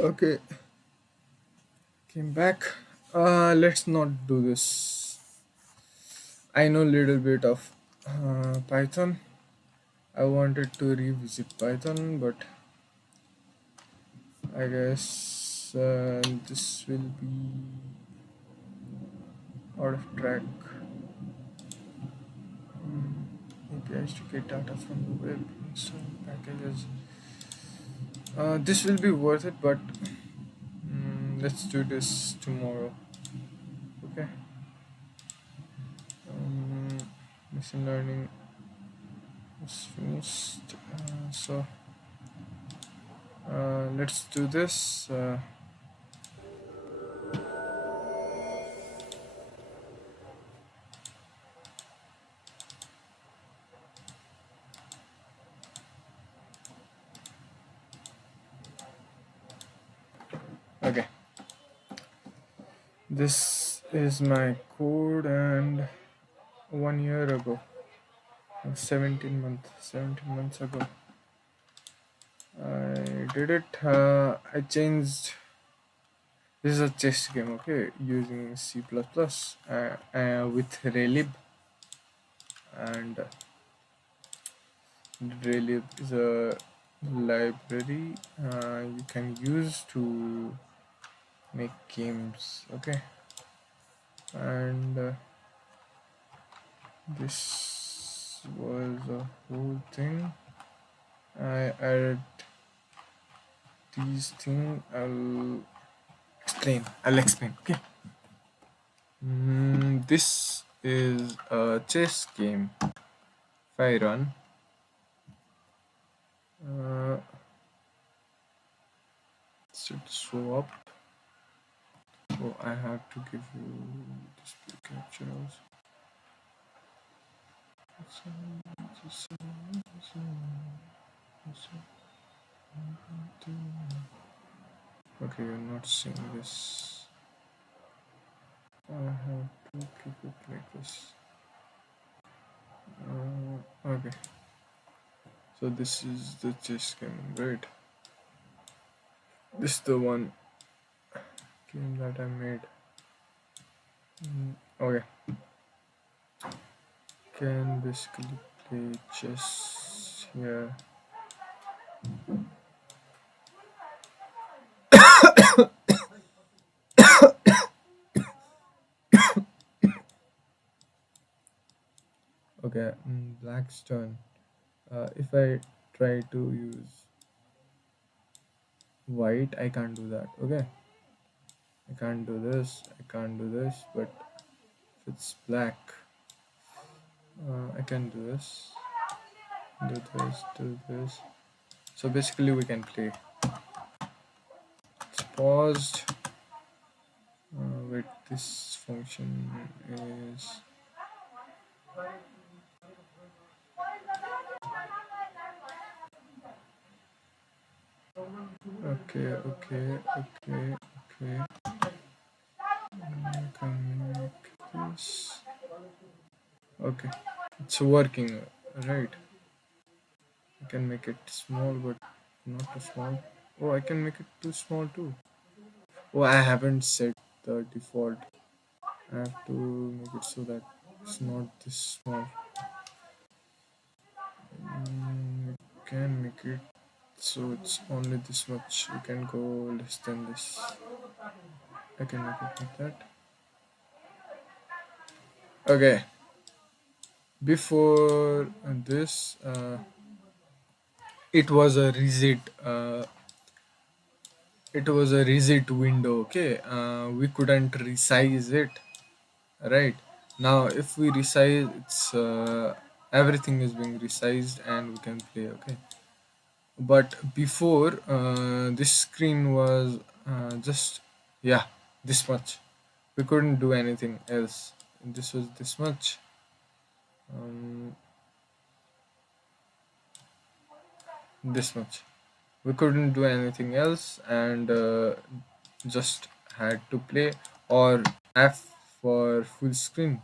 Okay, came back. Let's not do this. I know little bit of Python. I wanted to revisit Python, but I guess this will be out of track. APIs to get data from the web, install packages. This will be worth it, but let's do this tomorrow. Okay. Um, Machine learning is finished. Let's do this. Okay. This is my code, and 1 year ago, 17 months ago. I did it. I changed. This is a chess game, okay, using C++ with Relib, and Relib is a library you can use to make games, okay, and this was a whole thing. I added these things. I'll explain, okay. This is a chess game. If I run, uh, should show up. So I have to give you display capture also. Okay, you're not seeing this. I have to keep it like this. Okay. So this is the chess game, right? This is the one game that I made. Okay. Can basically play chess here. Okay, black's turn. If I try to use white, I can't do that. Okay, I can't do this. I can't do this. But if it's black, I can do this. Do this. Do this. So basically, we can play. It's paused. Wait, this function is. Okay, okay, okay, okay. I can make this. Okay, it's working, right? I can make it small, but not too small. Oh, I can make it too small too. Oh, I haven't set the default. I have to make it so that it's not this small. I can make it so it's only this much. You can go less than this. I can make it like that. Okay. Before this, it was a reset. It was a reset window. Okay, we couldn't resize it. Right now, if we resize, it's everything is being resized and we can play. Okay, but before this screen was just yeah this much. We couldn't do anything else. This was this much. Um, this much. We couldn't do anything else, and just had to play or F for full screen,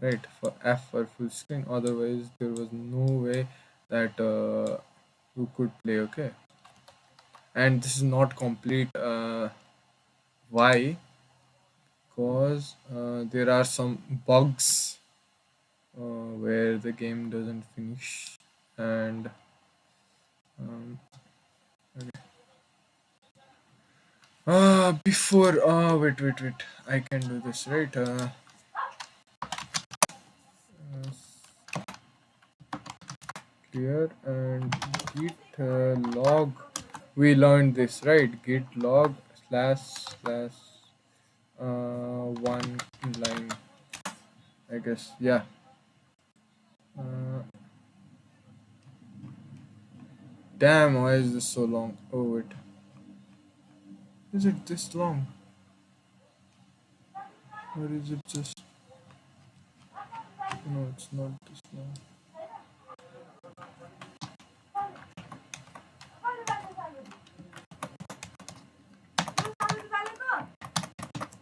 right? For F for full screen. Otherwise, there was no way that we could play. Okay, and this is not complete. Why? Because there are some bugs where the game doesn't finish, and um, before wait, I can do this, right? Clear and git log. We learned this, right? Git log slash one line, I guess. Yeah. uh, Damn, why is this so long? Oh wait, is it this long, or is it just, no, it's not this long.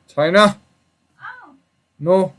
China, no.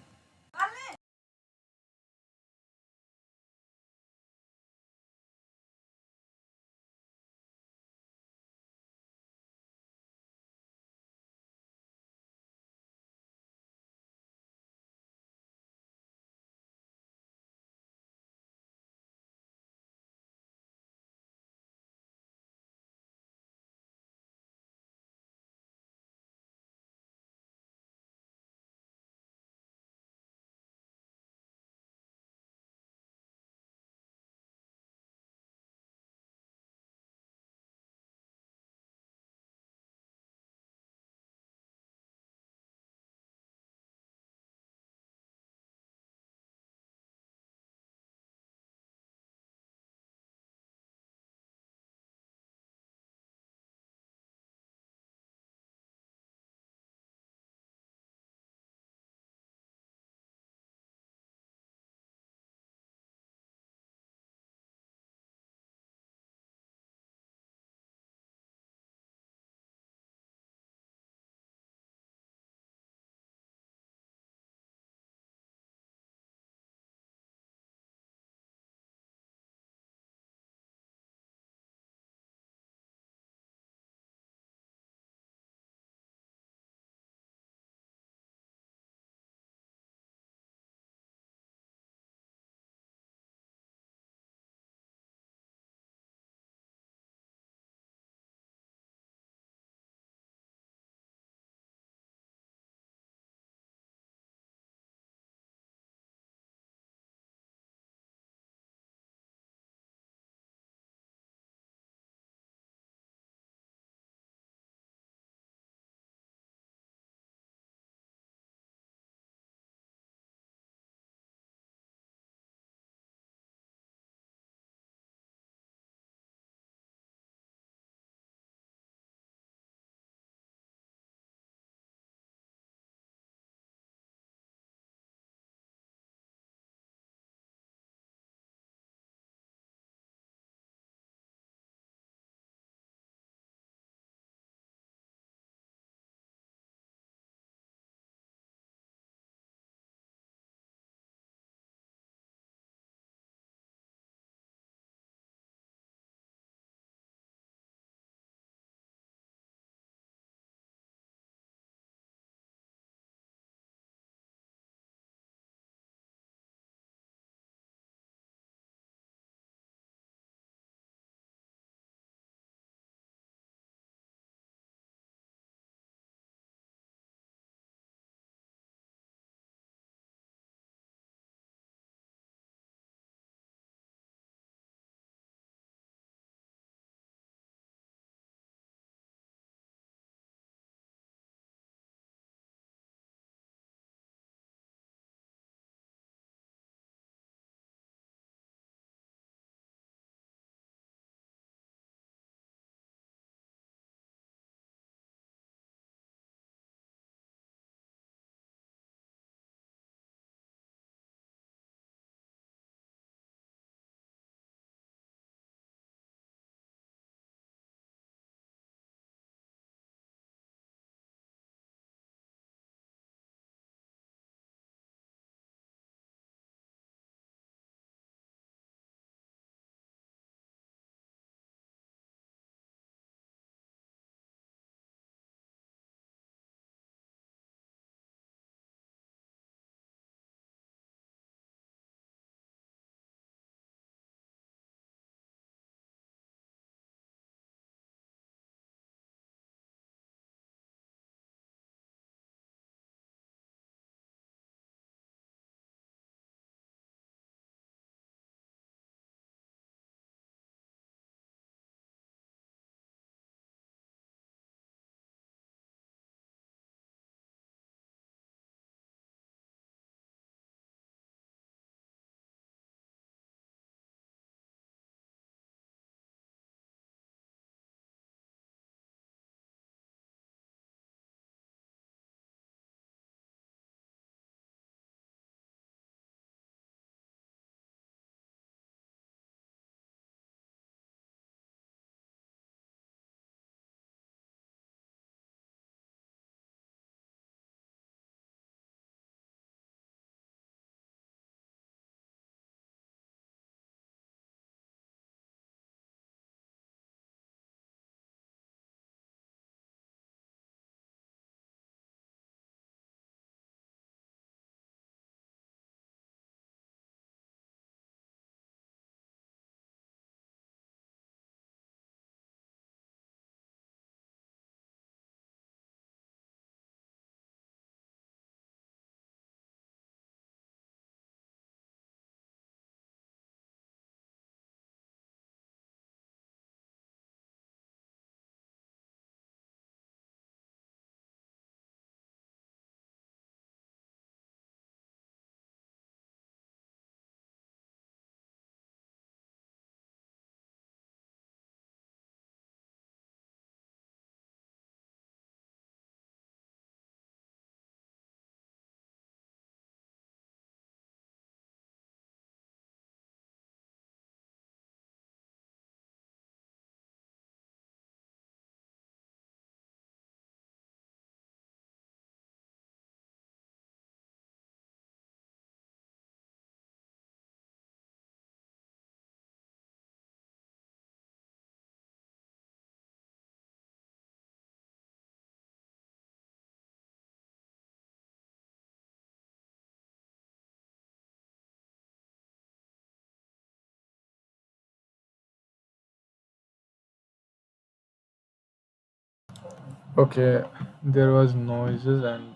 Okay, there was noises and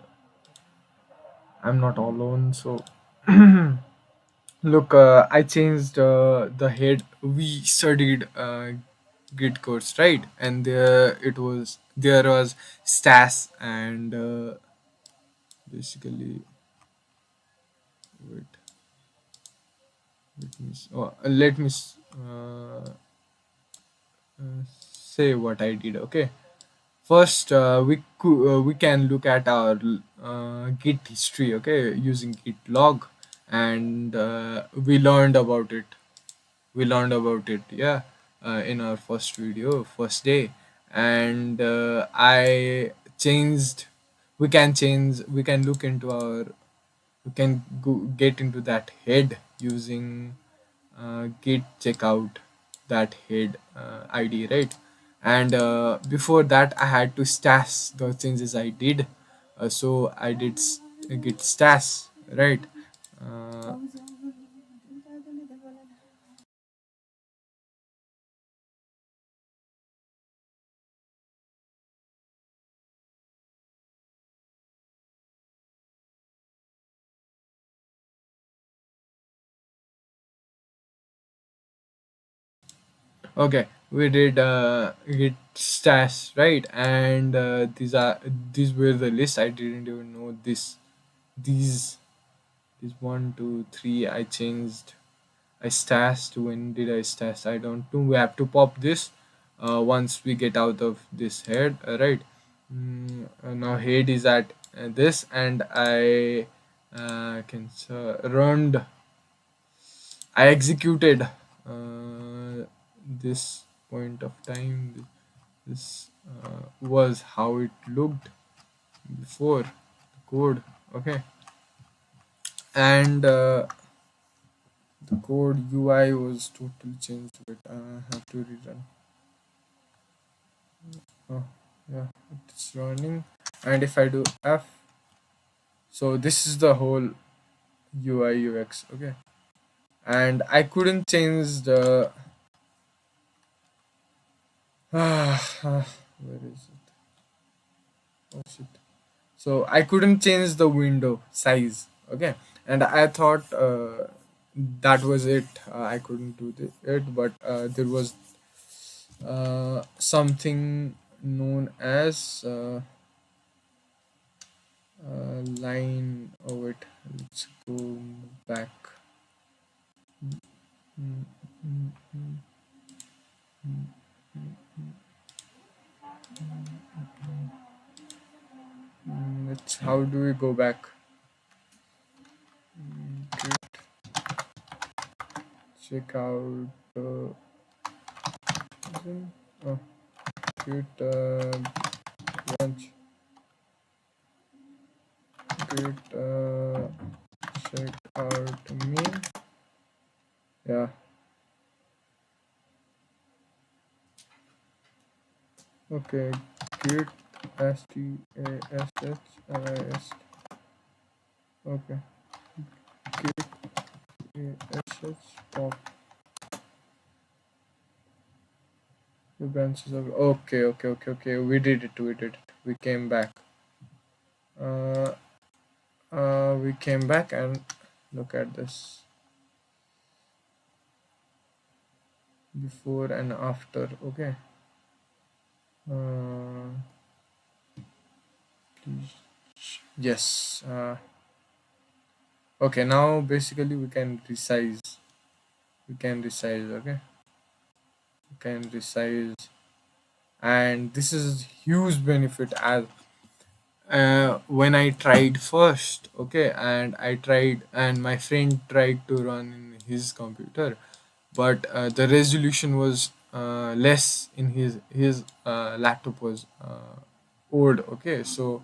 I'm not alone. So look, I changed the head. We studied Git course, right? And there was Stas and basically wait, let me say what I did. Okay, first we can look at our Git history. Okay, using Git log, and we learned about it, yeah, in our first video, first day. And I changed we can look into our we can get into that head using git checkout that head id, right? And before that I had to stash the changes I did. So I did git stash, right? uh, Okay, we did git stash, right? And these were the list. I didn't even know these these one, two, three. I changed. I stashed. When did I stash? I don't know. We have to pop this once we get out of this head, right? Now head is at this, and I can run. I executed this point of time. This was how it looked before the code. Okay, and the code UI was totally changed. But I have to rerun. Oh, yeah, it's running. And if I do F, so this is the whole UI UX. Okay, and I couldn't change the. Where is it? Oh shit. So I couldn't change the window size. Okay, and I thought that was it. I couldn't do it, but there was something known as line. Oh wait, let's go back. Mm, mm, mm, let's. How do we go back? Git check out. Oh, git launch. Git check out me. Yeah. Okay. Git stash. Okay. Git pop the branches of. Okay. We did it. We did it. We came back. Uh, we came back and look at this before and after. Okay. Uh, please. Yes. Okay. Now basically we can resize. We can resize. Okay. We can resize, and this is huge benefit as when I tried first. Okay, and I tried, and my friend tried to run in his computer, but the resolution was less in his laptop was old. Okay, so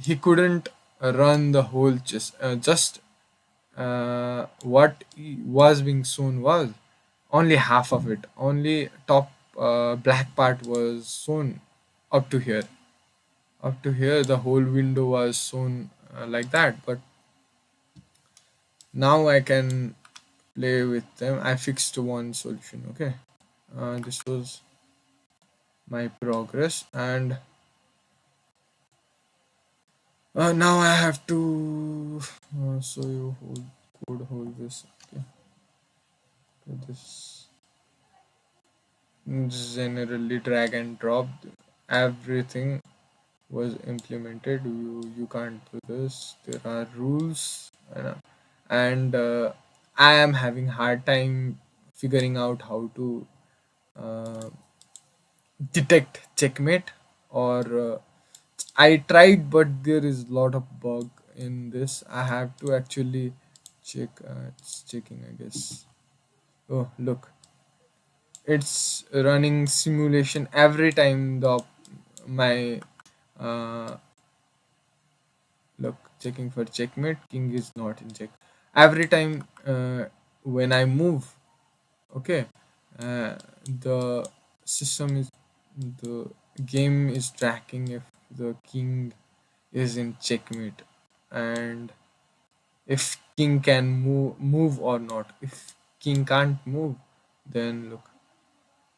he couldn't run the whole just what was being shown was only half of it. Only top black part was shown up to here. Up to here, the whole window was shown like that. But now I can play with them. I fixed one solution. Okay, this was my progress, and Now I have to so you hold this. Okay, this generally drag and drop. Everything was implemented. You can't do this. There are rules, and I am having hard time figuring out how to uh, detect checkmate or I tried, but there is a lot of bug in this. I have to actually check. It's checking, I guess. Oh, look, it's running simulation every time the my uh, look checking for checkmate. King is not in check. Every time when I move, okay, uh, the system is the game is tracking if the king is in checkmate and if king can move or not. If king can't move, then look,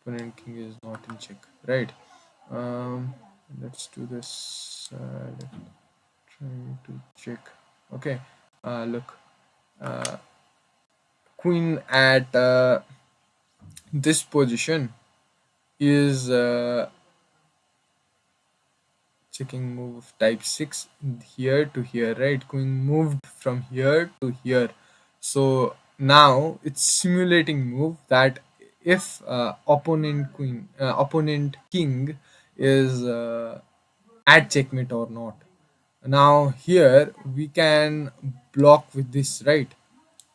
opponent king is not in check, right? um let's do this. Let me try to check. Okay, look, uh queen at this position is checking move of type 6 here to here, right? Queen moved from here to here, so now it's simulating move that if opponent king is at checkmate or not. Now here we can block with this, right?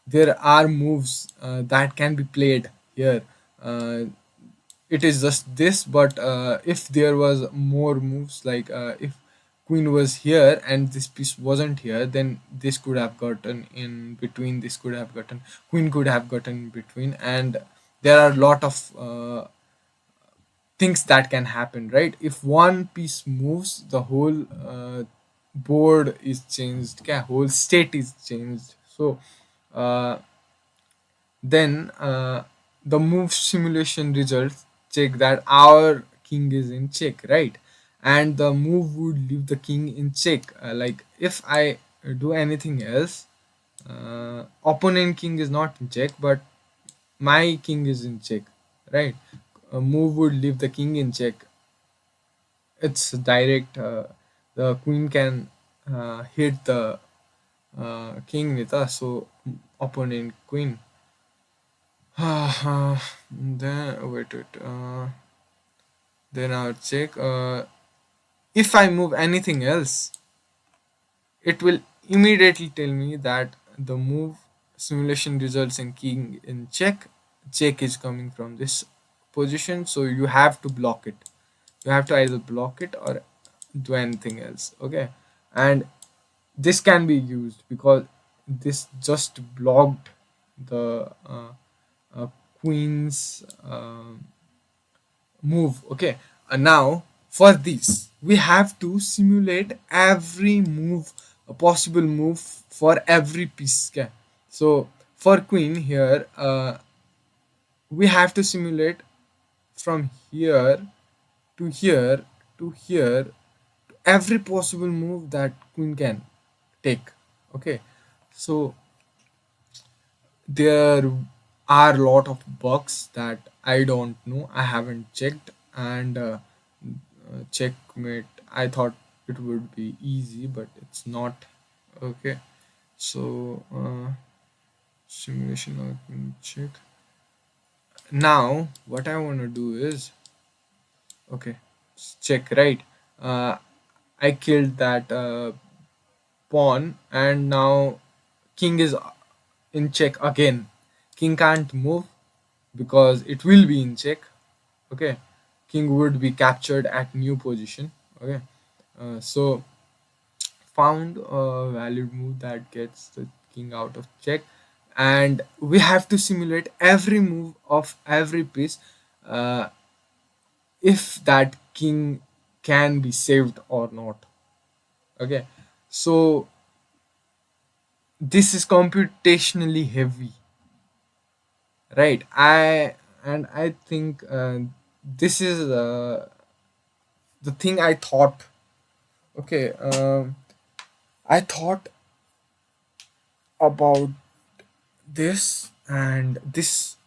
There are moves that can be played here. uh, it is just this, but if there was more moves, like if queen was here and this piece wasn't here, then this could have gotten in between, this could have gotten, queen could have gotten in between, and there are a lot of things that can happen, right? If one piece moves, the whole board is changed, okay? Whole state is changed. So uh, then the move simulation results check that our king is in check, right? And the move would leave the king in check. Like if I do anything else, opponent king is not in check, but my king is in check, right? A move would leave the king in check. It's direct. The queen can hit the king with us, so opponent queen. Then I'll check. If I move anything else, it will immediately tell me that the move simulation results in king in check. Check is coming from this position, so you have to block it. You have to either block it or do anything else. Okay, and this can be used because this just blocked the uh, queen's move. Okay, now for this we have to simulate every move, a possible move for every piece. Okay, so for queen here, we have to simulate from here to here to here, every possible move that queen can take. Okay, so there are a lot of bugs that I don't know, I haven't checked, and checkmate, I thought it would be easy, but it's not. Okay, so simulation, let me check. Now what I want to do is, okay, check, right? uh, I killed that pawn, and now king is in check again. King can't move because it will be in check. Okay, king would be captured at new position. Okay, so found a valid move that gets the king out of check, and we have to simulate every move of every piece, uh, if that king can be saved or not. Okay, so this is computationally heavy, right? I think this is the thing I thought. Okay, I thought about this, and this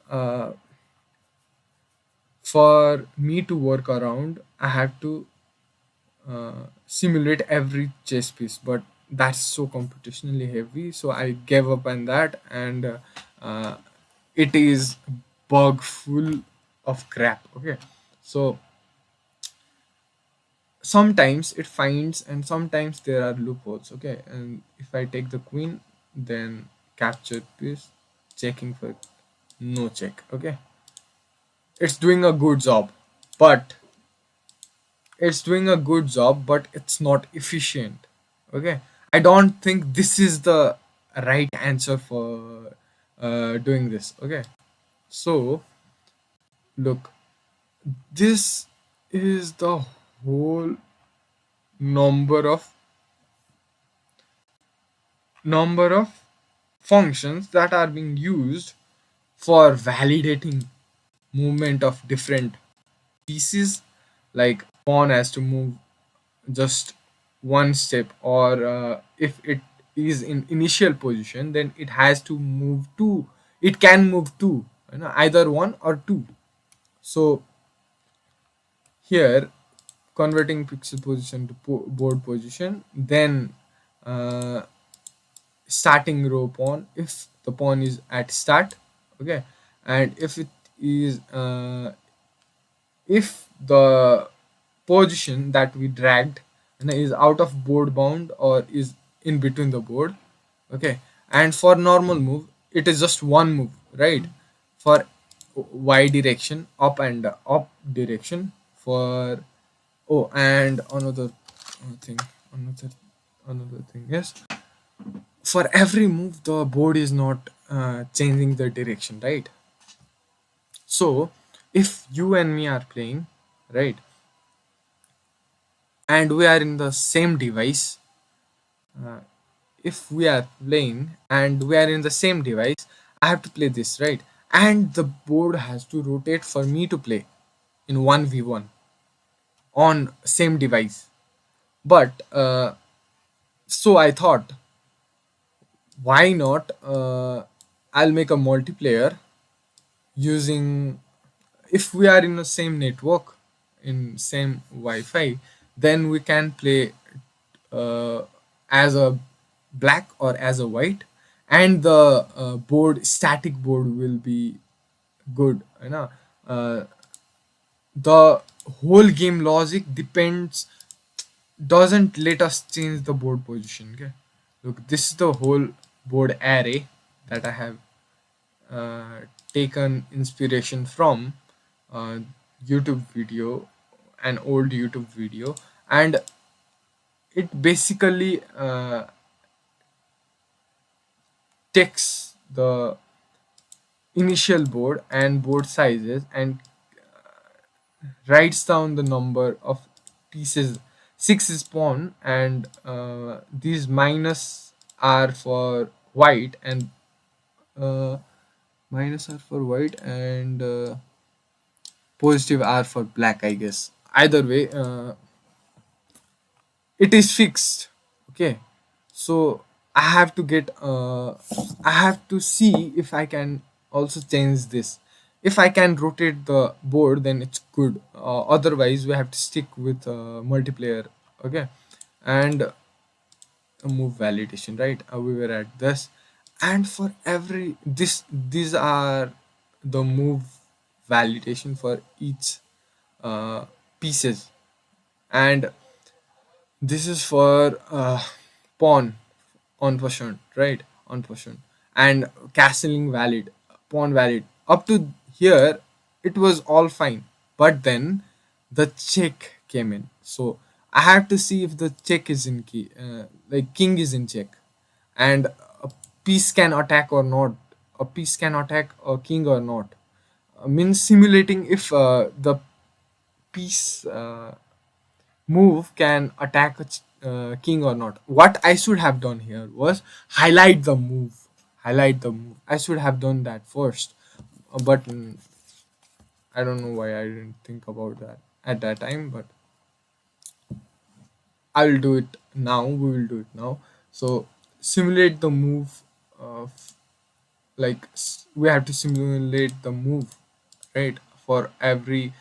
for me to work around, I have to simulate every chess piece, but that's so computationally heavy, so I gave up on that. And uh, it is bug full of crap. Okay, so sometimes it finds, and sometimes there are loopholes. Okay, and if I take the queen, then capture piece, checking for no check. Okay, it's doing a good job, but it's not efficient. Okay, I don't think this is the right answer for doing this. Okay, so look, this is the whole number of number of functions that are being used for validating movement of different pieces. Like pawn has to move just one step, or if it is in initial position, then it has to move two. It can move two, either one or two. So here, converting pixel position to board position, then uh, starting row pawn if the pawn is at start. Okay, and if it is if the position that we dragged is out of board bound or is in between the board. Okay, and for normal move it is just one move, right? For y direction, up and up direction. For oh, and thing another another thing, yes, for every move the board is not changing the direction, right? So if you and me are playing, right, and we are in the same device, uh, if we are playing and we are in the same device, I have to play this, right? And the board has to rotate for me to play in 1v1 on same device. But so I thought, why not I'll make a multiplayer using, if we are in the same network, in same wi-fi, then we can play uh, as a black or as a white, and the board, static board, will be good, uh, the whole game logic depends, doesn't let us change the board position. Okay, look, this is the whole board array that I have uh, taken inspiration from uh, YouTube video, an old YouTube video, and it basically takes the initial board and board sizes and writes down the number of pieces. Six is pawn, and these minus are for white, and uh, minus are for white, and positive are for black, I guess. Either way, it is fixed. Okay, so I have to see if I can also change this. If I can rotate the board, then it's good. Otherwise we have to stick with multiplayer. Okay, and move validation, right? We were at this, and for every this these are the move validation for each uh, pieces. And this is for pawn on position, right? On position, and castling valid, pawn valid. Up to here, it was all fine, but then the check came in. So I have to see if the check is in key, like king is in check, and a piece can attack or not. A piece can attack a king or not. Means simulating if the piece move can attack a king or not. What I should have done here was highlight the move. Highlight the move. I should have done that first, but I don't know why I didn't think about that at that time. But I will do it now. We will do it now. So simulate the move of, we have to simulate the move, right, for every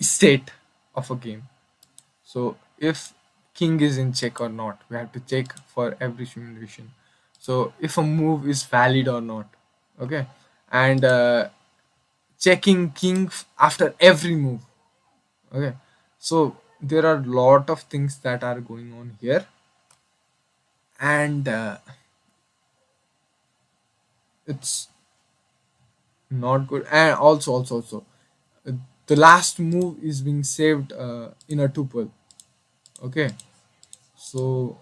state of a game. So if king is in check or not, we have to check for every simulation. So if a move is valid or not, okay, and checking king after every move, okay. So there are a lot of things that are going on here, and it's not good. And also uh, the last move is being saved in a tuple, okay. So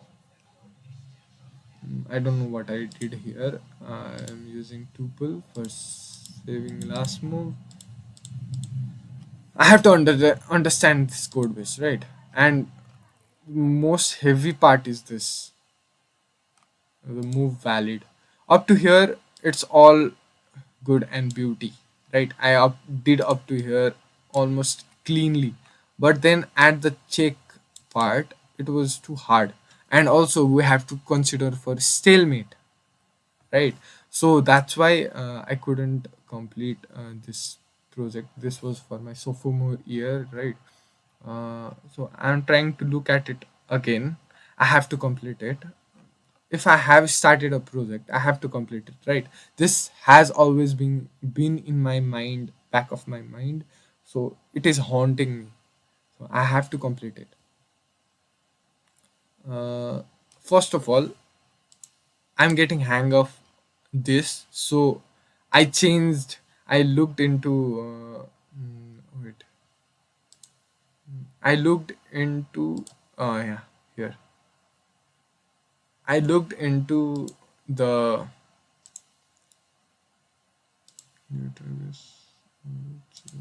I don't know what I did here. I am using tuple for saving last move. I have to understand this code base, right? And most heavy part is this, the move valid. Up to here, it's all good and beauty, right? Did up to here almost cleanly, but then at the check part, it was too hard. And also, we have to consider for stalemate, right? So that's why I couldn't complete this project. This was for my sophomore year, right? So I'm trying to look at it again. I have to complete it. If I have started a project, I have to complete it, right? This has always been in my mind, back of my mind. So it is haunting me. So I have to complete it. uh, First of all, I'm getting hang of this. So I looked into wait I looked into yeah, here. I looked into the which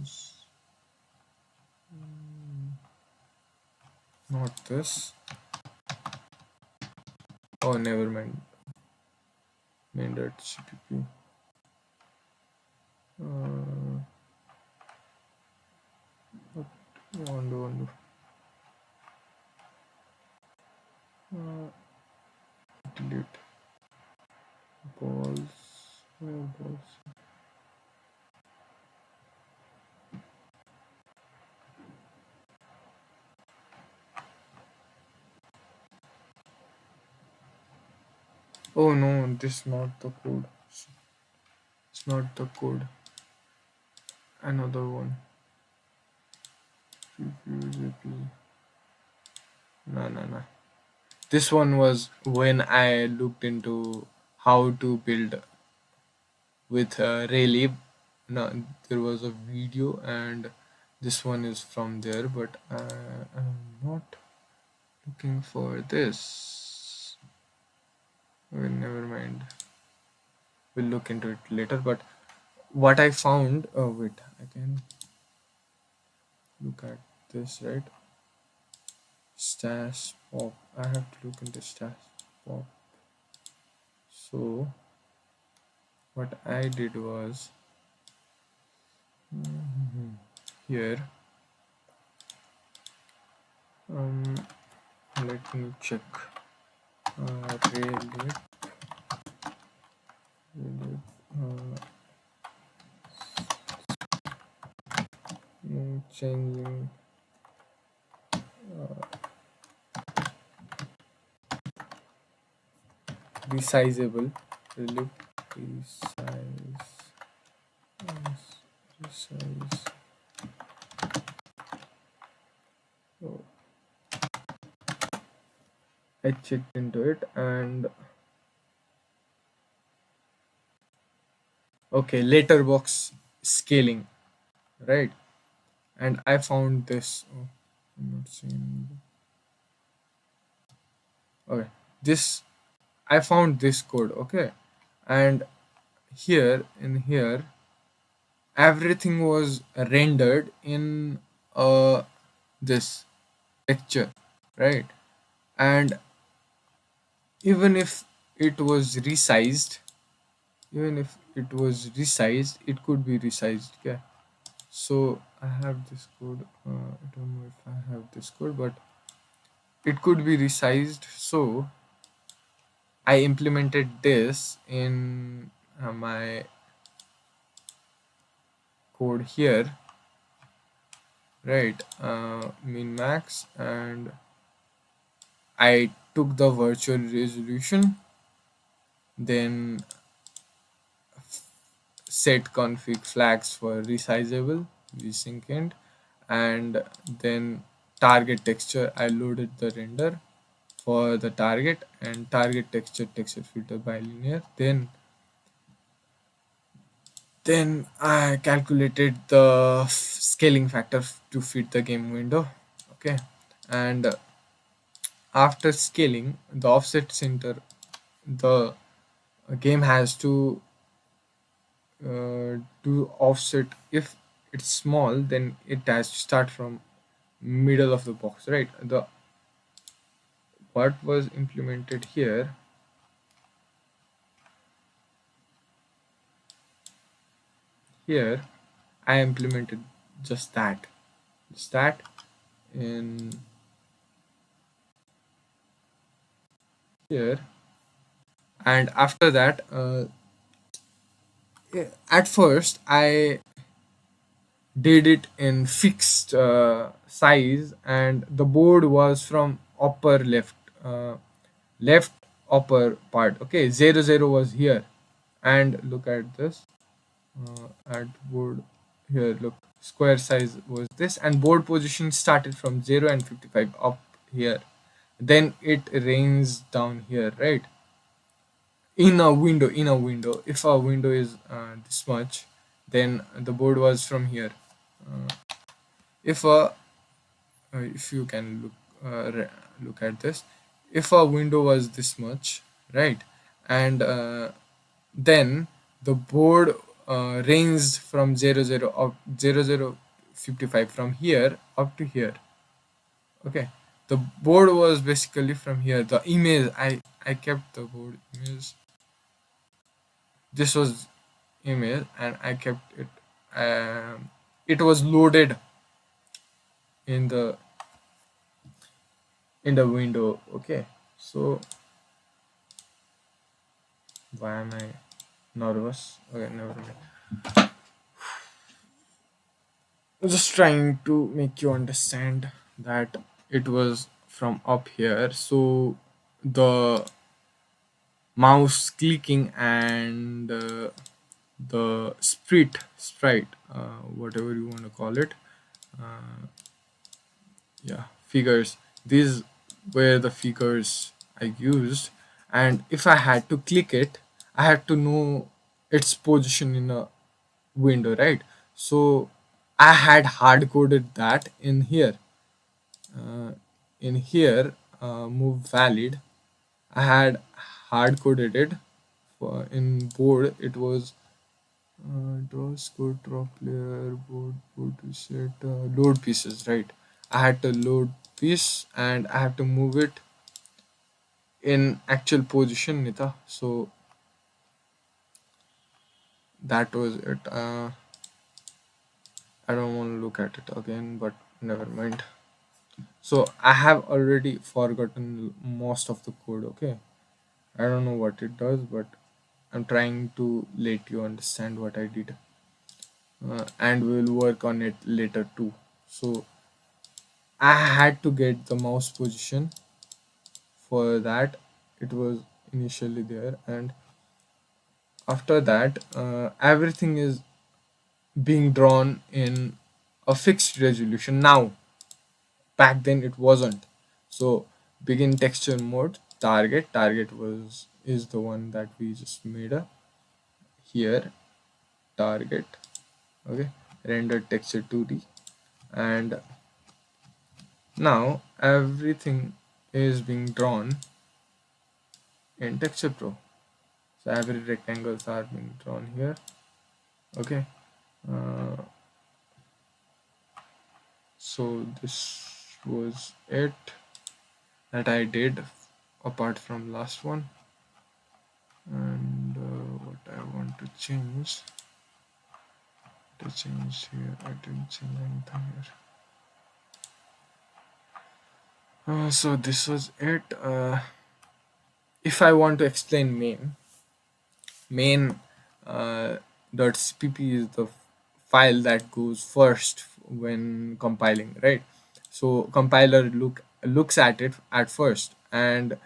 is not this. Oh, never mind. Main.cpp. Uh, wonder. Uh, Delete balls. Where balls? Oh no, this is not the code. It's not the code. Another one. Refusable. No. This one was when I looked into how to build with Relive. No, there was a video, and this one is from there, but I'm not looking for this. Well, never mind. We'll look into it later. But what I found, oh wait, I can look at this, right? Stash pop. I have to look into stash pop. So what I did was, here, um, let me check. Relive, uh, changing resizable. Relive resize, resize. So I checked into it, and okay, letterbox scaling, right? And I found this. Oh, I'm not seeing. Okay, this I found this code. Okay, and here everything was rendered in this texture, right? And even if it was resized, even if it was resized, it could be resized. Yeah. So I have this code. I don't know if I have this code, but it could be resized. So I implemented this in my code here, right? Min max, and I took the virtual resolution, then set config flags for resizable resync, and then target texture. I loaded the render for the target, and target texture filter bilinear. Then I calculated the scaling factor to fit the game window. Okay, and after scaling the offset center, the game has to do offset. If it's small, then it has to start from middle of the box, right? The what was implemented here, I implemented just that, just that in here. And after that, at first I did it in fixed size, and the board was from upper left, left upper part. Okay, 0 0 was here, and look at this, at board here, look, square size was this, and board position started from 0 and 55 up here, then it rains down here, right? In a window, if a window is this much, then the board was from here. If a if you can look at this, if a window was this much, right, and then the board ranged from 0 0 up 0 0 55 from here up to here. Okay, the board was basically from here. The image, I kept the board image, this was image, and I kept it, it was loaded in the window. Okay, so why am I nervous? Okay, never mind. I'm just trying to make you understand that it was from up here. So the mouse clicking and the sprite, whatever you want to call it, yeah, figures, these were the figures I used. And if I had to click it, I had to know its position in a window, right? So I had hard coded that in here. uh, in here, move valid, I had hard coded it. For in board it was draw score, draw player, board reset, load pieces, right? I had to load piece, and I have to move it in actual position, Nita. So that was it. I don't want to look at it again, but never mind. So I have already forgotten most of the code. Okay, I don't know what it does, but I'm trying to let you understand what I did, and we'll work on it later too. So I had to get the mouse position. For that, it was initially there, and after that, everything is being drawn in a fixed resolution now. Back then it wasn't. So begin texture mode, target was is the one that we just made up here, target. Okay, render texture 2D, and now everything is being drawn in texture pro. So every rectangles are being drawn here. Okay, uh, so this was it that I did apart from last one. And what I want to change here, I didn't change anything here. So this was it. If I want to explain main .cpp is the file that goes first when compiling, right? So compiler looks at it at first, and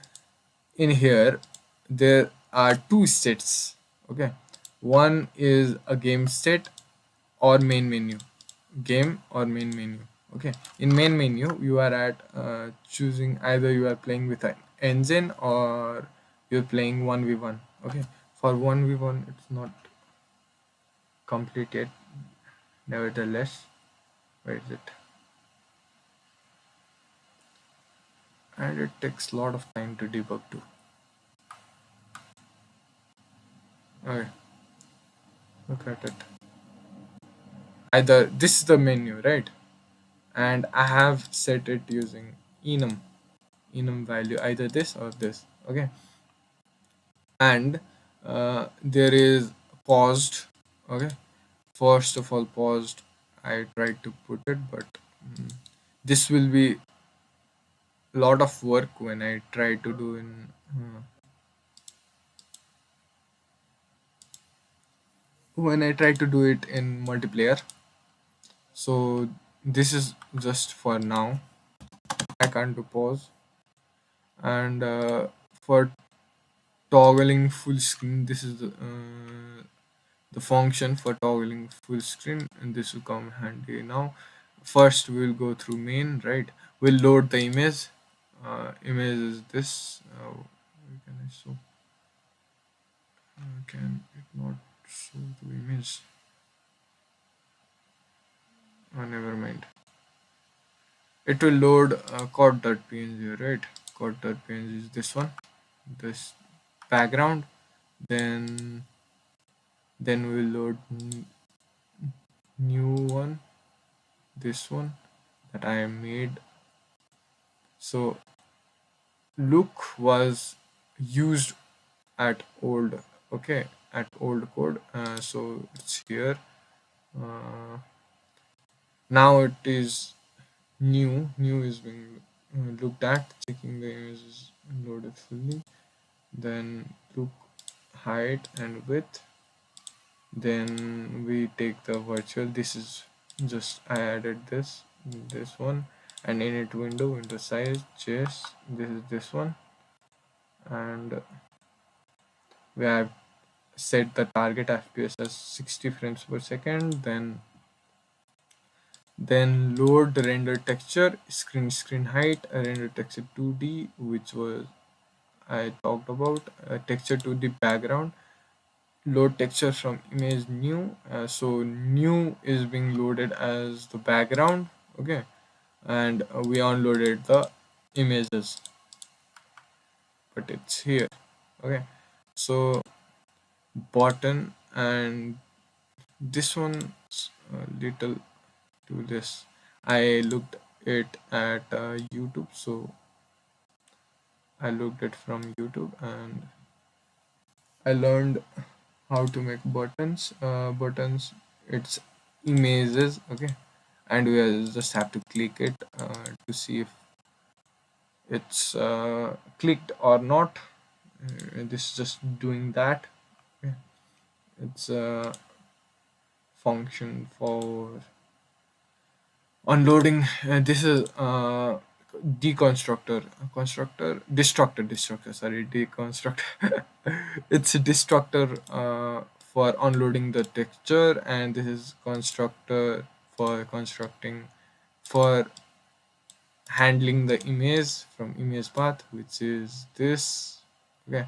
in here there are two states. Okay, one is a game state or main menu, game or main menu. Okay, in main menu you are at choosing either you are playing with an engine or you're playing 1v1. Okay, for 1v1 it's not completed, nevertheless. Where is it? And it takes a lot of time to debug too. Okay, look at it. Either this is the menu, right? And I have set it using enum value, either this or this. Okay, and there is paused. Okay, first of all paused. I tried to put it, but this will be a lot of work when I try to do in when I try to do it in multiplayer. So this is just for now. I can't do pause. And for toggling full screen, this is the function for toggling full screen, and this will come handy now. First we'll go through main, right? We'll load the image. Image is this. Where can I show? Can it not show the image? Never mind. It will load code.png, right? Code.png is this one, this background. Then we'll load new one, this one that I made. So look was used at old, okay, at old code. So it's here. Now it is new is being looked at, checking the image is loaded fully. Then look, height and width. Then we take the virtual, this is just I added this one, and init window size chess, this is this one. And we have set the target fps as 60 frames per second. Then load the render texture, screen height, render texture 2D, which was I talked about, texture 2D background. Load texture from image new. So new is being loaded as the background. Okay, and we unloaded the images, but it's here. Okay, so button, and this one's a little to this. I looked it at YouTube, so I looked it from YouTube and I learned how to make buttons. Buttons, it's images, okay, and we just have to click it to see if it's clicked or not. This is just doing that. Okay. It's a function for unloading. This is deconstructor, constructor, destructor. Sorry, deconstructor. It's a destructor for unloading the texture, and this is constructor for constructing, for handling the image from image path, which is this. Okay,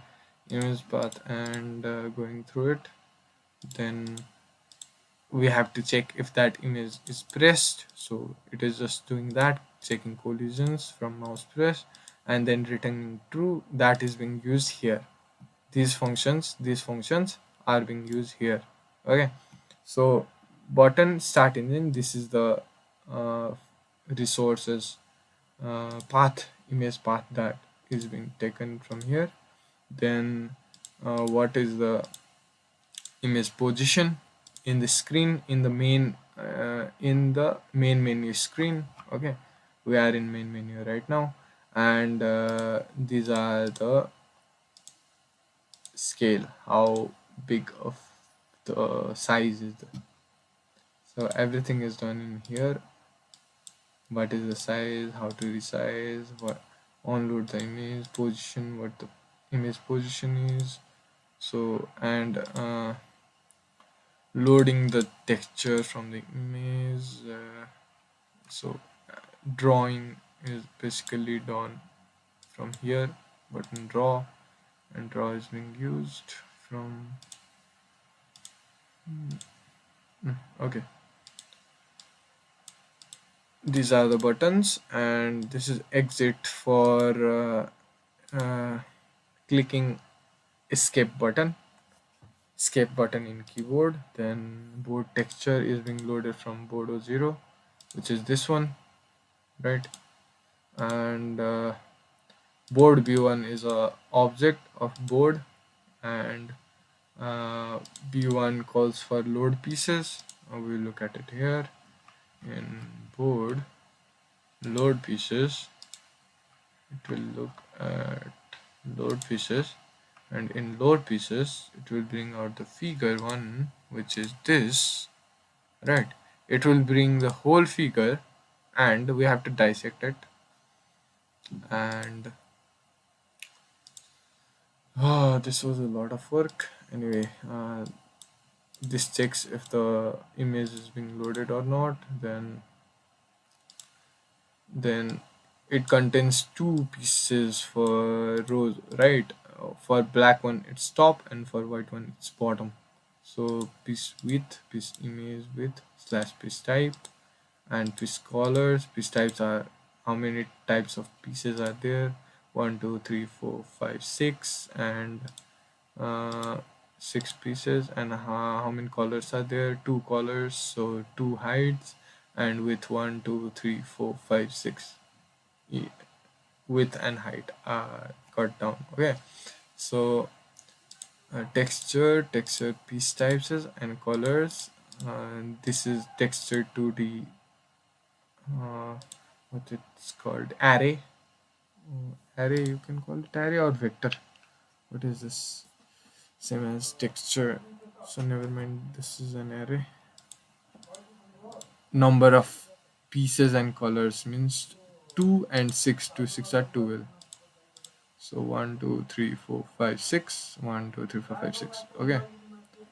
image path, and going through it. Then we have to check if that image is pressed, so it is just doing that, checking collisions from mouse press, and then returning true. That is being used here. These functions are being used here. Okay, so button start engine, this is the uh, resources path, image path that is being taken from here. Then what is the image position in the screen, in the main menu screen. Okay, we are in main menu right now. and these are the scale, how big of the size is the, so everything is done in here. What is the size, how to resize, what onload the image position, what the image position is, so and loading the texture from the image. So drawing is basically done from here, button draw, and draw is being used from okay, these are the buttons, and this is exit for clicking escape button in keyboard. Then board texture is being loaded from board 0, which is this one, right? And board b1 is a object of board, and b1 calls for load pieces. We'll look at it here in board load pieces. It will look at load pieces, and in load pieces it will bring out the figure one, which is this, right? It will bring the whole figure, and we have to dissect it. And this was a lot of work. Anyway, this checks if the image is being loaded or not. Then it contains two pieces for rows, right? For black one it's top, and for white one it's bottom. So piece width, piece image width slash piece type, and piece colors. Piece types are how many types of pieces are there: 1 2 3 4 5 6, and uh, 6 pieces. And how many colors are there? 2 colors, so 2 heights, and with 1 2 3 4 5 6 width and height are cut down. Okay, so texture piece types and colors. This is texture 2D, what it's called, array. Array, you can call it array or vector. What is this? Same as texture, so never mind, this is an array. Number of pieces and colors means 2 and 6. 2 6 are 12. So 1 2 3 4 5 6, 1 2 3 4 5 6. Okay,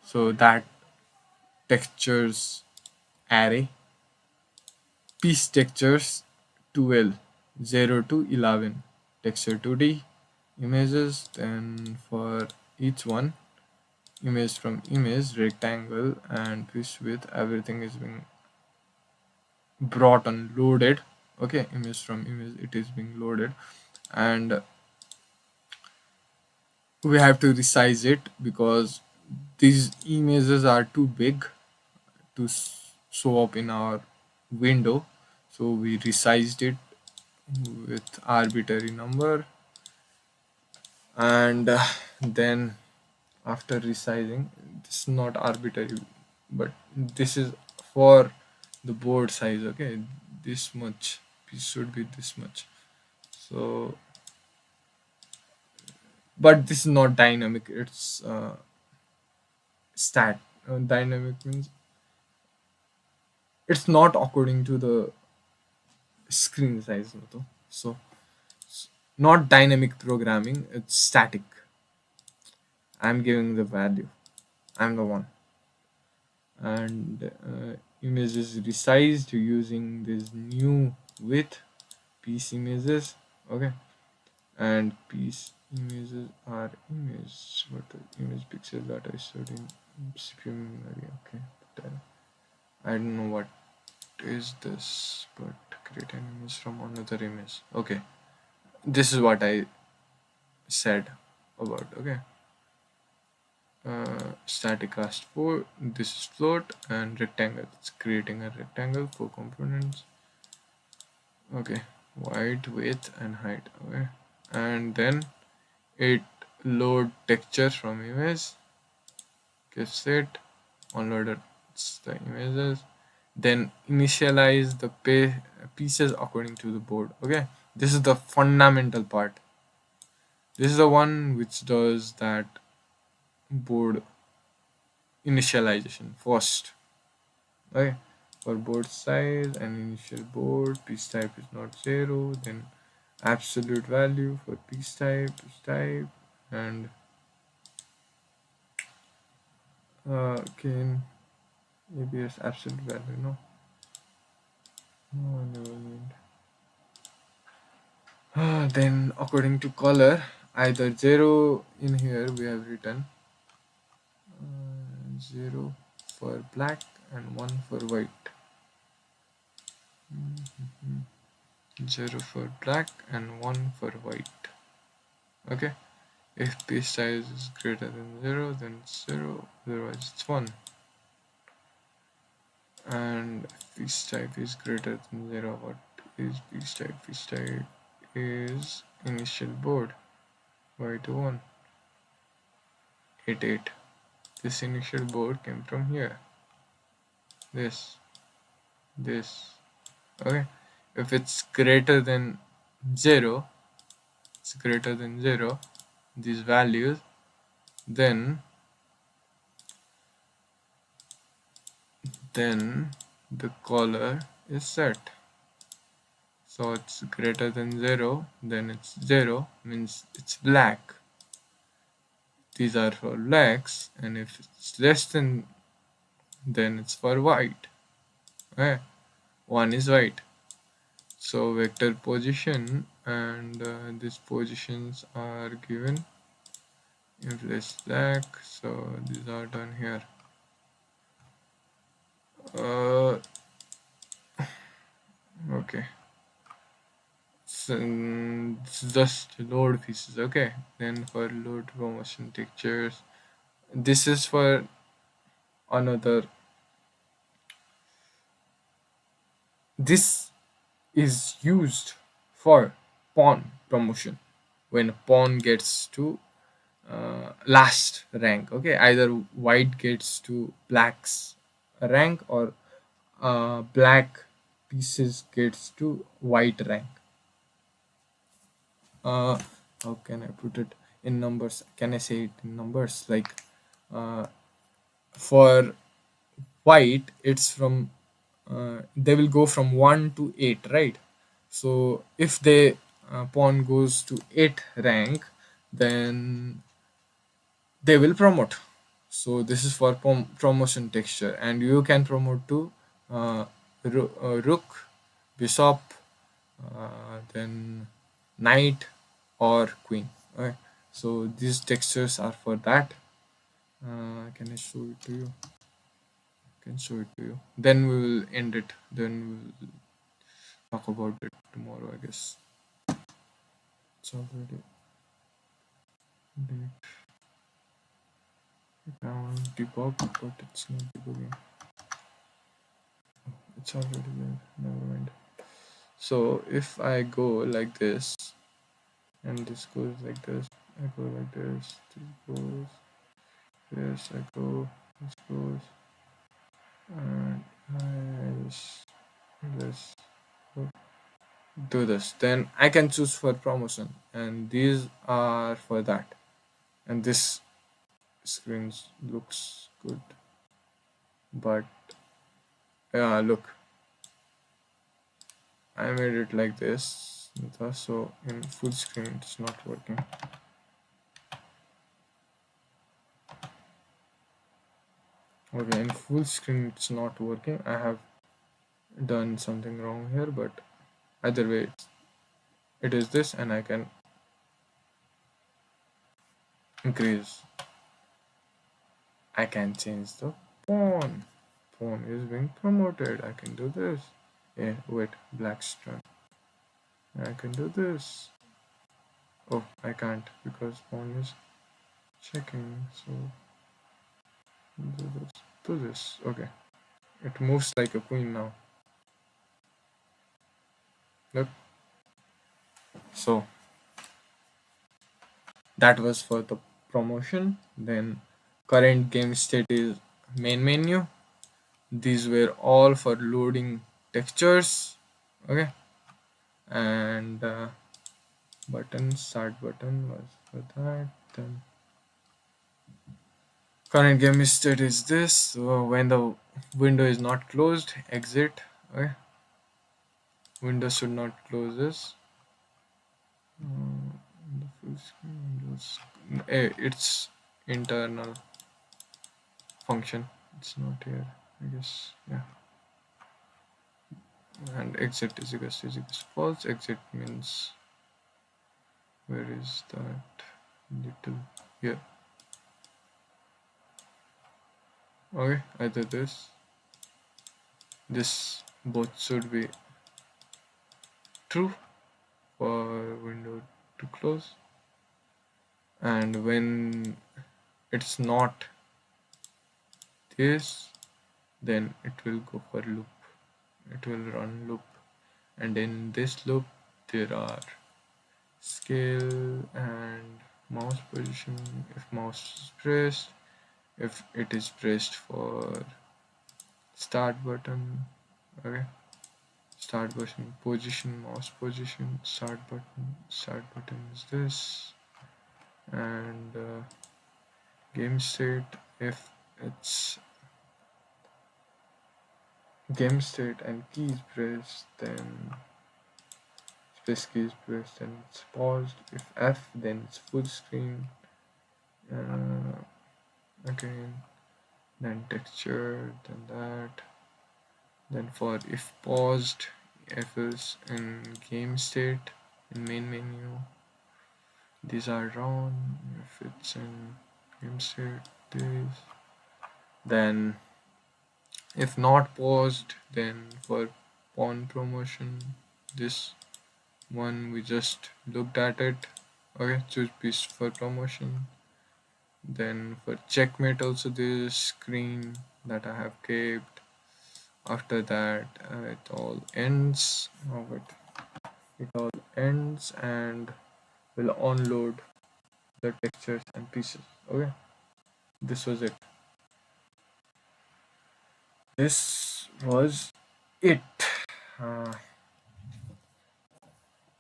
so that textures array. Piece textures 12, 0 to 11. Texture 2D images. Then for each one, image from image, rectangle, and piece width, everything is being brought on loaded. Okay, image from image, it is being loaded, and we have to resize it because these images are too big to show up in our window. So we resized it with arbitrary number, and then after resizing, this is not arbitrary, but this is for the board size. Okay, this much piece should be this much. So but this is not dynamic, it's dynamic means it's not according to the screen size. So not dynamic programming, it's static. I'm giving the value, I'm the one. And image is resized using this new width piece images. Okay, and piece images are image, but image pixel data is stored in CPU memory. Okay, but, I don't know what is this, but create an image from another image. Okay, this is what I said about. Okay, static cast 4, this is float, and rectangle, it's creating a rectangle, 4 components. Okay, width, width, and height. Okay, and then it load texture from image, gives it, unloaded the images, then initialize the pieces according to the board. Okay, This is the fundamental part. This is the one which does that board initialization first. Okay, for board size and initial board, piece type is not 0, then absolute value for piece type, and again ABS absolute value. No, no, I never mind. Then according to color, either 0 in here we have written 0 for black and 1 for white. 0 for black and 1 for white. Okay, if piece size is greater than 0, then it's 0, otherwise it's 1. And if piece type is greater than 0, what is piece type? Piece type is initial board white 1 8. This initial board came from here. This. Okay, if it's greater than 0, these values, then the color is set. So it's greater than 0, then it's 0, means it's black. These are for blacks, and if it's less than, then it's for white. Okay, 1 is white. So vector position, and these positions are given in place black, so these are done here. Okay, so it's just load pieces. Okay, then for load promotion textures, this is for another. This is used for pawn promotion when a pawn gets to last rank. Okay, either white gets to black's rank, or black pieces gets to white rank. How can I put it in numbers? Can I say it in numbers? Like for white, it's from they will go from 1 to 8, right? So if the pawn goes to 8 rank, then they will promote. So this is for promotion texture, and you can promote to rook, bishop, then knight or queen. Okay, so these textures are for that. Can I show it to you? Can show it to you, then we will end it, then we'll talk about it tomorrow, I guess. It's already late. I want to debug, but it's not debugging. It's already there, never mind. So if I go like this, and this goes like this, I go like this goes this, I go, this goes, and I just do this, then I can choose for promotion, and these are for that, and this screen looks good, but yeah, look, I made it like this, so in full screen it's not working. Okay, in full screen it's not working. I have done something wrong here, but either way it is this, and I can increase. I can change the pawn. Pawn is being promoted. I can do this. Yeah, wait, black's turn. I can do this. Oh, I can't because pawn is checking. So do this. Do this. Okay. It moves like a queen now. Look. So that was for the promotion. Then current game state is main menu. These were all for loading textures. Okay. and button start button was for that. Then current game state is this. So when the window is not closed, exit. Okay, window should not close this. The full screen windows. It's internal function. It's not here, I guess. Yeah. And exit is equals to false. Exit means where is that little here. Okay, either this both should be true for window to close, and when it's not this, then it will go for loop. It will run loop, and in this loop there are scale and mouse position. If mouse is pressed, if it is pressed for start button, okay, start button position, mouse position, start button is this, and game state, if it's game state and key is pressed, then space key is pressed and it's paused. If F, then it's full screen. Again, then texture, then that. Then for if paused, F is in game state, in main menu. These are on. If it's in game state, this. Then if not paused, then for pawn promotion, this one we just looked at it. Okay, choose piece for promotion. Then for checkmate also this screen that I have kept. After that it all ends. Oh wait, it all ends and will unload the textures and pieces. Okay, this was it. This was it. Uh,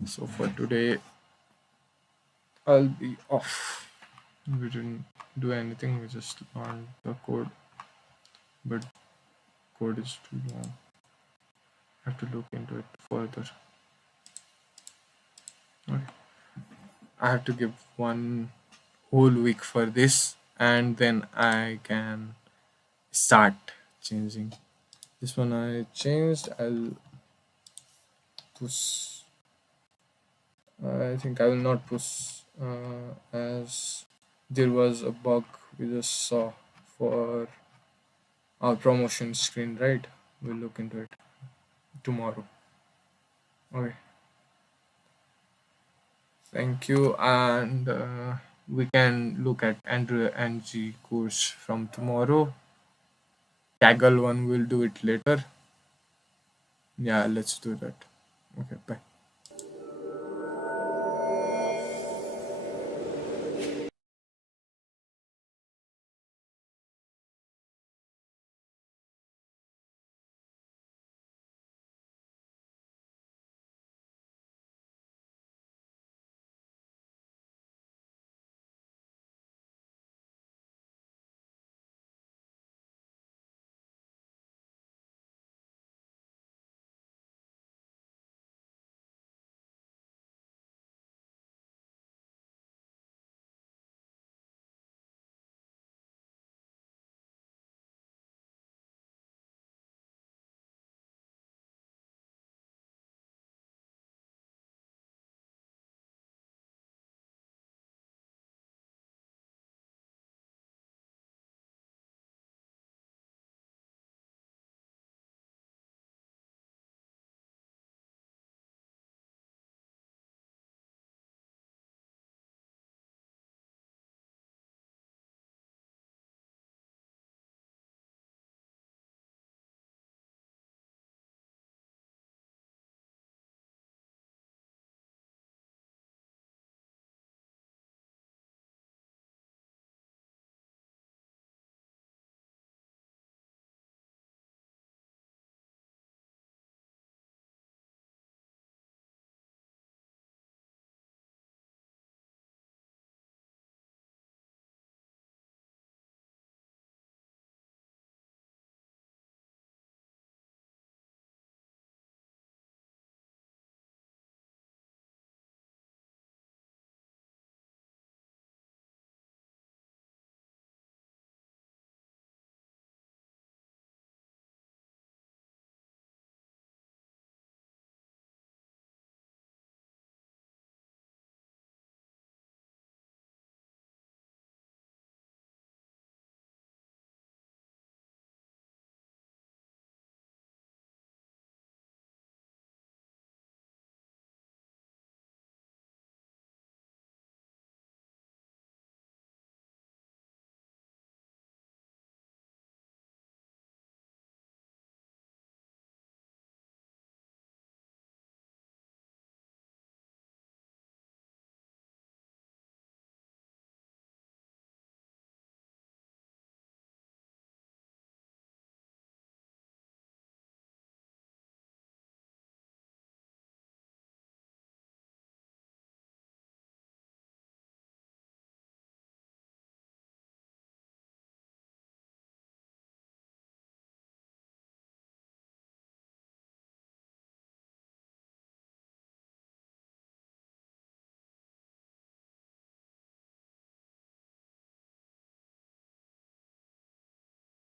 so for today I'll be off. We didn't do anything, we just learned the code, but code is too long. I have to look into it further. Okay. I have to give one whole week for this, and then I can start changing. This one I changed. I'll push. I think I will not push as there was a bug we just saw for our promotion screen, right? We'll look into it tomorrow. Okay. Thank you, and we can look at Andrew NG course from tomorrow. Kaggle one will do it later. Yeah, let's do that. Okay, bye.